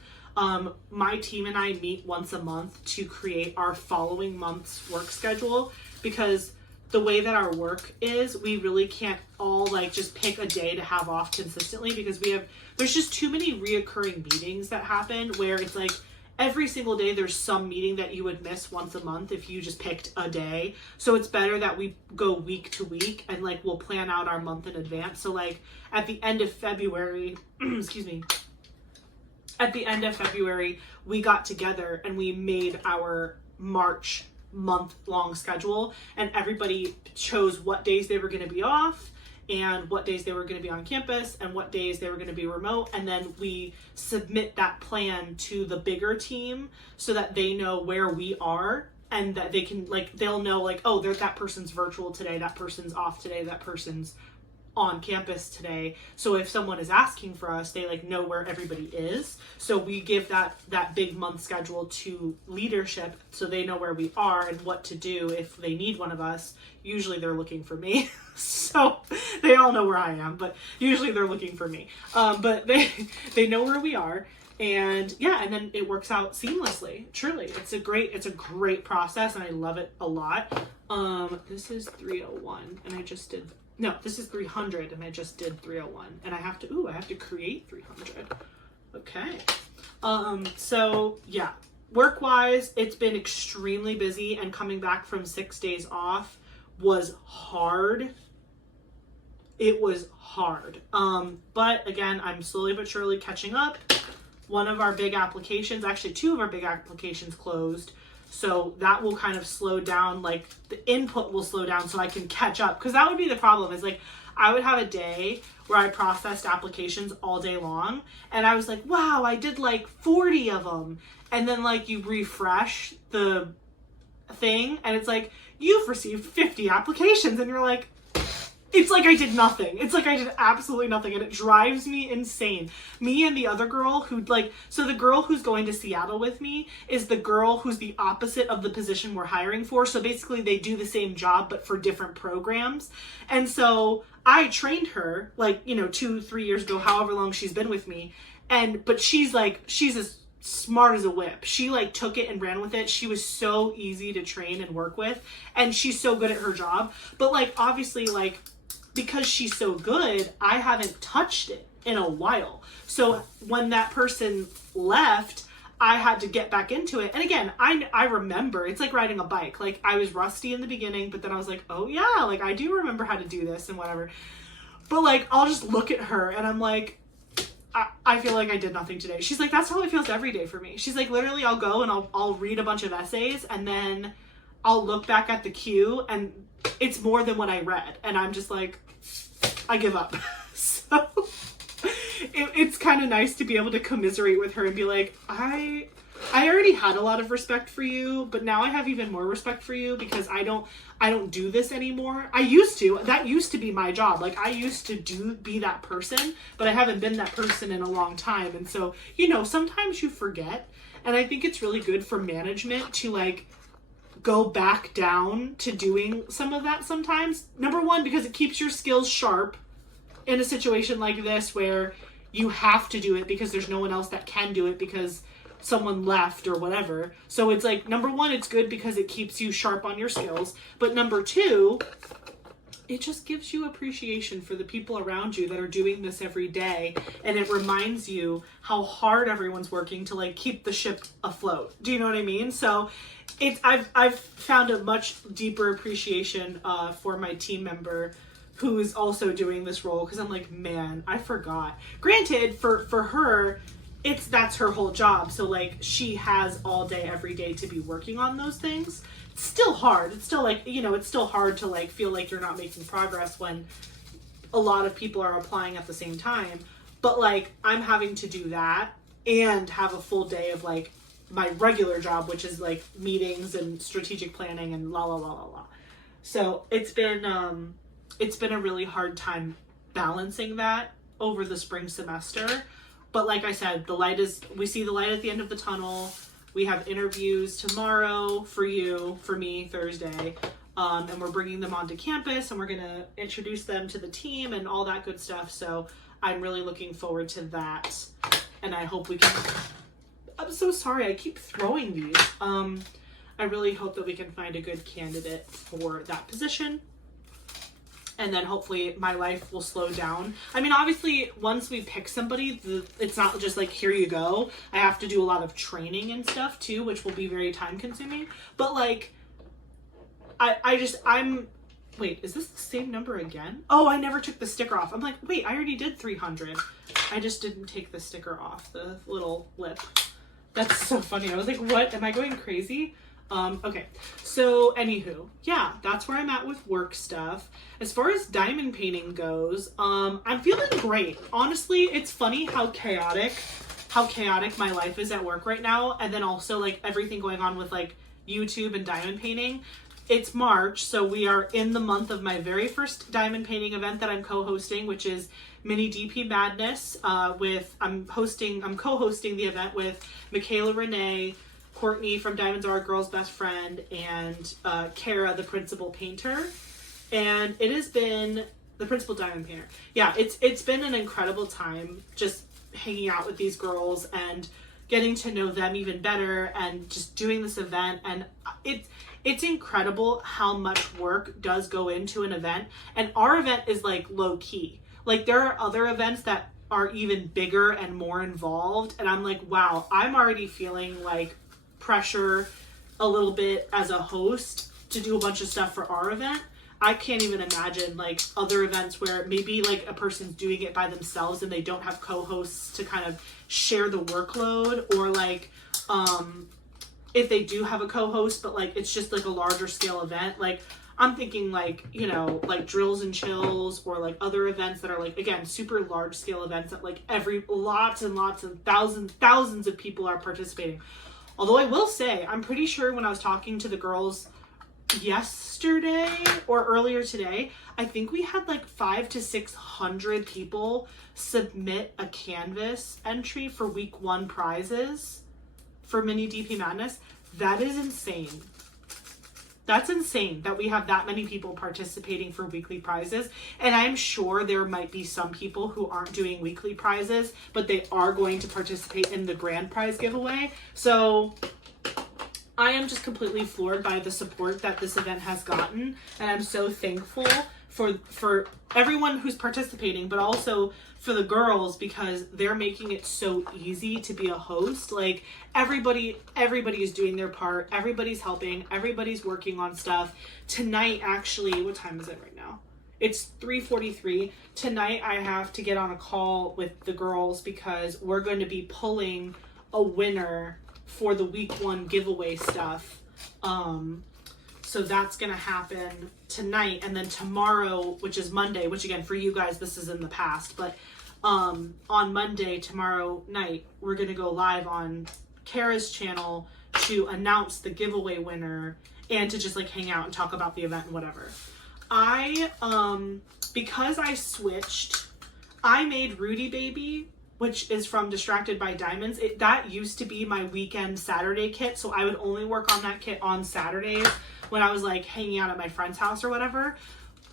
My team and I meet once a month to create our following month's work schedule, because the way that our work is, we really can't all like just pick a day to have off consistently, because there's just too many reoccurring meetings that happen where it's like every single day there's some meeting that you would miss once a month if you just picked a day. So it's better that we go week to week, and like we'll plan out our month in advance. So like at the end of February, excuse me, at the end of February, we got together and we made our March month-long schedule, and everybody chose what days they were going to be off and what days they were going to be on campus and what days they were going to be remote. And then we submit that plan to the bigger team so that they know where we are, and that they can like, they'll know like, oh, that person's virtual today, that person's off today, that person's on campus today. So if someone is asking for us, they like know where everybody is. So we give that big month schedule to leadership so they know where we are and what to do if they need one of us. Usually they're looking for me. So they all know where I am, but usually they're looking for me. But they know where we are. And yeah, and then it works out seamlessly. Truly, it's a great process, and I love it a lot. This is 301, and I just did. No, this is 300, and I just did 301, and I have to create 300. Okay. So yeah, work-wise, it's been extremely busy, and coming back from 6 days off was hard. It was hard. But again, I'm slowly but surely catching up. One of our big applications, actually two of our big applications closed. So that will kind of slow down, like the input will slow down so I can catch up. Because that would be the problem, is like I would have a day where I processed applications all day long, and I was like, wow, I did like 40 of them. And then like you refresh the thing and it's like, you've received 50 applications, and you're like, it's like I did nothing. It's like I did absolutely nothing, and it drives me insane. Me and the other girl who so the girl who's going to Seattle with me is the girl who's the opposite of the position we're hiring for. So basically they do the same job, but for different programs. And so I trained her 2-3 years ago, however long she's been with me. But she's as smart as a whip. She took it and ran with it. She was so easy to train and work with, and she's so good at her job. But obviously because she's so good, I haven't touched it in a while. So when that person left, I had to get back into it. And again, I remember, it's like riding a bike. I was rusty in the beginning, but then I was like, oh yeah, I do remember how to do this and whatever. But I'll just look at her and I'm like, I feel like I did nothing today. She's like, that's how it feels every day for me. She's like, literally I'll go and I'll read a bunch of essays, and then I'll look back at the queue and it's more than what I read. And I'm just like, I give up. So it's kind of nice to be able to commiserate with her and be like, I already had a lot of respect for you, but now I have even more respect for you because I don't do this anymore. I used to. That used to be my job. I used to be that person, but I haven't been that person in a long time. And so, sometimes you forget. And I think it's really good for management to go back down to doing some of that sometimes. Number one, because it keeps your skills sharp in a situation like this where you have to do it because there's no one else that can do it because someone left or whatever. So it's number one, it's good because it keeps you sharp on your skills. But number two, it just gives you appreciation for the people around you that are doing this every day. And it reminds you how hard everyone's working to like keep the ship afloat. Do you know what I mean? So I've found a much deeper appreciation for my team member who's also doing this role, because I'm like, man, I forgot. Granted, for her, that's her whole job. So like she has all day, every day to be working on those things. It's still hard. It's still like, you know, it's still hard to like feel like you're not making progress when a lot of people are applying at the same time. But like I'm having to do that and have a full day of like my regular job, which is like meetings and strategic planning and la la la la la. So it's been a really hard time balancing that over the spring semester. But like I said, we see the light at the end of the tunnel. We have interviews tomorrow for me, Thursday. And we're bringing them onto campus and we're going to introduce them to the team and all that good stuff. So I'm really looking forward to that. And I hope we can, I'm so sorry, I keep throwing these. I really hope that we can find a good candidate for that position. And then hopefully my life will slow down. I mean, obviously, once we pick somebody, it's not just like, here you go. I have to do a lot of training and stuff too, which will be very time consuming. But like, wait, is this the same number again? Oh, I never took the sticker off. I'm like, wait, I already did 300. I just didn't take the sticker off, the little lip. That's so funny. I was like, what? Am I going crazy? Okay, so anywho, yeah, that's where I'm at with work stuff. As far as diamond painting goes, I'm feeling great. Honestly, it's funny how chaotic my life is at work right now. And then also like everything going on with like YouTube and diamond painting. It's March, so we are in the month of my very first diamond painting event that I'm co-hosting, which is Mini DP Madness. I'm co-hosting the event with Michaela Renee, Courtney from Diamonds Are a Girl's Best Friend, and Kara, the principal painter. And it has been the principal diamond painter. Yeah, it's been an incredible time just hanging out with these girls and getting to know them even better and just doing this event. And it's incredible how much work does go into an event. And our event is like low key. Like there are other events that are even bigger and more involved. And I'm like, wow, I'm already feeling like pressure a little bit as a host to do a bunch of stuff for our event. I can't even imagine like other events where maybe like a person's doing it by themselves and they don't have co-hosts to kind of share the workload, or like if they do have a co-host but like it's just like a larger scale event. Like I'm thinking like, you know, like Drills and Chills, or like other events that are like, again, super large scale events that like lots and thousands of people are participating. Although I will say, I'm pretty sure when I was talking to the girls yesterday or earlier today, I think we had like 500 to 600 people submit a Canvas entry for week 1 prizes for Mini DP Madness. That is insane. That's insane that we have that many people participating for weekly prizes. And I'm sure there might be some people who aren't doing weekly prizes, but they are going to participate in the grand prize giveaway. So I am just completely floored by the support that this event has gotten. And I'm so thankful for everyone who's participating, but also for the girls, because they're making it so easy to be a host. Like everybody is doing their part. Everybody's helping. Everybody's working on stuff. Tonight, actually, what time is it right now? It's 3:43. Tonight, I have to get on a call with the girls because we're going to be pulling a winner for the week 1 giveaway stuff. So that's going to happen tonight. And then tomorrow, which is Monday, which again, for you guys, this is in the past, but on Monday, tomorrow night, we're going to go live on Kara's channel to announce the giveaway winner and to just like hang out and talk about the event and whatever. Because I switched, I made Rudy Baby, which is from Distracted by Diamonds. That used to be my weekend Saturday kit, so I would only work on that kit on Saturdays when I was like hanging out at my friend's house or whatever.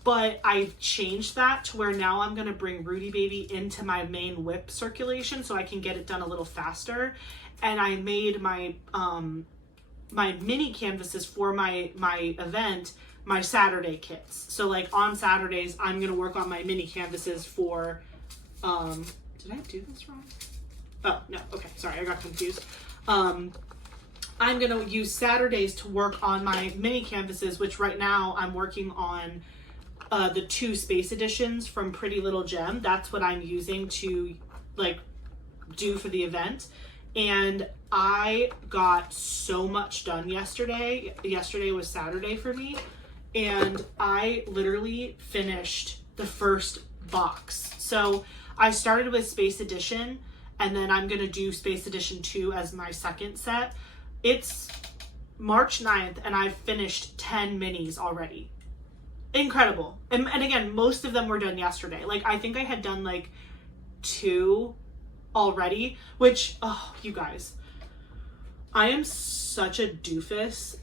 But I've changed that to where now I'm gonna bring Rudy Baby into my main whip circulation so I can get it done a little faster. And I made my my mini canvases for my event my Saturday kits. So like on Saturdays, I'm going to work on my mini canvases for, did I do this wrong? Oh, no. Okay. Sorry. I got confused. I'm going to use Saturdays to work on my mini canvases, which right now I'm working on the 2 space editions from Pretty Little Gem. That's what I'm using to like do for the event. And I got so much done yesterday. Yesterday was Saturday for me. And I literally finished the first box. So I started with Space Edition, and then I'm going to do Space Edition 2 as my second set. It's March 9th, and I've finished 10 minis already. Incredible. And again, most of them were done yesterday. Like, I think I had done like 2 already, which, oh, you guys, I am such a doofus.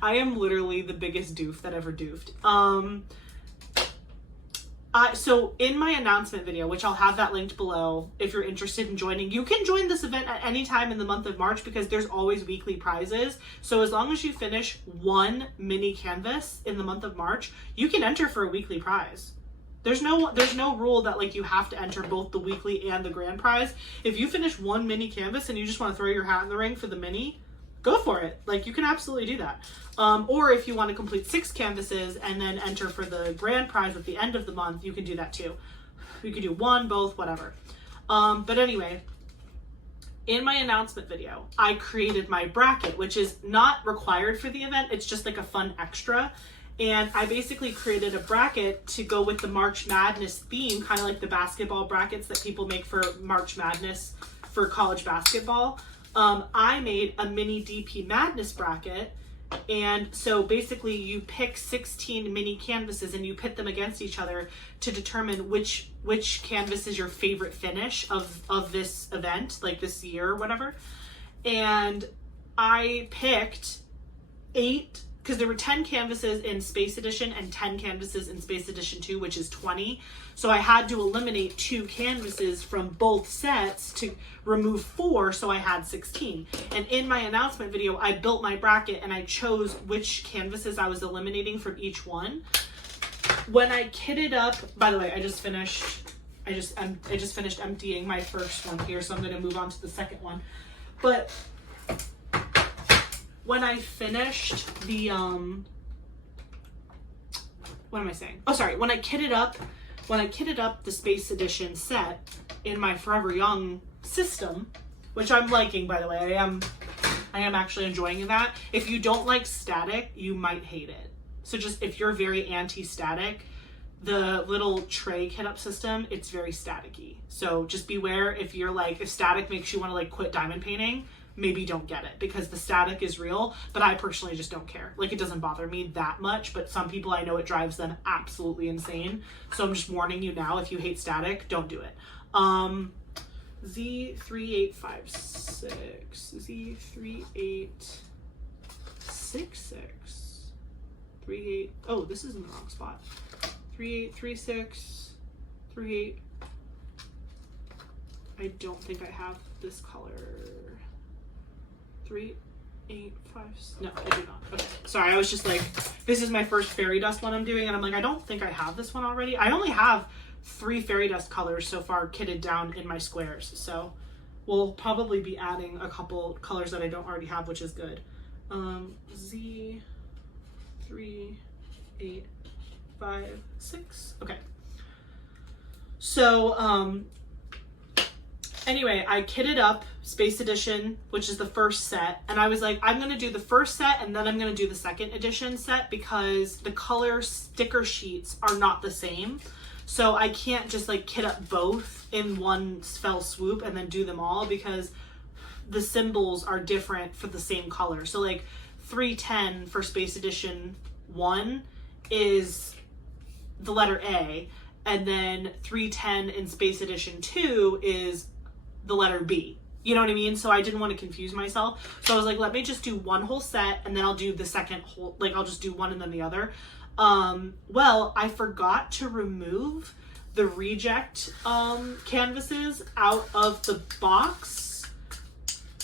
I am literally the biggest doof that ever doofed. So in my announcement video, which I'll have that linked below if you're interested in joining, you can join this event at any time in the month of March because there's always weekly prizes. So as long as you finish 1 mini canvas in the month of March, you can enter for a weekly prize. There's no rule that like you have to enter both the weekly and the grand prize. If you finish 1 mini canvas and you just want to throw your hat in the ring for the mini, go for it. Like, you can absolutely do that. Or if you want to complete 6 canvases and then enter for the grand prize at the end of the month, you can do that too. You can do 1, both, whatever. But anyway, in my announcement video, I created my bracket, which is not required for the event. It's just like a fun extra. And I basically created a bracket to go with the March Madness theme, kind of like the basketball brackets that people make for March Madness for college basketball. I made a mini DP Madness bracket, and so basically you pick 16 mini canvases and you pit them against each other to determine which canvas is your favorite finish of this event, like this year or whatever. And I picked 8, because there were 10 canvases in Space Edition and 10 canvases in Space Edition 2, which is 20. So I had to eliminate 2 canvases from both sets to remove 4, so I had 16. And in my announcement video, I built my bracket and I chose which canvases I was eliminating from each one. When I kitted up, by the way, I just finished emptying my first one here, so I'm going to move on to the second one. But when I finished the, what am I saying? Oh, sorry. When I kitted up the Space Edition set in my Forever Young system, which I'm liking, by the way, I am actually enjoying that. If you don't like static, you might hate it. So just, if you're very anti-static, the little tray kit up system, it's very staticky. So just beware if static makes you want to like quit diamond painting, maybe don't get it, because the static is real, but I personally just don't care. Like, it doesn't bother me that much, but some people I know it drives them absolutely insane. So I'm just warning you now, if you hate static, don't do it. Z3866, oh, this is in the wrong spot. 383638. I don't think I have this color. 3, 8, 5. No, I do not. Okay. Sorry, I was just like, this is my first fairy dust one I'm doing, and I'm like, I don't think I have this one already. I only have 3 fairy dust colors so far kitted down in my squares, so we'll probably be adding a couple colors that I don't already have, which is good. Z3856. Okay. So, anyway, I kitted up Space Edition, which is the first set, and I was like, I'm going to do the first set and then I'm going to do the second edition set because the color sticker sheets are not the same. So I can't just like kit up both in one fell swoop and then do them all, because the symbols are different for the same color. So like 310 for Space Edition 1 is the letter A, and then 310 in Space Edition 2 is the letter B. You know what I mean? So I didn't want to confuse myself. So I was like, let me just do one whole set and then I'll do the second whole, like I'll just do one and then the other. Well, I forgot to remove the reject canvases out of the box.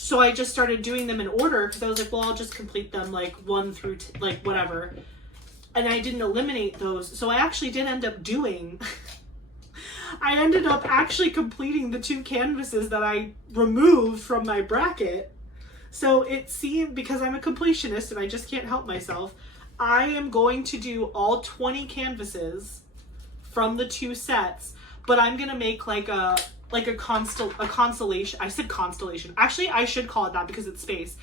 So I just started doing them in order because I was like, well, I'll just complete them like 1 through like whatever. And I didn't eliminate those. So I actually did end up doing, I ended up actually completing the 2 canvases that I removed from my bracket. So it seemed, because I'm a completionist and I just can't help myself, I am going to do all 20 canvases from the 2 sets, but I'm going to make like a constellation. I said constellation. Actually, I should call it that because it's space.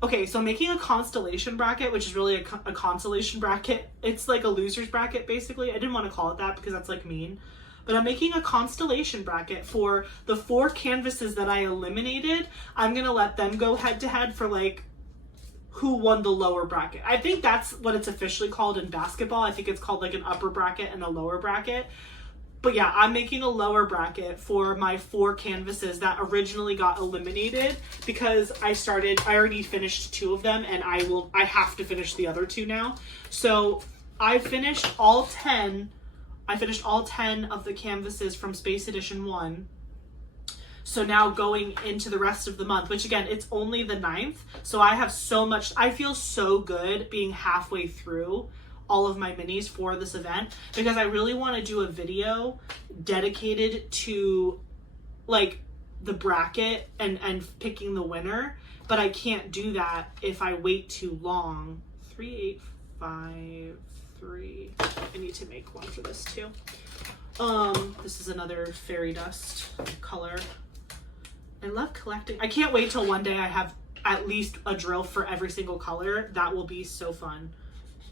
Okay, so I'm making a constellation bracket, which is really a consolation bracket. It's like a loser's bracket, basically. I didn't want to call it that because that's like mean. But I'm making a constellation bracket for the 4 canvases that I eliminated. I'm going to let them go head to head for like who won the lower bracket. I think that's what it's officially called in basketball. I think it's called like an upper bracket and a lower bracket. But yeah, I'm making a lower bracket for my 4 canvases that originally got eliminated because I already finished 2 of them and I have to finish the other 2 now. So I finished all 10 of the canvases from Space Edition 1. So now going into the rest of the month, which again, it's only the 9th. So I have so much, I feel so good being halfway through all of my minis for this event because I really want to do a video dedicated to like the bracket and picking the winner, but I can't do that if I wait too long. 3853. I need to make one for this too. This is another fairy dust color. I love collecting. I can't wait till one day I have at least a drill for every single color. That will be so fun.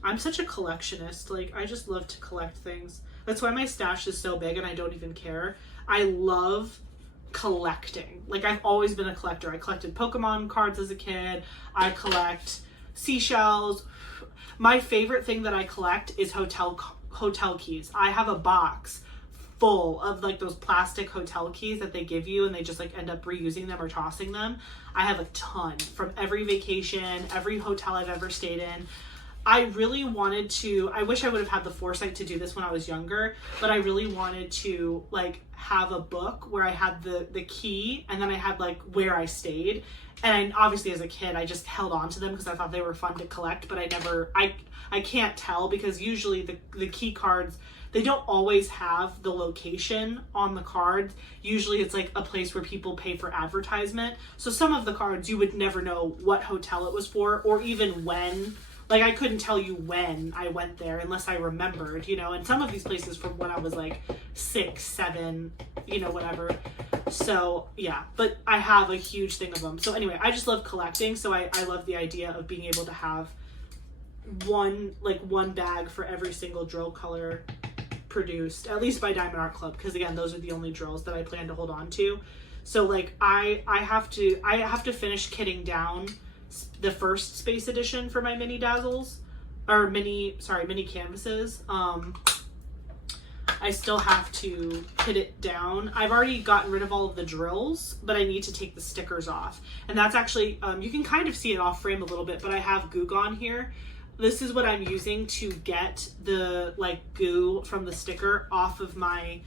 I'm such a collectionist. Like, I just love to collect things. That's why my stash is so big and I don't even care. I love collecting. Like, I've always been a collector. I collected Pokemon cards as a kid. I collect seashells. My favorite thing that I collect is hotel keys. I have a box full of like those plastic hotel keys that they give you and they just like end up reusing them or tossing them. I have a ton from every vacation, every hotel I've ever stayed in. I really wanted to, I wish I would have had the foresight to do this when I was younger, but I really wanted to like have a book where I had the key and then I had like where I stayed. And obviously as a kid, I just held on to them because I thought they were fun to collect, but I can't tell because usually the key cards, they don't always have the location on the cards. Usually it's like a place where people pay for advertisement. So some of the cards you would never know what hotel it was for or even when. Like, I couldn't tell you when I went there unless I remembered, you know, and some of these places from when I was like 6, 7, you know, whatever. So yeah, but I have a huge thing of them. So anyway, I just love collecting. So I love the idea of being able to have one bag for every single drill color produced, at least by Diamond Art Club. Cause again, those are the only drills that I plan to hold on to. So like I have to finish kitting down the first Space Edition for my mini dazzles or mini canvases. I still have to kit it down. I've already gotten rid of all of the drills, but I need to take the stickers off. And that's actually, you can kind of see it off frame a little bit, but I have Goo Gone here. This is what I'm using to get the like goo from the sticker off of my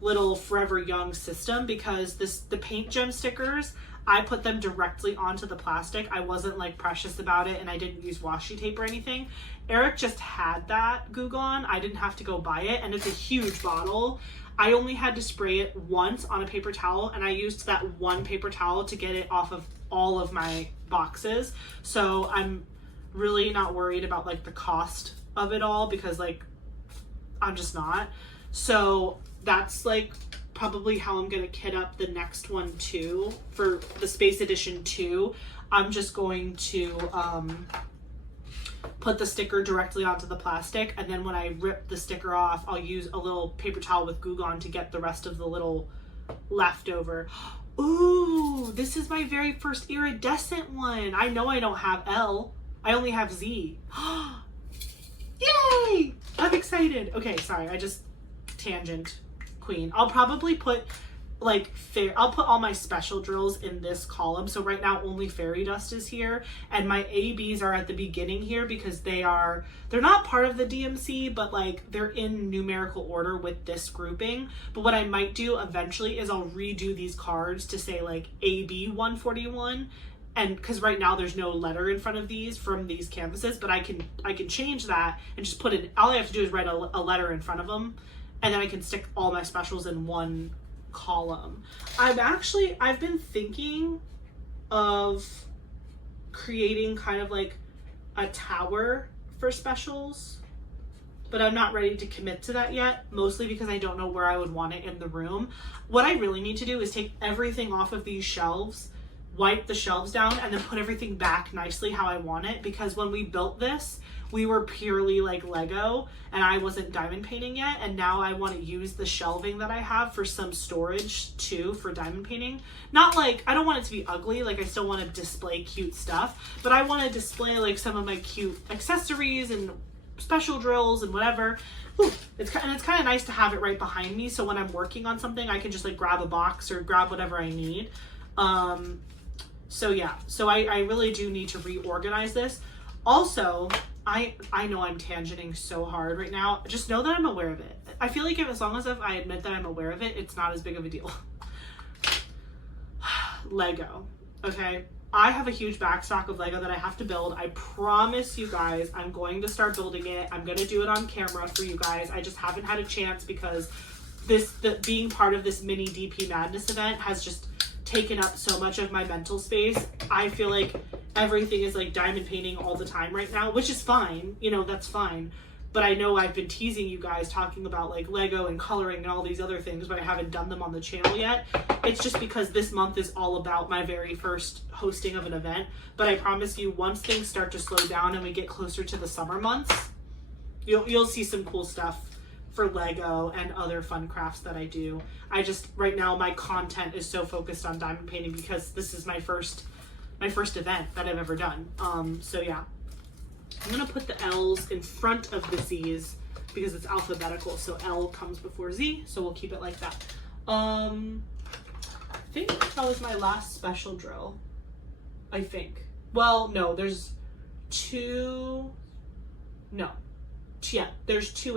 little Forever Young system because the paint gem stickers, I put them directly onto the plastic. I wasn't like precious about it and I didn't use washi tape or anything. Eric just had that Goo Gone. I didn't have to go buy it and it's a huge bottle. I only had to spray it once on a paper towel and I used that one paper towel to get it off of all of my boxes. So I'm really not worried about like the cost of it all because like I'm just not. So that's like probably how I'm gonna kit up the next one too. For the Space Edition 2, I'm just going to put the sticker directly onto the plastic, and then when I rip the sticker off, I'll use a little paper towel with Goo Gone to get the rest of the little leftover. Ooh, this is my very first iridescent one. I know I don't have L, I only have Z. Yay! I'm excited. Okay, sorry, I just tangent queen. I'll probably put like I'll put all my special drills in this column. So right now only fairy dust is here and my ABs are at the beginning here because they're not part of the DMC, but like they're in numerical order with this grouping. But what I might do eventually is I'll redo these cards to say like AB 141 and because right now there's no letter in front of these from these canvases, but I can change that and just put it, all I have to do is write a letter in front of them, and then I can stick all my specials in one column. I've been thinking of creating kind of like a tower for specials, but I'm not ready to commit to that yet, mostly because I don't know where I would want it in the room. What I really need to do is take everything off of these shelves, wipe the shelves down, and then put everything back nicely how I want it, because when we built this, we were purely like Lego and I wasn't diamond painting yet, and now I want to use the shelving that I have for some storage too for diamond painting. Not like, I don't want it to be ugly, like I still want to display cute stuff, but I want to display like some of my cute accessories and special drills and whatever. Ooh, it's kind of nice to have it right behind me, so when I'm working on something I can just like grab a box or grab whatever I need. So yeah, so I really do need to reorganize this. Also, I know I'm tangenting so hard right now. Just know that I'm aware of it. I feel like as long as I admit that I'm aware of it, it's not as big of a deal. Lego, okay? I have a huge backstock of Lego that I have to build. I promise you guys, I'm going to start building it. I'm going to do it on camera for you guys. I just haven't had a chance because being part of this mini DP Madness event has just taken up so much of my mental space. I feel like everything is like diamond painting all the time right now, which is fine. You know, that's fine. But I know I've been teasing you guys talking about like Lego and coloring and all these other things, but I haven't done them on the channel yet. It's just because this month is all about my very first hosting of an event. But I promise you, once things start to slow down and we get closer to the summer months, you'll see some cool stuff for Lego and other fun crafts that I do. Right now my content is so focused on diamond painting because this is my first event that I've ever done. So yeah. I'm gonna put the L's in front of the Z's because it's alphabetical, so L comes before Z, so we'll keep it like that. I think that was my last special drill. I think. Well, no, there's two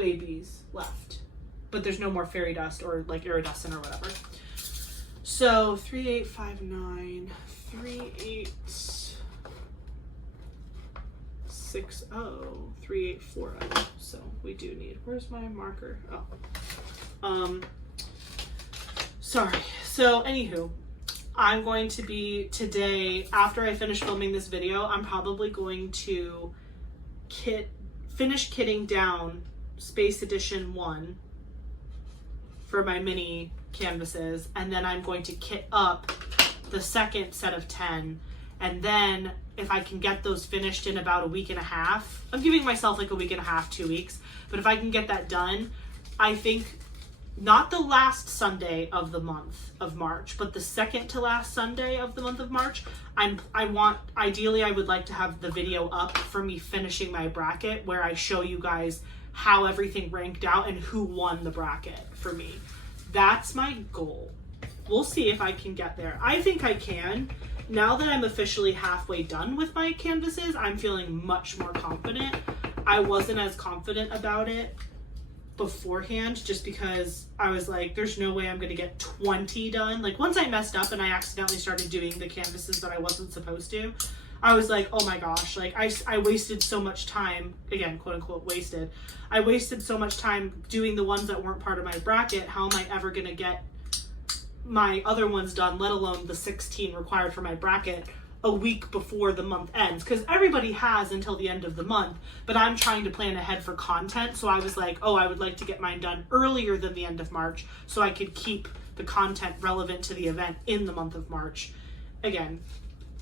ABs left, but there's no more fairy dust or like iridescent or whatever. So 3859, 3860, 3840. So we do need, where's my marker? Oh, sorry. So anywho, I'm going to be today, after I finish filming this video, I'm probably going to finish kitting down Space Edition 1 for my mini canvases, and then I'm going to kit up the second set of 10, and then if I can get those finished in about a week and a half, I'm giving myself like a week and a half, 2 weeks, but if I can get that done, I think not the last Sunday of the month of March, but the second to last Sunday of the month of March, ideally I would like to have the video up for me finishing my bracket where I show you guys how everything ranked out and who won the bracket for me. That's my goal. We'll see if I can get there. I think I can. Now that I'm officially halfway done with my canvases, I'm feeling much more confident. I wasn't as confident about it beforehand just because I was like, there's no way I'm gonna get 20 done. Like once I messed up and I accidentally started doing the canvases that I wasn't supposed to, I was like, oh my gosh, like I wasted so much time, again, quote unquote wasted. I wasted so much time doing the ones that weren't part of my bracket. How am I ever gonna get my other ones done, let alone the 16 required for my bracket a week before the month ends? Because everybody has until the end of the month, but I'm trying to plan ahead for content. So I was like, oh, I would like to get mine done earlier than the end of March so I could keep the content relevant to the event in the month of March. Again,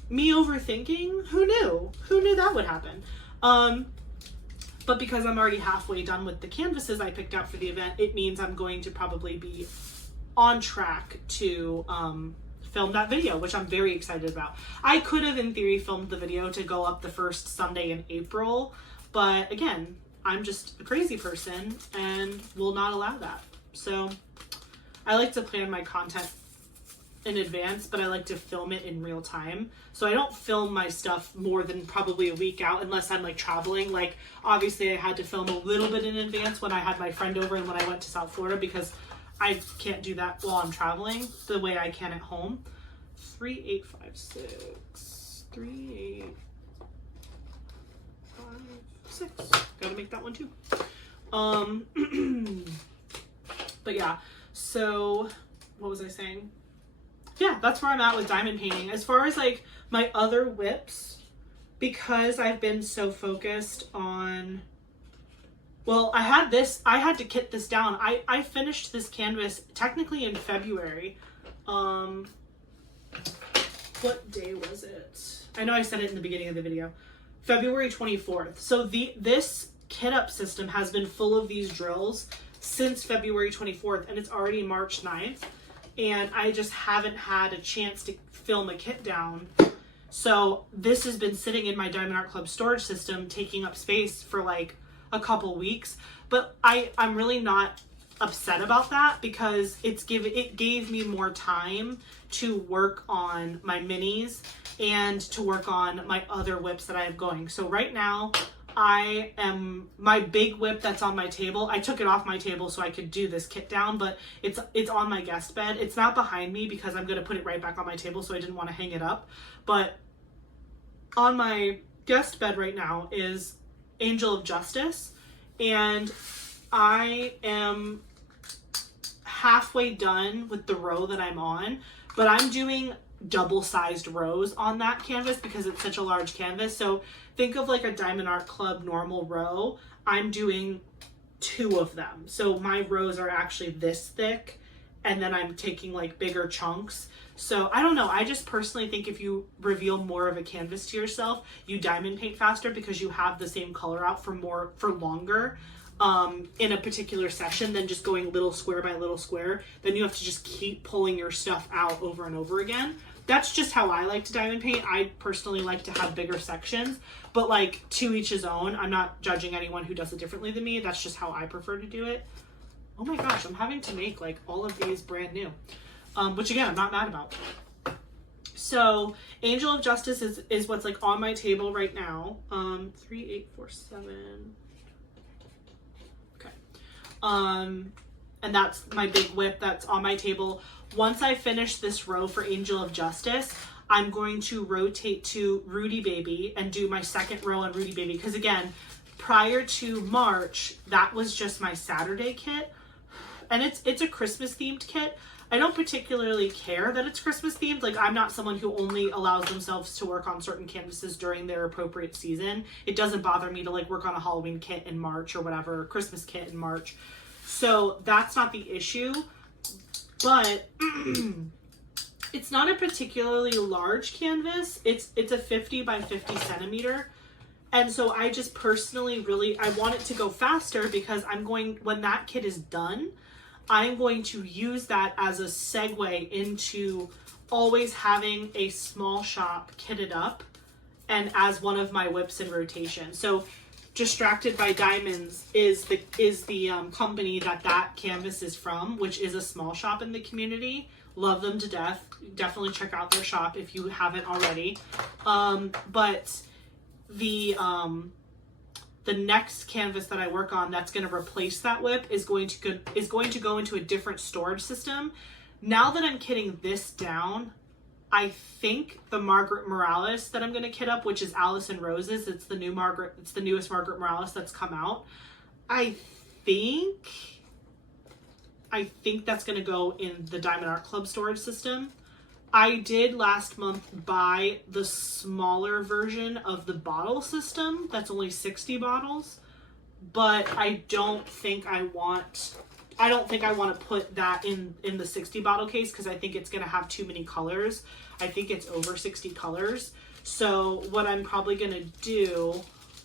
me overthinking, who knew? Who knew that would happen? But because I'm already halfway done with the canvases I picked out for the event, it means I'm going to probably be on track to film that video, which I'm very excited about. I could have in theory filmed the video to go up the first Sunday in April, but again, I'm just a crazy person and will not allow that. So I like to plan my content in advance, but I like to film it in real time. So I don't film my stuff more than probably a week out unless I'm like traveling. Like obviously I had to film a little bit in advance when I had my friend over and when I went to South Florida because I can't do that while I'm traveling the way I can at home. 3856, 3, 8, 5, 6. Gotta make that one too. But yeah, so what was I saying? Yeah, that's where I'm at with diamond painting. As far as like my other whips, because I've been so focused on, well, I had to kit this down. I finished this canvas technically in February. What day was it? I know I said it in the beginning of the video. February 24th. So this kit up system has been full of these drills since February 24th, and it's already March 9th. And I just haven't had a chance to film a kit down. So this has been sitting in my Diamond Art Club storage system, taking up space for like a couple weeks. But I'm really not upset about that, because it gave me more time to work on my minis and to work on my other whips that I have going. So right now, my big whip that's on my table, I took it off my table so I could do this kit down, but it's on my guest bed. It's not behind me because I'm going to put it right back on my table, so I didn't want to hang it up. But on my guest bed right now is Angel of Justice, and I am halfway done with the row that I'm on, but I'm doing double-sized rows on that canvas because it's such a large canvas. So think of like a Diamond Art Club normal row. I'm doing 2 of them. So my rows are actually this thick, and then I'm taking like bigger chunks. So I don't know. I just personally think if you reveal more of a canvas to yourself, you diamond paint faster because you have the same color out for longer in a particular session than just going little square by little square. Then you have to just keep pulling your stuff out over and over again. That's just how I like to diamond paint. I personally like to have bigger sections, but like to each his own. I'm not judging anyone who does it differently than me. That's just how I prefer to do it. Oh my gosh, I'm having to make like all of these brand new, which again, I'm not mad about. So Angel of Justice is what's like on my table right now. 3, 8, 4, 7. Okay. And that's my big whip that's on my table. Once I finish this row for Angel of Justice, I'm going to rotate to Rudy Baby and do my second row on Rudy Baby. Because again, prior to March, that was just my Saturday kit. And it's a Christmas themed kit. I don't particularly care that it's Christmas themed. Like, I'm not someone who only allows themselves to work on certain canvases during their appropriate season. It doesn't bother me to like work on a Halloween kit in March or whatever, or Christmas kit in March. So that's not the issue. But it's not a particularly large canvas. It's a 50 by 50 centimeter. And so I just personally I want it to go faster because when that kit is done, I'm going to use that as a segue into always having a small shop kitted up and as one of my whips in rotation. So Distracted by Diamonds is the company that canvas is from, which is a small shop in the community. Love them to death. Definitely check out their shop if you haven't already. But the next canvas that I work on that's going to replace that whip is going to go into a different storage system. Now that I'm kitting this down, I think the Margaret Morales that I'm going to kit up, which is Alice in Roses, it's the newest Margaret Morales that's come out. I think that's going to go in the Diamond Art Club storage system. I did last month buy the smaller version of the bottle system. That's only 60 bottles, but I don't think I want to put that in the 60 bottle case because I think it's going to have too many colors. I think it's over 60 colors. So what I'm probably going to do,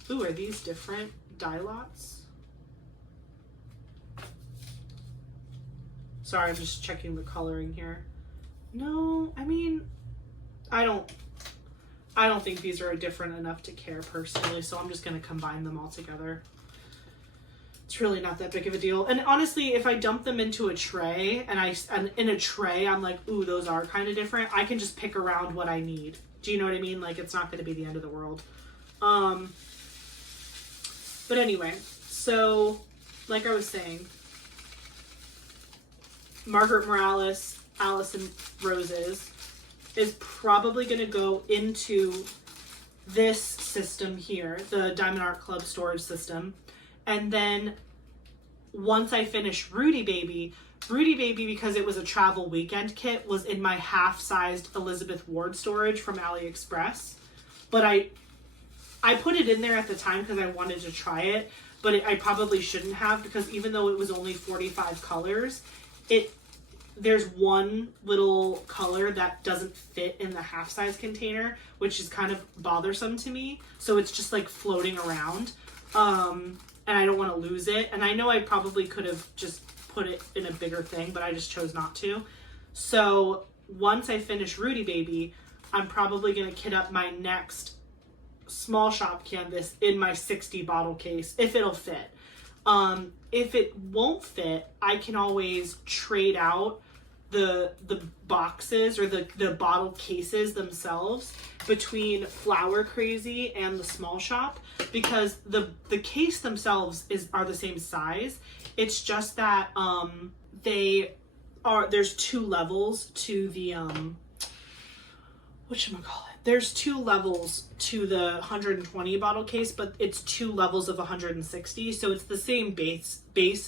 ooh, are these different dye lots? Sorry, I'm just checking the coloring here. No, I mean, I don't think these are different enough to care personally, so I'm just going to combine them all together. It's really not that big of a deal. And honestly, if I dump them into a tray and in a tray, I'm like, ooh, those are kind of different. I can just pick around what I need. Do you know what I mean? Like, it's not going to be the end of the world. But anyway, so like I was saying, Margaret Morales, Alice in Roses is probably going to go into this system here, the Diamond Art Club storage system. And then once I finish Rudy Baby, because it was a travel weekend kit, was in my half-sized Elizabeth Ward storage from AliExpress. But I put it in there at the time because I wanted to try it, but I probably shouldn't have, because even though it was only 45 colors, there's one little color that doesn't fit in the half-size container, which is kind of bothersome to me. So it's just like floating around, and I don't want to lose it. And I know I probably could have just put it in a bigger thing, but I just chose not to. So once I finish Rudy Baby, I'm probably going to kit up my next small shop canvas in my 60 bottle case, if it'll fit. If it won't fit, I can always trade out the boxes or the bottle cases themselves between Flower Crazy and the small shop, because the case themselves are the same size. It's just that there's two levels to the there's two levels to the 120 bottle case, but it's two levels of 160, so it's the same base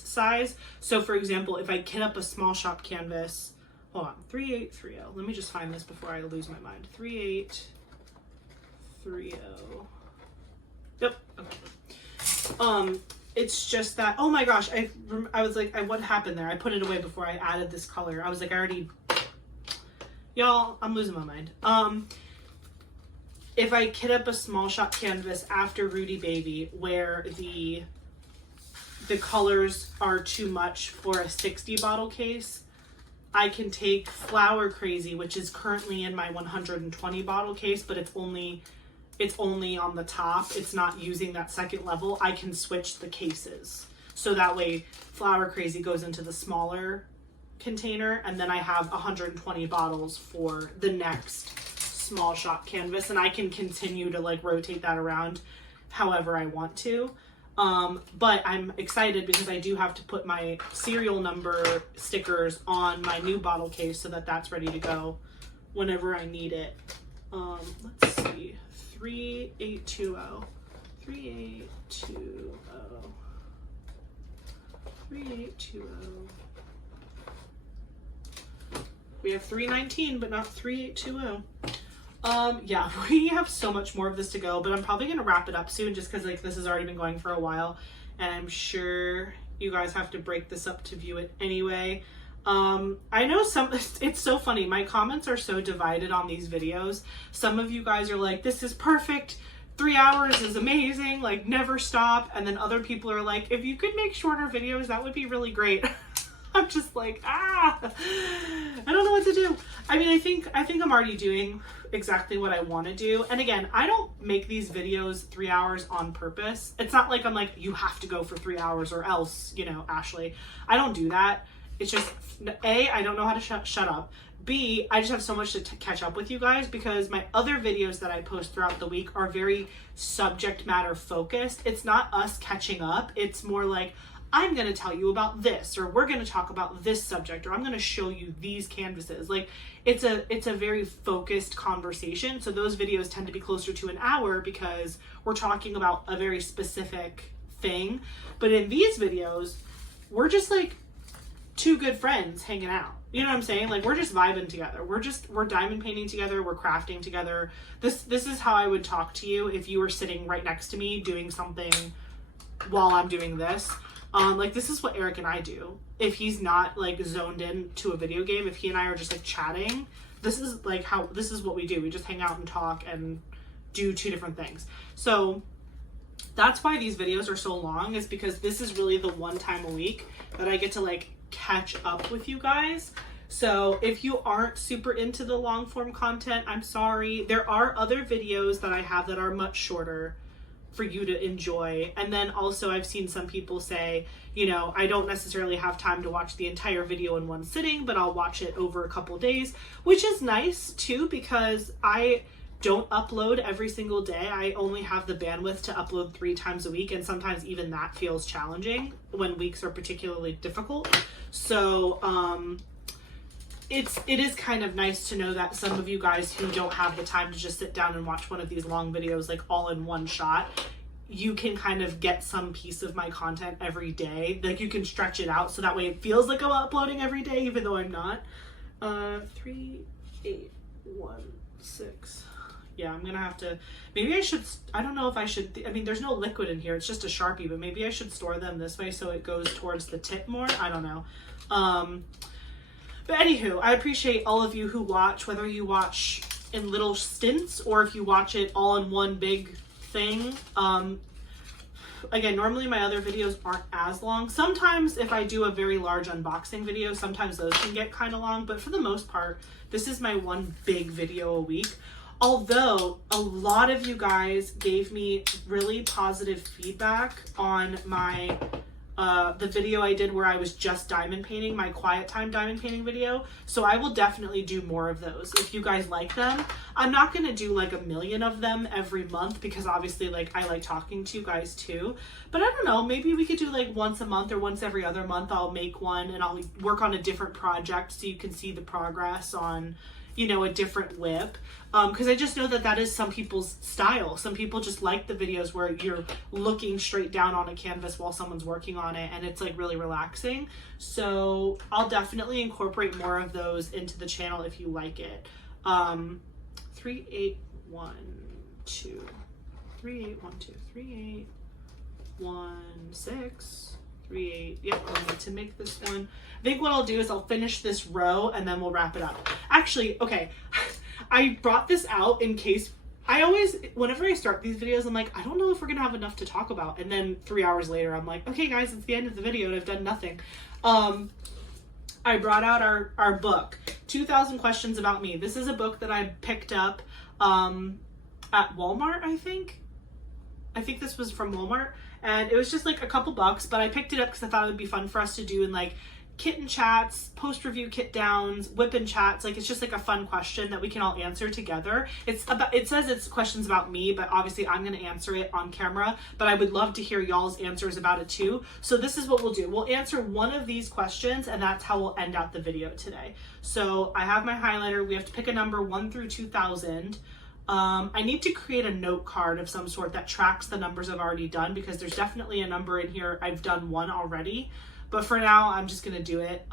size. So for example, if I kit up a small shop canvas, hold on, 3830, let me just find this before I lose my mind. 3830. Yep. Okay. It's just that, oh my gosh, I was like, what happened there? I put it away before I added this color. I was like, y'all, I'm losing my mind. If I kit up a small shop canvas after Rudy Baby where the colors are too much for a 60 bottle case, I can take Flower Crazy, which is currently in my 120 bottle case, but it's only on the top. It's not using that second level. I can switch the cases. So that way Flower Crazy goes into the smaller container, and then I have 120 bottles for the next small shop canvas, and I can continue to like rotate that around however I want to. But I'm excited because I do have to put my serial number stickers on my new bottle case so that that's ready to go whenever I need it. Let's see, 3820. 3820. We have 319, but not 3820. Yeah, we have so much more of this to go, but I'm probably gonna wrap it up soon just because like this has already been going for a while, and I'm sure you guys have to break this up to view it anyway. I know it's so funny. My comments are so divided on these videos. Some of you guys are like, this is perfect. 3 hours is amazing. Like, never stop. And then other people are like, if you could make shorter videos, that would be really great. I'm just like, I don't know what to do. I mean, I think I'm already doing exactly what I want to do. And again, I don't make these videos 3 hours on purpose. It's not like I'm like, you have to go for 3 hours or else, you know, Ashley. I don't do that. It's just, A, I don't know how to shut up. B, I just have so much to catch up with you guys because my other videos that I post throughout the week are very subject matter focused. It's not us catching up. It's more like, I'm going to tell you about this, or we're going to talk about this subject, or I'm going to show you these canvases. Like, it's a very focused conversation. So those videos tend to be closer to an hour because we're talking about a very specific thing. But in these videos, we're just like two good friends hanging out. You know what I'm saying? Like, we're just vibing together. We're diamond painting together. We're crafting together. This is how I would talk to you if you were sitting right next to me doing something while I'm doing this. Like, this is what Eric and I do. If he's not like zoned in to a video game, if he and I are just like chatting, this is what we do. We just hang out and talk and do two different things. So that's why these videos are so long, is because this is really the one time a week that I get to like catch up with you guys. So if you aren't super into the long form content, I'm sorry. There are other videos that I have that are much shorter for you to enjoy. And then also I've seen some people say, you know, I don't necessarily have time to watch the entire video in one sitting, but I'll watch it over a couple days, which is nice too, because I don't upload every single day. I only have the bandwidth to upload 3 times a week, and sometimes even that feels challenging when weeks are particularly difficult. So it is kind of nice to know that some of you guys who don't have the time to just sit down and watch one of these long videos like all in one shot, you can kind of get some piece of my content every day. Like you can stretch it out so that way it feels like I'm uploading every day, even though I'm not. 3, 8, 1, 6. Yeah, I'm gonna have to, maybe I should, I don't know if I should, I mean, there's no liquid in here, it's just a Sharpie, but maybe I should store them this way so it goes towards the tip more. I don't know. But anywho, I appreciate all of you who watch, whether you watch in little stints or if you watch it all in one big thing. Again, normally my other videos aren't as long. Sometimes if I do a very large unboxing video, sometimes those can get kind of long, but for the most part, this is my one big video a week. Although a lot of you guys gave me really positive feedback on my the video I did where I was just diamond painting, my quiet time diamond painting video. So I will definitely do more of those if you guys like them. I'm not going to do like a million of them every month because obviously like I like talking to you guys too. But I don't know, maybe we could do like once a month or once every other month. I'll make one and I'll work on a different project so you can see the progress on, you know, a different whip. Because I just know that that is some people's style. Some people just like the videos where you're looking straight down on a canvas while someone's working on it and it's like really relaxing. So I'll definitely incorporate more of those into the channel if you like it. 3, 8, 1, 2, 3, 8, 1, 2, 3, 8, 1, 6, 3, 8. Yep, I need to make this one. I think what I'll do is I'll finish this row and then we'll wrap it up. Actually, okay, I brought this out in case, I always, whenever I start these videos, I'm like, I don't know if we're gonna have enough to talk about. And then 3 hours later, I'm like, okay guys, it's the end of the video and I've done nothing. I brought out our book, 2,000 Questions About Me. This is a book that I picked up at Walmart, I think. I think this was from Walmart. And it was just like a couple bucks, but I picked it up because I thought it would be fun for us to do in like kitten chats, post-review kit downs, whip-in chats. Like it's just like a fun question that we can all answer together. It's about, it says it's questions about me, but obviously I'm going to answer it on camera, but I would love to hear y'all's answers about it too. So this is what we'll do. We'll answer one of these questions and that's how we'll end out the video today. So I have my highlighter. We have to pick a number 1 through 2,000. I need to create a note card of some sort that tracks the numbers I've already done because there's definitely a number in here. I've done one already, but for now I'm just going to do it.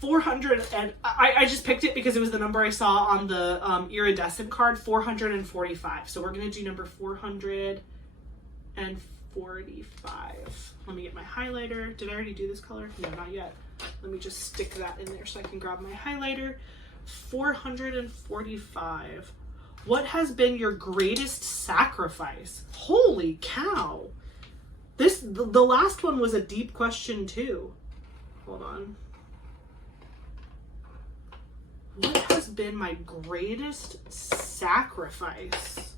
400, and I just picked it because it was the number I saw on the Iridescent card, 445. So we're going to do number 445. Let me get my highlighter. Did I already do this color? No, not yet. Let me just stick that in there so I can grab my highlighter. 445. What has been your greatest sacrifice? Holy cow. The last one was a deep question too. Hold on. What has been my greatest sacrifice?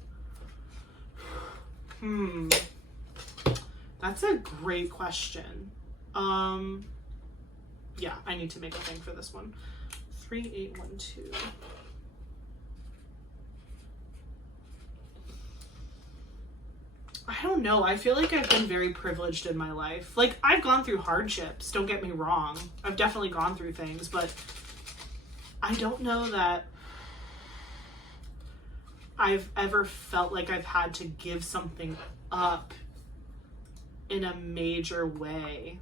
That's a great question. Yeah, I need to make a thing for this one. 3, 8, 1, 2. I don't know. I feel like I've been very privileged in my life. Like, I've gone through hardships, don't get me wrong. I've definitely gone through things, but I don't know that I've ever felt like I've had to give something up in a major way.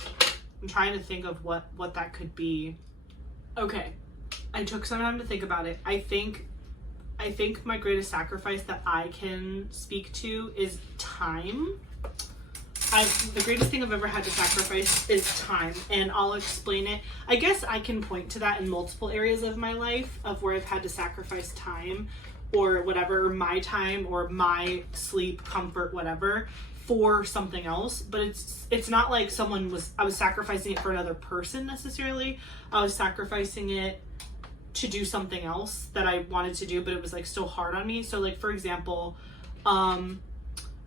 I'm trying to think of what that could be. Okay. I took some time to think about it. I think my greatest sacrifice that I can speak to is time. The greatest thing I've ever had to sacrifice is time, and I'll explain it. I guess I can point to that in multiple areas of my life of where I've had to sacrifice time or whatever, my time or my sleep, comfort, whatever, for something else. But it's not like I was sacrificing it for another person necessarily. I was sacrificing it to do something else that I wanted to do, but it was like still hard on me. So like, for example,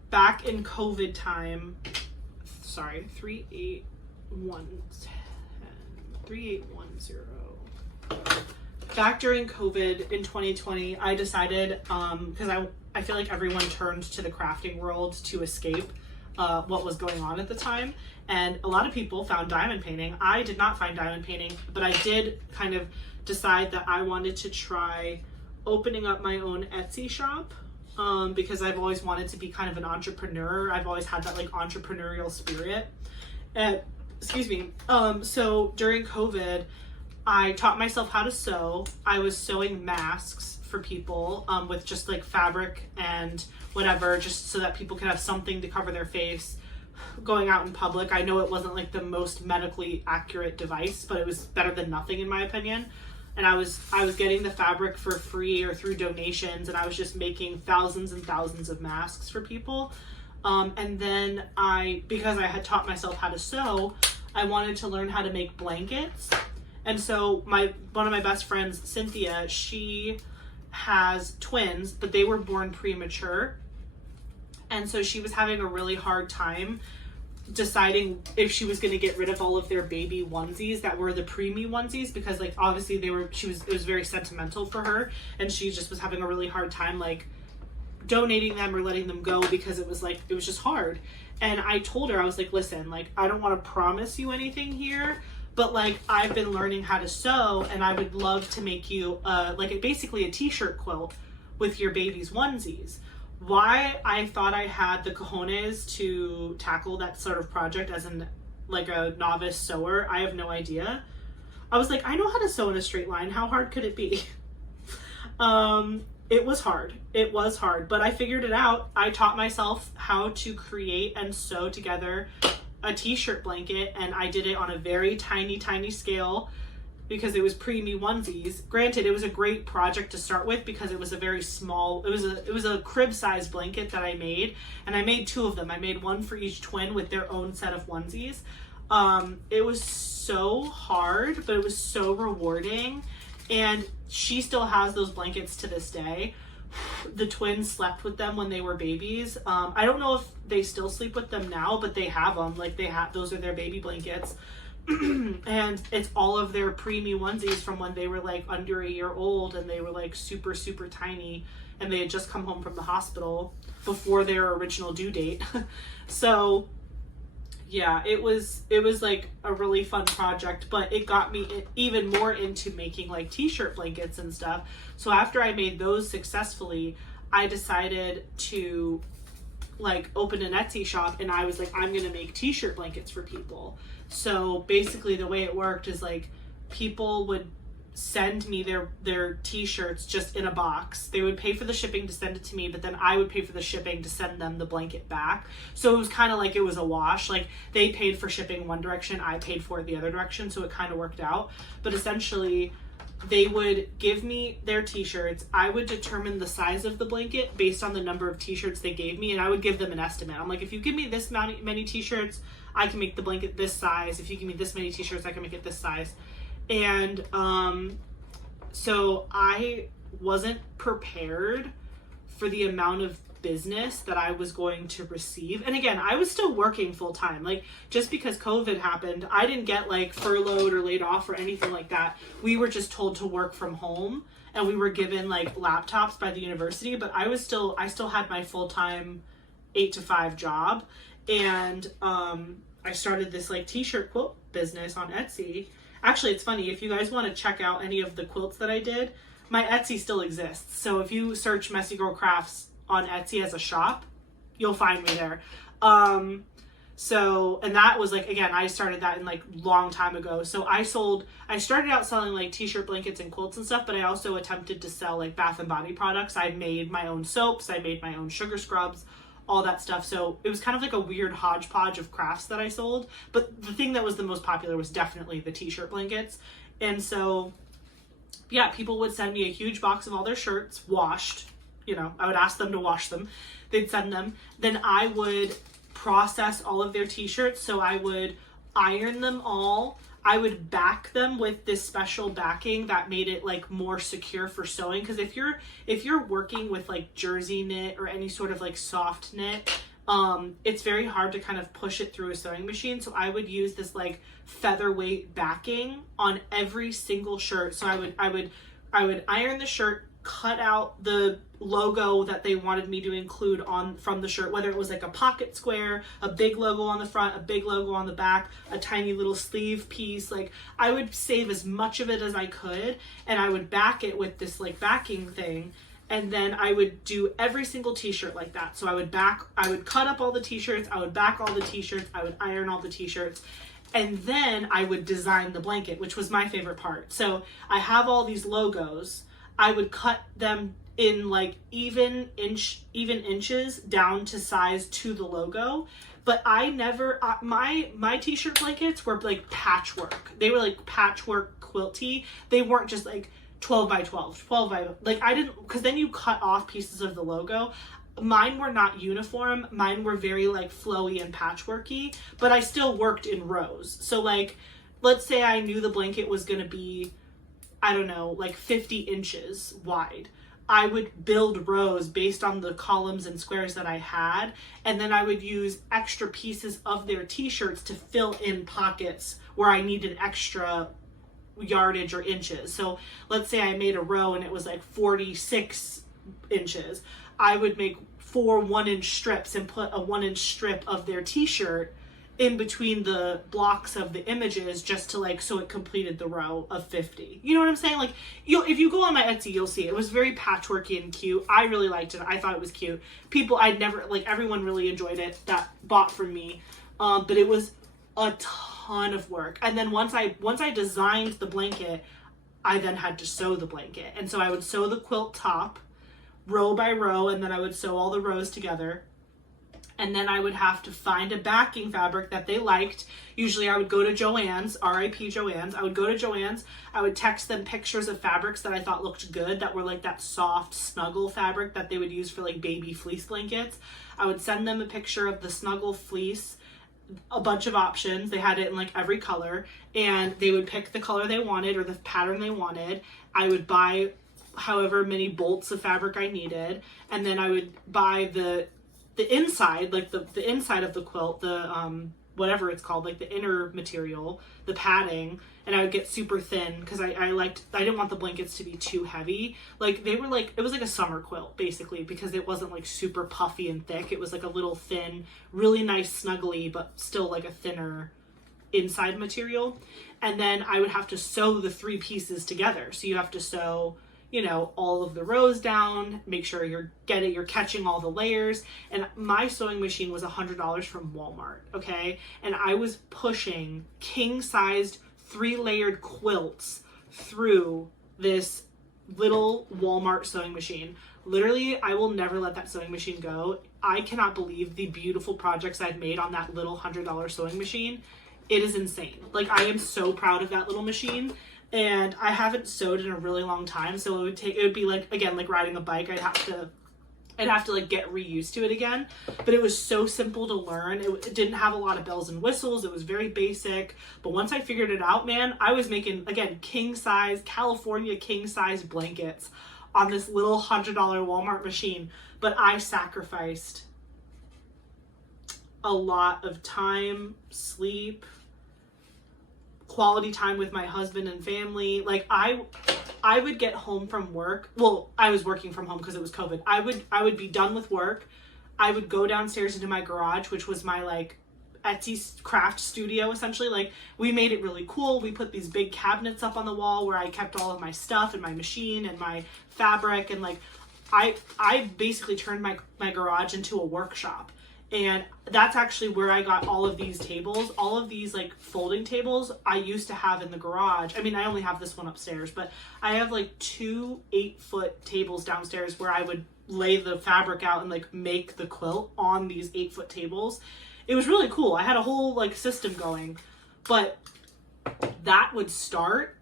back in COVID time, sorry, 3810. Back during COVID in 2020, I decided, because I feel like everyone turned to the crafting world to escape. what was going on at the time. And a lot of people found diamond painting. I did not find diamond painting, but I did kind of decide that I wanted to try opening up my own Etsy shop, because I've always wanted to be kind of an entrepreneur. I've always had that like entrepreneurial spirit. And excuse me. So during COVID, I taught myself how to sew. I was sewing masks for people with just like fabric and whatever, just so that people could have something to cover their face going out in public. I know it wasn't like the most medically accurate device, but it was better than nothing in my opinion. And I was getting the fabric for free or through donations, and I was just making thousands and thousands of masks for people. And then because I had taught myself how to sew, I wanted to learn how to make blankets. And so one of my best friends, Cynthia, she has twins, but they were born premature. And so she was having a really hard time deciding if she was going to get rid of all of their baby onesies that were the preemie onesies, because like obviously it was very sentimental for her, and she just was having a really hard time like donating them or letting them go, because it was just hard. And I told her, I was like, listen, like I don't want to promise you anything here, but like I've been learning how to sew, and I would love to make you basically a t-shirt quilt with your baby's onesies. Why I thought I had the cojones to tackle that sort of project as a novice sewer, I have no idea. I was like, I know how to sew in a straight line. How hard could it be? It was hard. It was hard, but I figured it out. I taught myself how to create and sew together a t-shirt blanket, and I did it on a very tiny, tiny scale because it was preemie onesies. Granted, it was a great project to start with because it was a very small, it was a crib size blanket that I made, and I made two of them. I made one for each twin with their own set of onesies. It was so hard, but it was so rewarding, and she still has those blankets to this day. The twins slept with them when they were babies. I don't know if they still sleep with them now, but they have them. Those are their baby blankets. And it's all of their preemie onesies from when they were like under a year old, and they were like super, super tiny, and they had just come home from the hospital before their original due date. So yeah, it was like a really fun project, but it got me even more into making like t-shirt blankets and stuff. So after I made those successfully, I decided to like open an Etsy shop, and I was like, I'm gonna make t-shirt blankets for people. So basically the way it worked is like people would send me their t-shirts just in a box. They would pay for the shipping to send it to me, but then I would pay for the shipping to send them the blanket back. So it was kind of like it was a wash. Like they paid for shipping one direction, I paid for it the other direction, so it kind of worked out. But essentially they would give me their t-shirts. I would determine the size of the blanket based on the number of t-shirts they gave me, and I would give them an estimate. I'm like, if you give me this many t-shirts, I can make the blanket this size. If you give me this many t-shirts, I can make it this size. And so I wasn't prepared for the amount of business that I was going to receive. And again, I was still working full time. Like just because COVID happened, I didn't get like furloughed or laid off or anything like that. We were just told to work from home, and we were given like laptops by the university, but I still had my full-time 8 to 5 job. And I started this like t-shirt quilt business on Etsy. Actually, it's funny, if you guys want to check out any of the quilts that I did, my Etsy still exists. So if you search Messy Girl Crafts on Etsy as a shop, you'll find me there. And that was like, again, I started that in like long time ago. So I started out selling like t-shirt blankets and quilts and stuff, but I also attempted to sell like Bath and Body products. I made my own soaps, I made my own sugar scrubs, all that stuff. So it was kind of like a weird hodgepodge of crafts that I sold, but the thing that was the most popular was definitely the t-shirt blankets. And so yeah, people would send me a huge box of all their shirts washed. You know, I would ask them to wash them. They'd send them. Then I would process all of their t-shirts. So I would iron them all. I would back them with this special backing that made it like more secure for sewing. Because if you're working with like jersey knit or any sort of like soft knit, it's very hard to kind of push it through a sewing machine. So I would use this like featherweight backing on every single shirt. So I would iron the shirt, cut out the logo that they wanted me to include from the shirt, whether it was like a pocket square, a big logo on the front, a big logo on the back, a tiny little sleeve piece. Like, I would save as much of it as I could, and I would back it with this like backing thing. And then I would do every single t-shirt like that. So I would cut up all the t-shirts, I would back all the t-shirts, I would iron all the t-shirts, and then I would design the blanket, which was my favorite part. So I have all these logos. I would cut them in like even inches down to size to the logo. But I never, my t-shirt blankets were like patchwork. They were like patchwork quilty. They weren't just like 12 by 12, 12 by, like I didn't, because then you cut off pieces of the logo. Mine were not uniform. Mine were very like flowy and patchworky, but I still worked in rows. So like, let's say I knew the blanket was going to be, I don't know, like 50 inches wide. I would build rows based on the columns and squares that I had, and then I would use extra pieces of their t-shirts to fill in pockets where I needed extra yardage or inches. So let's say I made a row and it was like 46 inches. I would make 4 1-inch strips and put a 1-inch strip of their t-shirt in between the blocks of the images, just to like, so it completed the row of 50. You know what I'm saying? Like, if you go on my Etsy, you'll see it was very patchworky and cute. I really liked it. I thought it was cute. Everyone really enjoyed it that bought from me. But it was a ton of work. And then once I designed the blanket, I then had to sew the blanket. And so I would sew the quilt top row by row, and then I would sew all the rows together. And then I would have to find a backing fabric that they liked. Usually I would go to Joann's, RIP Joann's. I would go to Joann's. I would text them pictures of fabrics that I thought looked good, that were like that soft snuggle fabric that they would use for like baby fleece blankets. I would send them a picture of the snuggle fleece, a bunch of options. They had it in like every color, and they would pick the color they wanted or the pattern they wanted. I would buy however many bolts of fabric I needed, and then I would buy the inside, like the inside of the quilt, the whatever it's called, like the inner material, the padding, and I would get super thin because I didn't want the blankets to be too heavy. Like, they were like, it was like a summer quilt basically, because it wasn't like super puffy and thick. It was like a little thin, really nice snuggly, but still like a thinner inside material. And then I would have to sew the 3 pieces together. So you have to sew, you know, all of the rows down, make sure you're catching all the layers. And my sewing machine was $100 from Walmart, okay? And I was pushing king-sized 3-layered quilts through this little Walmart sewing machine. Literally, I will never let that sewing machine go. I cannot believe the beautiful projects I've made on that little $100 sewing machine. It is insane. Like, I am so proud of that little machine. And I haven't sewed in a really long time, so it would be like, again, like riding a bike. I'd have to like get reused to it again. But it was so simple to learn. It didn't have a lot of bells and whistles. It was very basic. But once I figured it out, man, I was making, again, California king size blankets on this little $100 Walmart machine. But I sacrificed a lot of time, sleep, quality time with my husband and family. Like, I would get home from work. Well, I was working from home because it was COVID. I would be done with work. I would go downstairs into my garage, which was my like Etsy craft studio essentially. Like, we made it really cool. We put these big cabinets up on the wall where I kept all of my stuff and my machine and my fabric, and like I basically turned my garage into a workshop. And that's actually where I got all of these tables. All of these like folding tables I used to have in the garage. I mean, I only have this one upstairs, but I have like 2 8-foot tables downstairs where I would lay the fabric out and like make the quilt on these 8-foot tables. It was really cool. I had a whole like system going, but that would start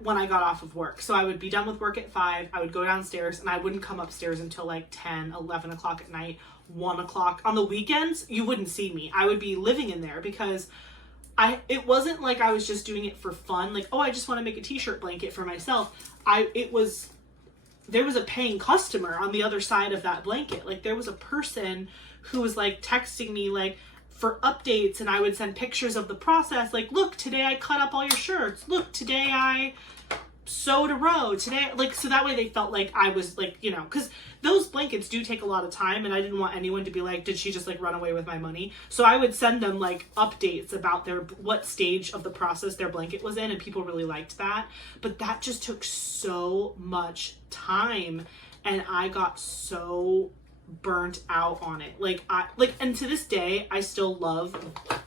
when I got off of work. So I would be done with work at 5. I would go downstairs, and I wouldn't come upstairs until like 10, 11 o'clock at night, 1 o'clock. On the weekends, you wouldn't see me. I would be living in there because it wasn't like I was just doing it for fun. Like, oh, I just want to make a t-shirt blanket for myself. There was a paying customer on the other side of that blanket. Like, there was a person who was like texting me like for updates, and I would send pictures of the process. Like, look, today I cut up all your shirts. Look, today I sewed a row today, like, so that way they felt like I was like, you know, because those blankets do take a lot of time, and I didn't want anyone to be like, did she just like run away with my money? So I would send them like updates about what stage of the process their blanket was in, and people really liked that. But that just took so much time, and I got so burnt out on it. And to this day I still love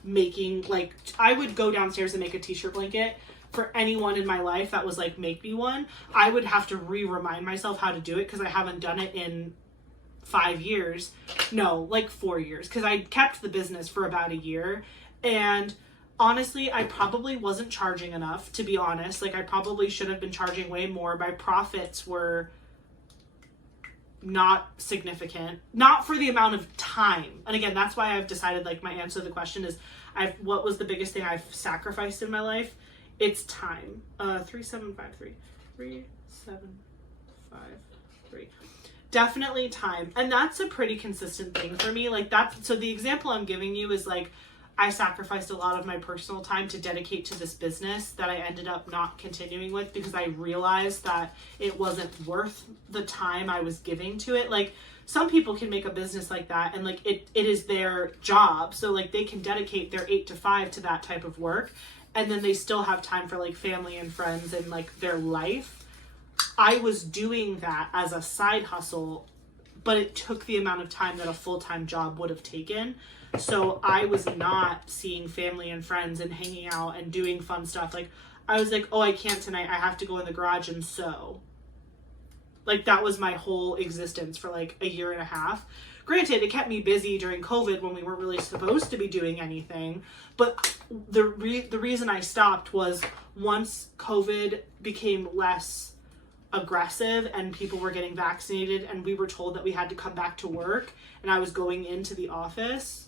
making, like, I would go downstairs and make a t-shirt blanket for anyone in my life that was like, make me one. I would have to remind myself how to do it, because I haven't done it in 5 years. No, like 4 years, because I kept the business for about a year. And honestly, I probably wasn't charging enough, to be honest. Like, I probably should have been charging way more. My profits were not significant, not for the amount of time. And again, that's why I've decided, like, my answer to the question is, what was the biggest thing I've sacrificed in my life? It's time. 3753. 3753. Definitely time. And that's a pretty consistent thing for me. Like, so the example I'm giving you is like, I sacrificed a lot of my personal time to dedicate to this business that I ended up not continuing with, because I realized that it wasn't worth the time I was giving to it. Like, some people can make a business like that, and like it is their job. So like, they can dedicate their 8 to 5 to that type of work, and then they still have time for like family and friends and like their life. I was doing that as a side hustle, but it took the amount of time that a full-time job would have taken. So I was not seeing family and friends and hanging out and doing fun stuff. Like, I was like, oh, I can't tonight. I have to go in the garage and sew. Like, that was my whole existence for like a year and a half. Granted, it kept me busy during COVID when we weren't really supposed to be doing anything. But the reason I stopped was, once COVID became less aggressive and people were getting vaccinated and we were told that we had to come back to work, and I was going into the office,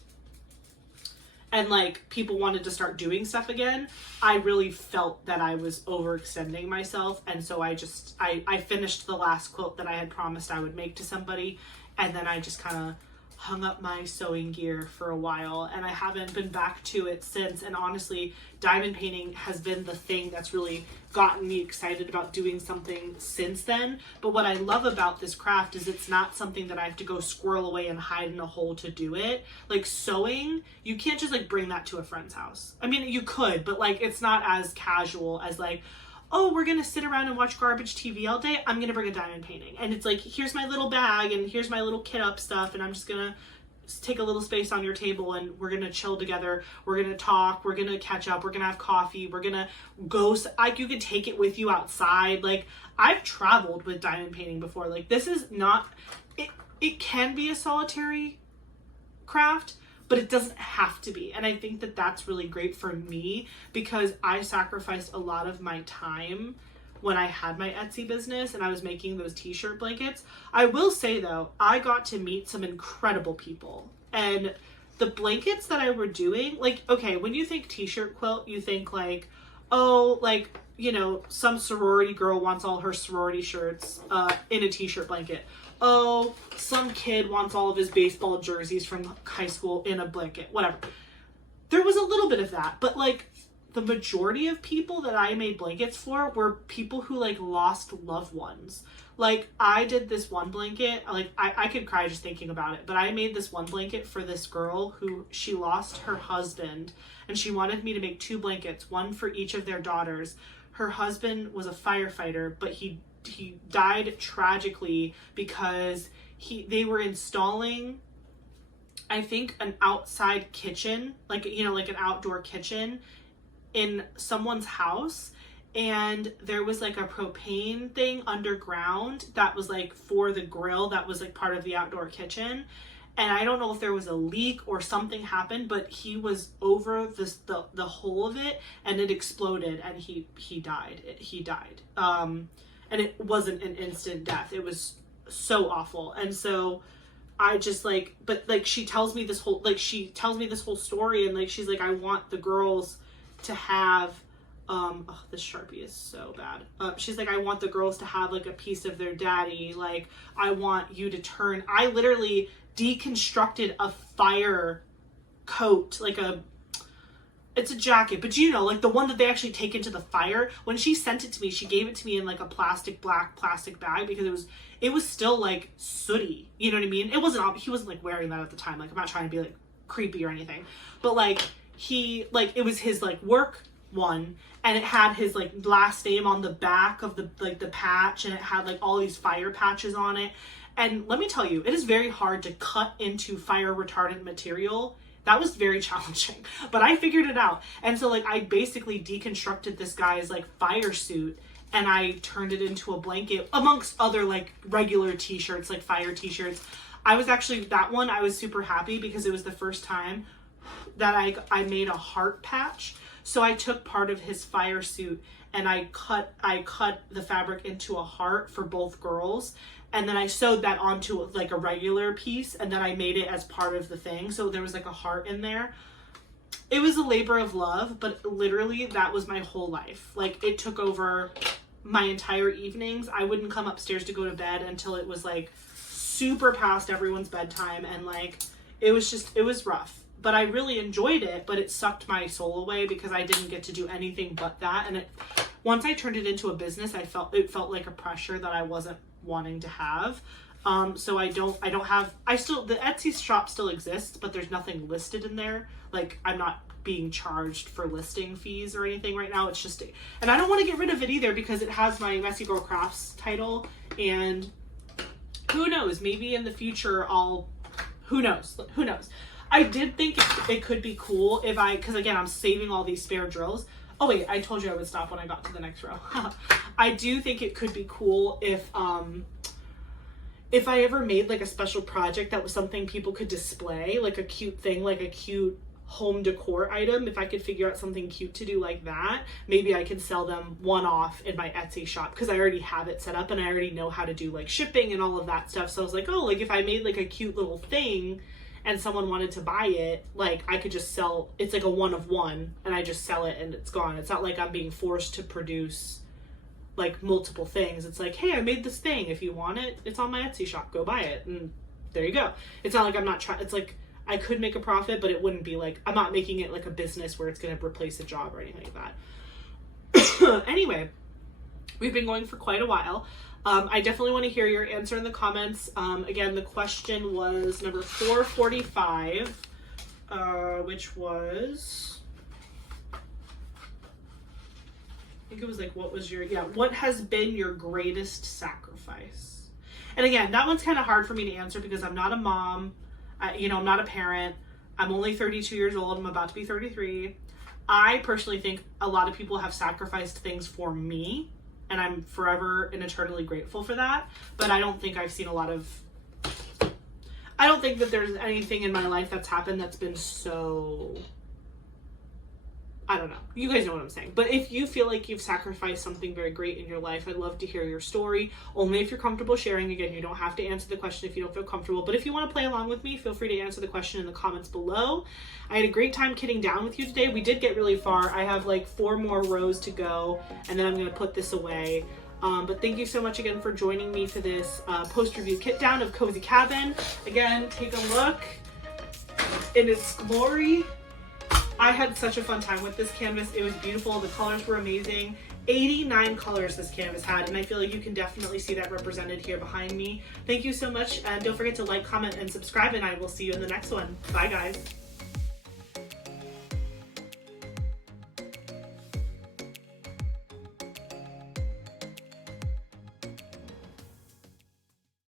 and like, people wanted to start doing stuff again, I really felt that I was overextending myself. And so I finished the last quilt that I had promised I would make to somebody, and then I just kind of hung up my sewing gear for a while, and I haven't been back to it since. And honestly, diamond painting has been the thing that's really gotten me excited about doing something since then. But what I love about this craft is it's not something that I have to go squirrel away and hide in a hole to do it. Like, sewing, you can't just like bring that to a friend's house. I mean, you could, but like, it's not as casual as like, oh, we're gonna sit around and watch garbage TV all day, I'm gonna bring a diamond painting. And it's like, here's my little bag and here's my little kit up stuff, and I'm just gonna take a little space on your table, and we're gonna chill together, we're gonna talk, we're gonna catch up, we're gonna have coffee, we're gonna go, like, you could take it with you outside. Like, I've traveled with diamond painting before. Like, this is not, it can be a solitary craft, but it doesn't have to be. And I think that that's really great for me, because I sacrificed a lot of my time when I had my Etsy business and I was making those t-shirt blankets. I will say though, I got to meet some incredible people, and the blankets that I were doing, like, okay, when you think t-shirt quilt, you think like, oh, like, you know, some sorority girl wants all her sorority shirts in a t-shirt blanket. Oh, some kid wants all of his baseball jerseys from high school in a blanket, whatever. There was a little bit of that, but like, the majority of people that I made blankets for were people who like lost loved ones. Like, I did this one blanket, like, I could cry just thinking about it, but I made this one blanket for this girl who, she lost her husband, and she wanted me to make 2 blankets, one for each of their daughters. Her husband was a firefighter, but he died tragically because they were installing, I think, an outside kitchen, like, you know, like an outdoor kitchen in someone's house, and there was like a propane thing underground that was like for the grill that was like part of the outdoor kitchen. And I don't know if there was a leak or something happened, but he was over the whole of it, and it exploded, and he died. And it wasn't an instant death. It was so awful. And so I just like, but like, she tells me this whole story, and like, she's like, I want the girls to have, oh, this Sharpie is so bad. She's like, I want the girls to have like a piece of their daddy. Like, I want you to turn, I literally deconstructed a fire coat, like it's a jacket, but you know, like the one that they actually take into the fire. When she sent it to me, she gave it to me in like a black plastic bag because it was still like sooty. You know what I mean? He wasn't like wearing that at the time. Like, I'm not trying to be like creepy or anything, but like it was his like work one, and it had his like last name on the back of the patch, and it had like all these fire patches on it. And let me tell you, it is very hard to cut into fire retardant material. That was very challenging, but I figured it out. And so like I basically deconstructed this guy's like fire suit, and I turned it into a blanket amongst other like regular t-shirts, like fire t-shirts. I was super happy because it was the first time that I made a heart patch. So I took part of his fire suit and I cut the fabric into a heart for both girls. And then I sewed that onto like a regular piece, and then I made it as part of the thing. So there was like a heart in there. It was a labor of love, but literally that was my whole life. Like, it took over my entire evenings. I wouldn't come upstairs to go to bed until it was like super past everyone's bedtime. And like, it was rough, but I really enjoyed it, but it sucked my soul away because I didn't get to do anything but that. And once I turned it into a business, it felt like a pressure that I wasn't wanting to have. So the Etsy shop still exists, but there's nothing listed in there. Like, I'm not being charged for listing fees or anything right now. It's just, and I don't want to get rid of it either because it has my Messy Girl Crafts title, and who knows, maybe in the future who knows. I did think it could be cool because again, I'm saving all these spare drills. Oh wait, I told you I would stop when I got to the next row. I do think it could be cool if I ever made like a special project that was something people could display, like a cute thing, like a cute home decor item. If I could figure out something cute to do like that, maybe I could sell them one-off in my Etsy shop because I already have it set up and I already know how to do like shipping and all of that stuff. So I was like, oh, like if I made like a cute little thing and someone wanted to buy it, like I could just sell, it's like a one of one, and I just sell it and it's gone. It's not like I'm being forced to produce like multiple things. It's like, hey, I made this thing. If you want it, it's on my Etsy shop. Go buy it. And there you go. It's not like I'm not trying, it's like I could make a profit, but it wouldn't be like, I'm not making it like a business where it's going to replace a job or anything like that. Anyway, we've been going for quite a while. I definitely want to hear your answer in the comments. Again, the question was number 445, which was, I think it was like, what has been your greatest sacrifice? And again, that one's kind of hard for me to answer because I'm not a mom. I'm not a parent. I'm only 32 years old. I'm about to be 33. I personally think a lot of people have sacrificed things for me, and I'm forever and eternally grateful for that. But I don't think I've seen I don't think that there's anything in my life that's happened that's been so, I don't know. You guys know what I'm saying. But if you feel like you've sacrificed something very great in your life, I'd love to hear your story. Only if you're comfortable sharing. Again, you don't have to answer the question if you don't feel comfortable. But if you want to play along with me, feel free to answer the question in the comments below. I had a great time kidding down with you today. We did get really far. I have like 4 more rows to go, and then I'm going to put this away. But thank you so much again for joining me for this post-review kit down of Cozy Cabin. Again, take a look in its glory. I had such a fun time with this canvas. It was beautiful. The colors were amazing. 89 colors this canvas had, and I feel like you can definitely see that represented here behind me. Thank you so much, and don't forget to like, comment, and subscribe, and I will see you in the next one. Bye, guys.